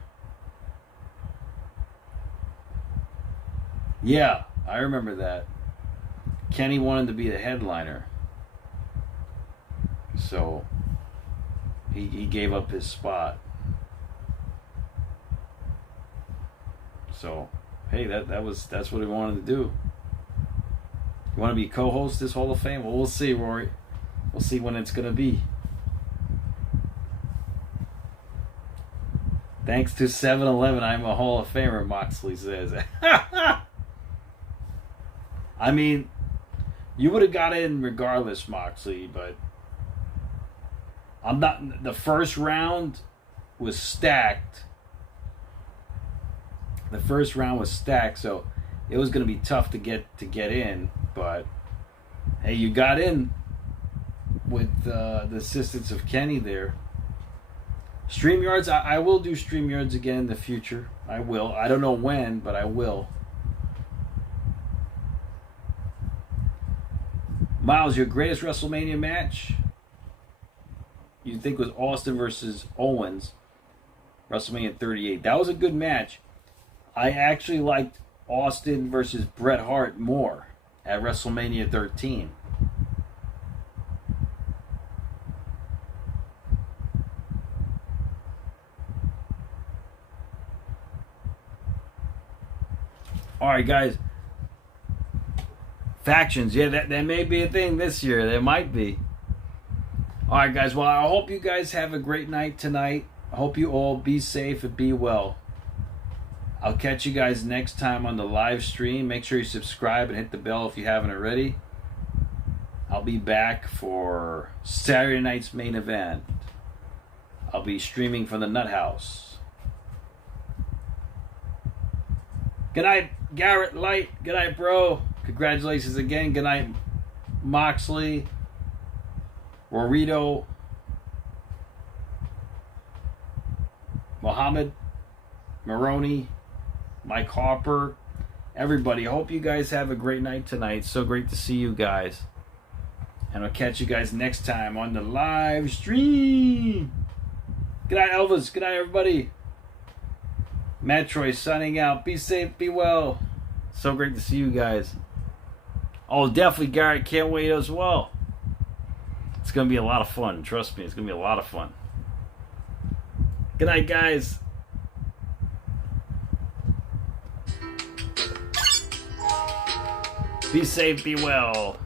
Yeah, I remember that. Kenny wanted to be the headliner, so he gave up his spot. So, hey, that's what he wanted to do. You want to be co-host this Hall of Fame? Well, we'll see, Rory. We'll see when it's going to be. Thanks to 7-Eleven, I'm a Hall of Famer, Moxley says. I mean, you would have got in regardless, Moxley, but I'm not. The first round was stacked. The first round was stacked, so it was going to be tough to get in. But hey, you got in with the assistance of Kenny there. StreamYards, I will do StreamYards again in the future. I will. I don't know when, but I will. Miles, your greatest WrestleMania match? You think was Austin versus Owens, WrestleMania 38. That was a good match. I actually liked Austin versus Bret Hart more at WrestleMania 13. Alright, guys. Factions. Yeah, that may be a thing this year. There might be. Alright, guys. Well, I hope you guys have a great night tonight. I hope you all be safe and be well. I'll catch you guys next time on the live stream. Make sure you subscribe and hit the bell if you haven't already. I'll be back for Saturday night's main event. I'll be streaming from the Nut House. Good night, Garrett Light. Good night, bro. Congratulations again. Good night, Moxley, Rorito, Muhammad, Maroney, Mike Harper, everybody. I hope you guys have a great night tonight. So great to see you guys. And I'll catch you guys next time on the live stream. Good night, Elvis. Good night, everybody. MATTROISE signing out. Be safe, be well. So great to see you guys. Oh, definitely, Garrett. Can't wait as well. It's going to be a lot of fun. Trust me, it's going to be a lot of fun. Good night, guys. Be safe, be well.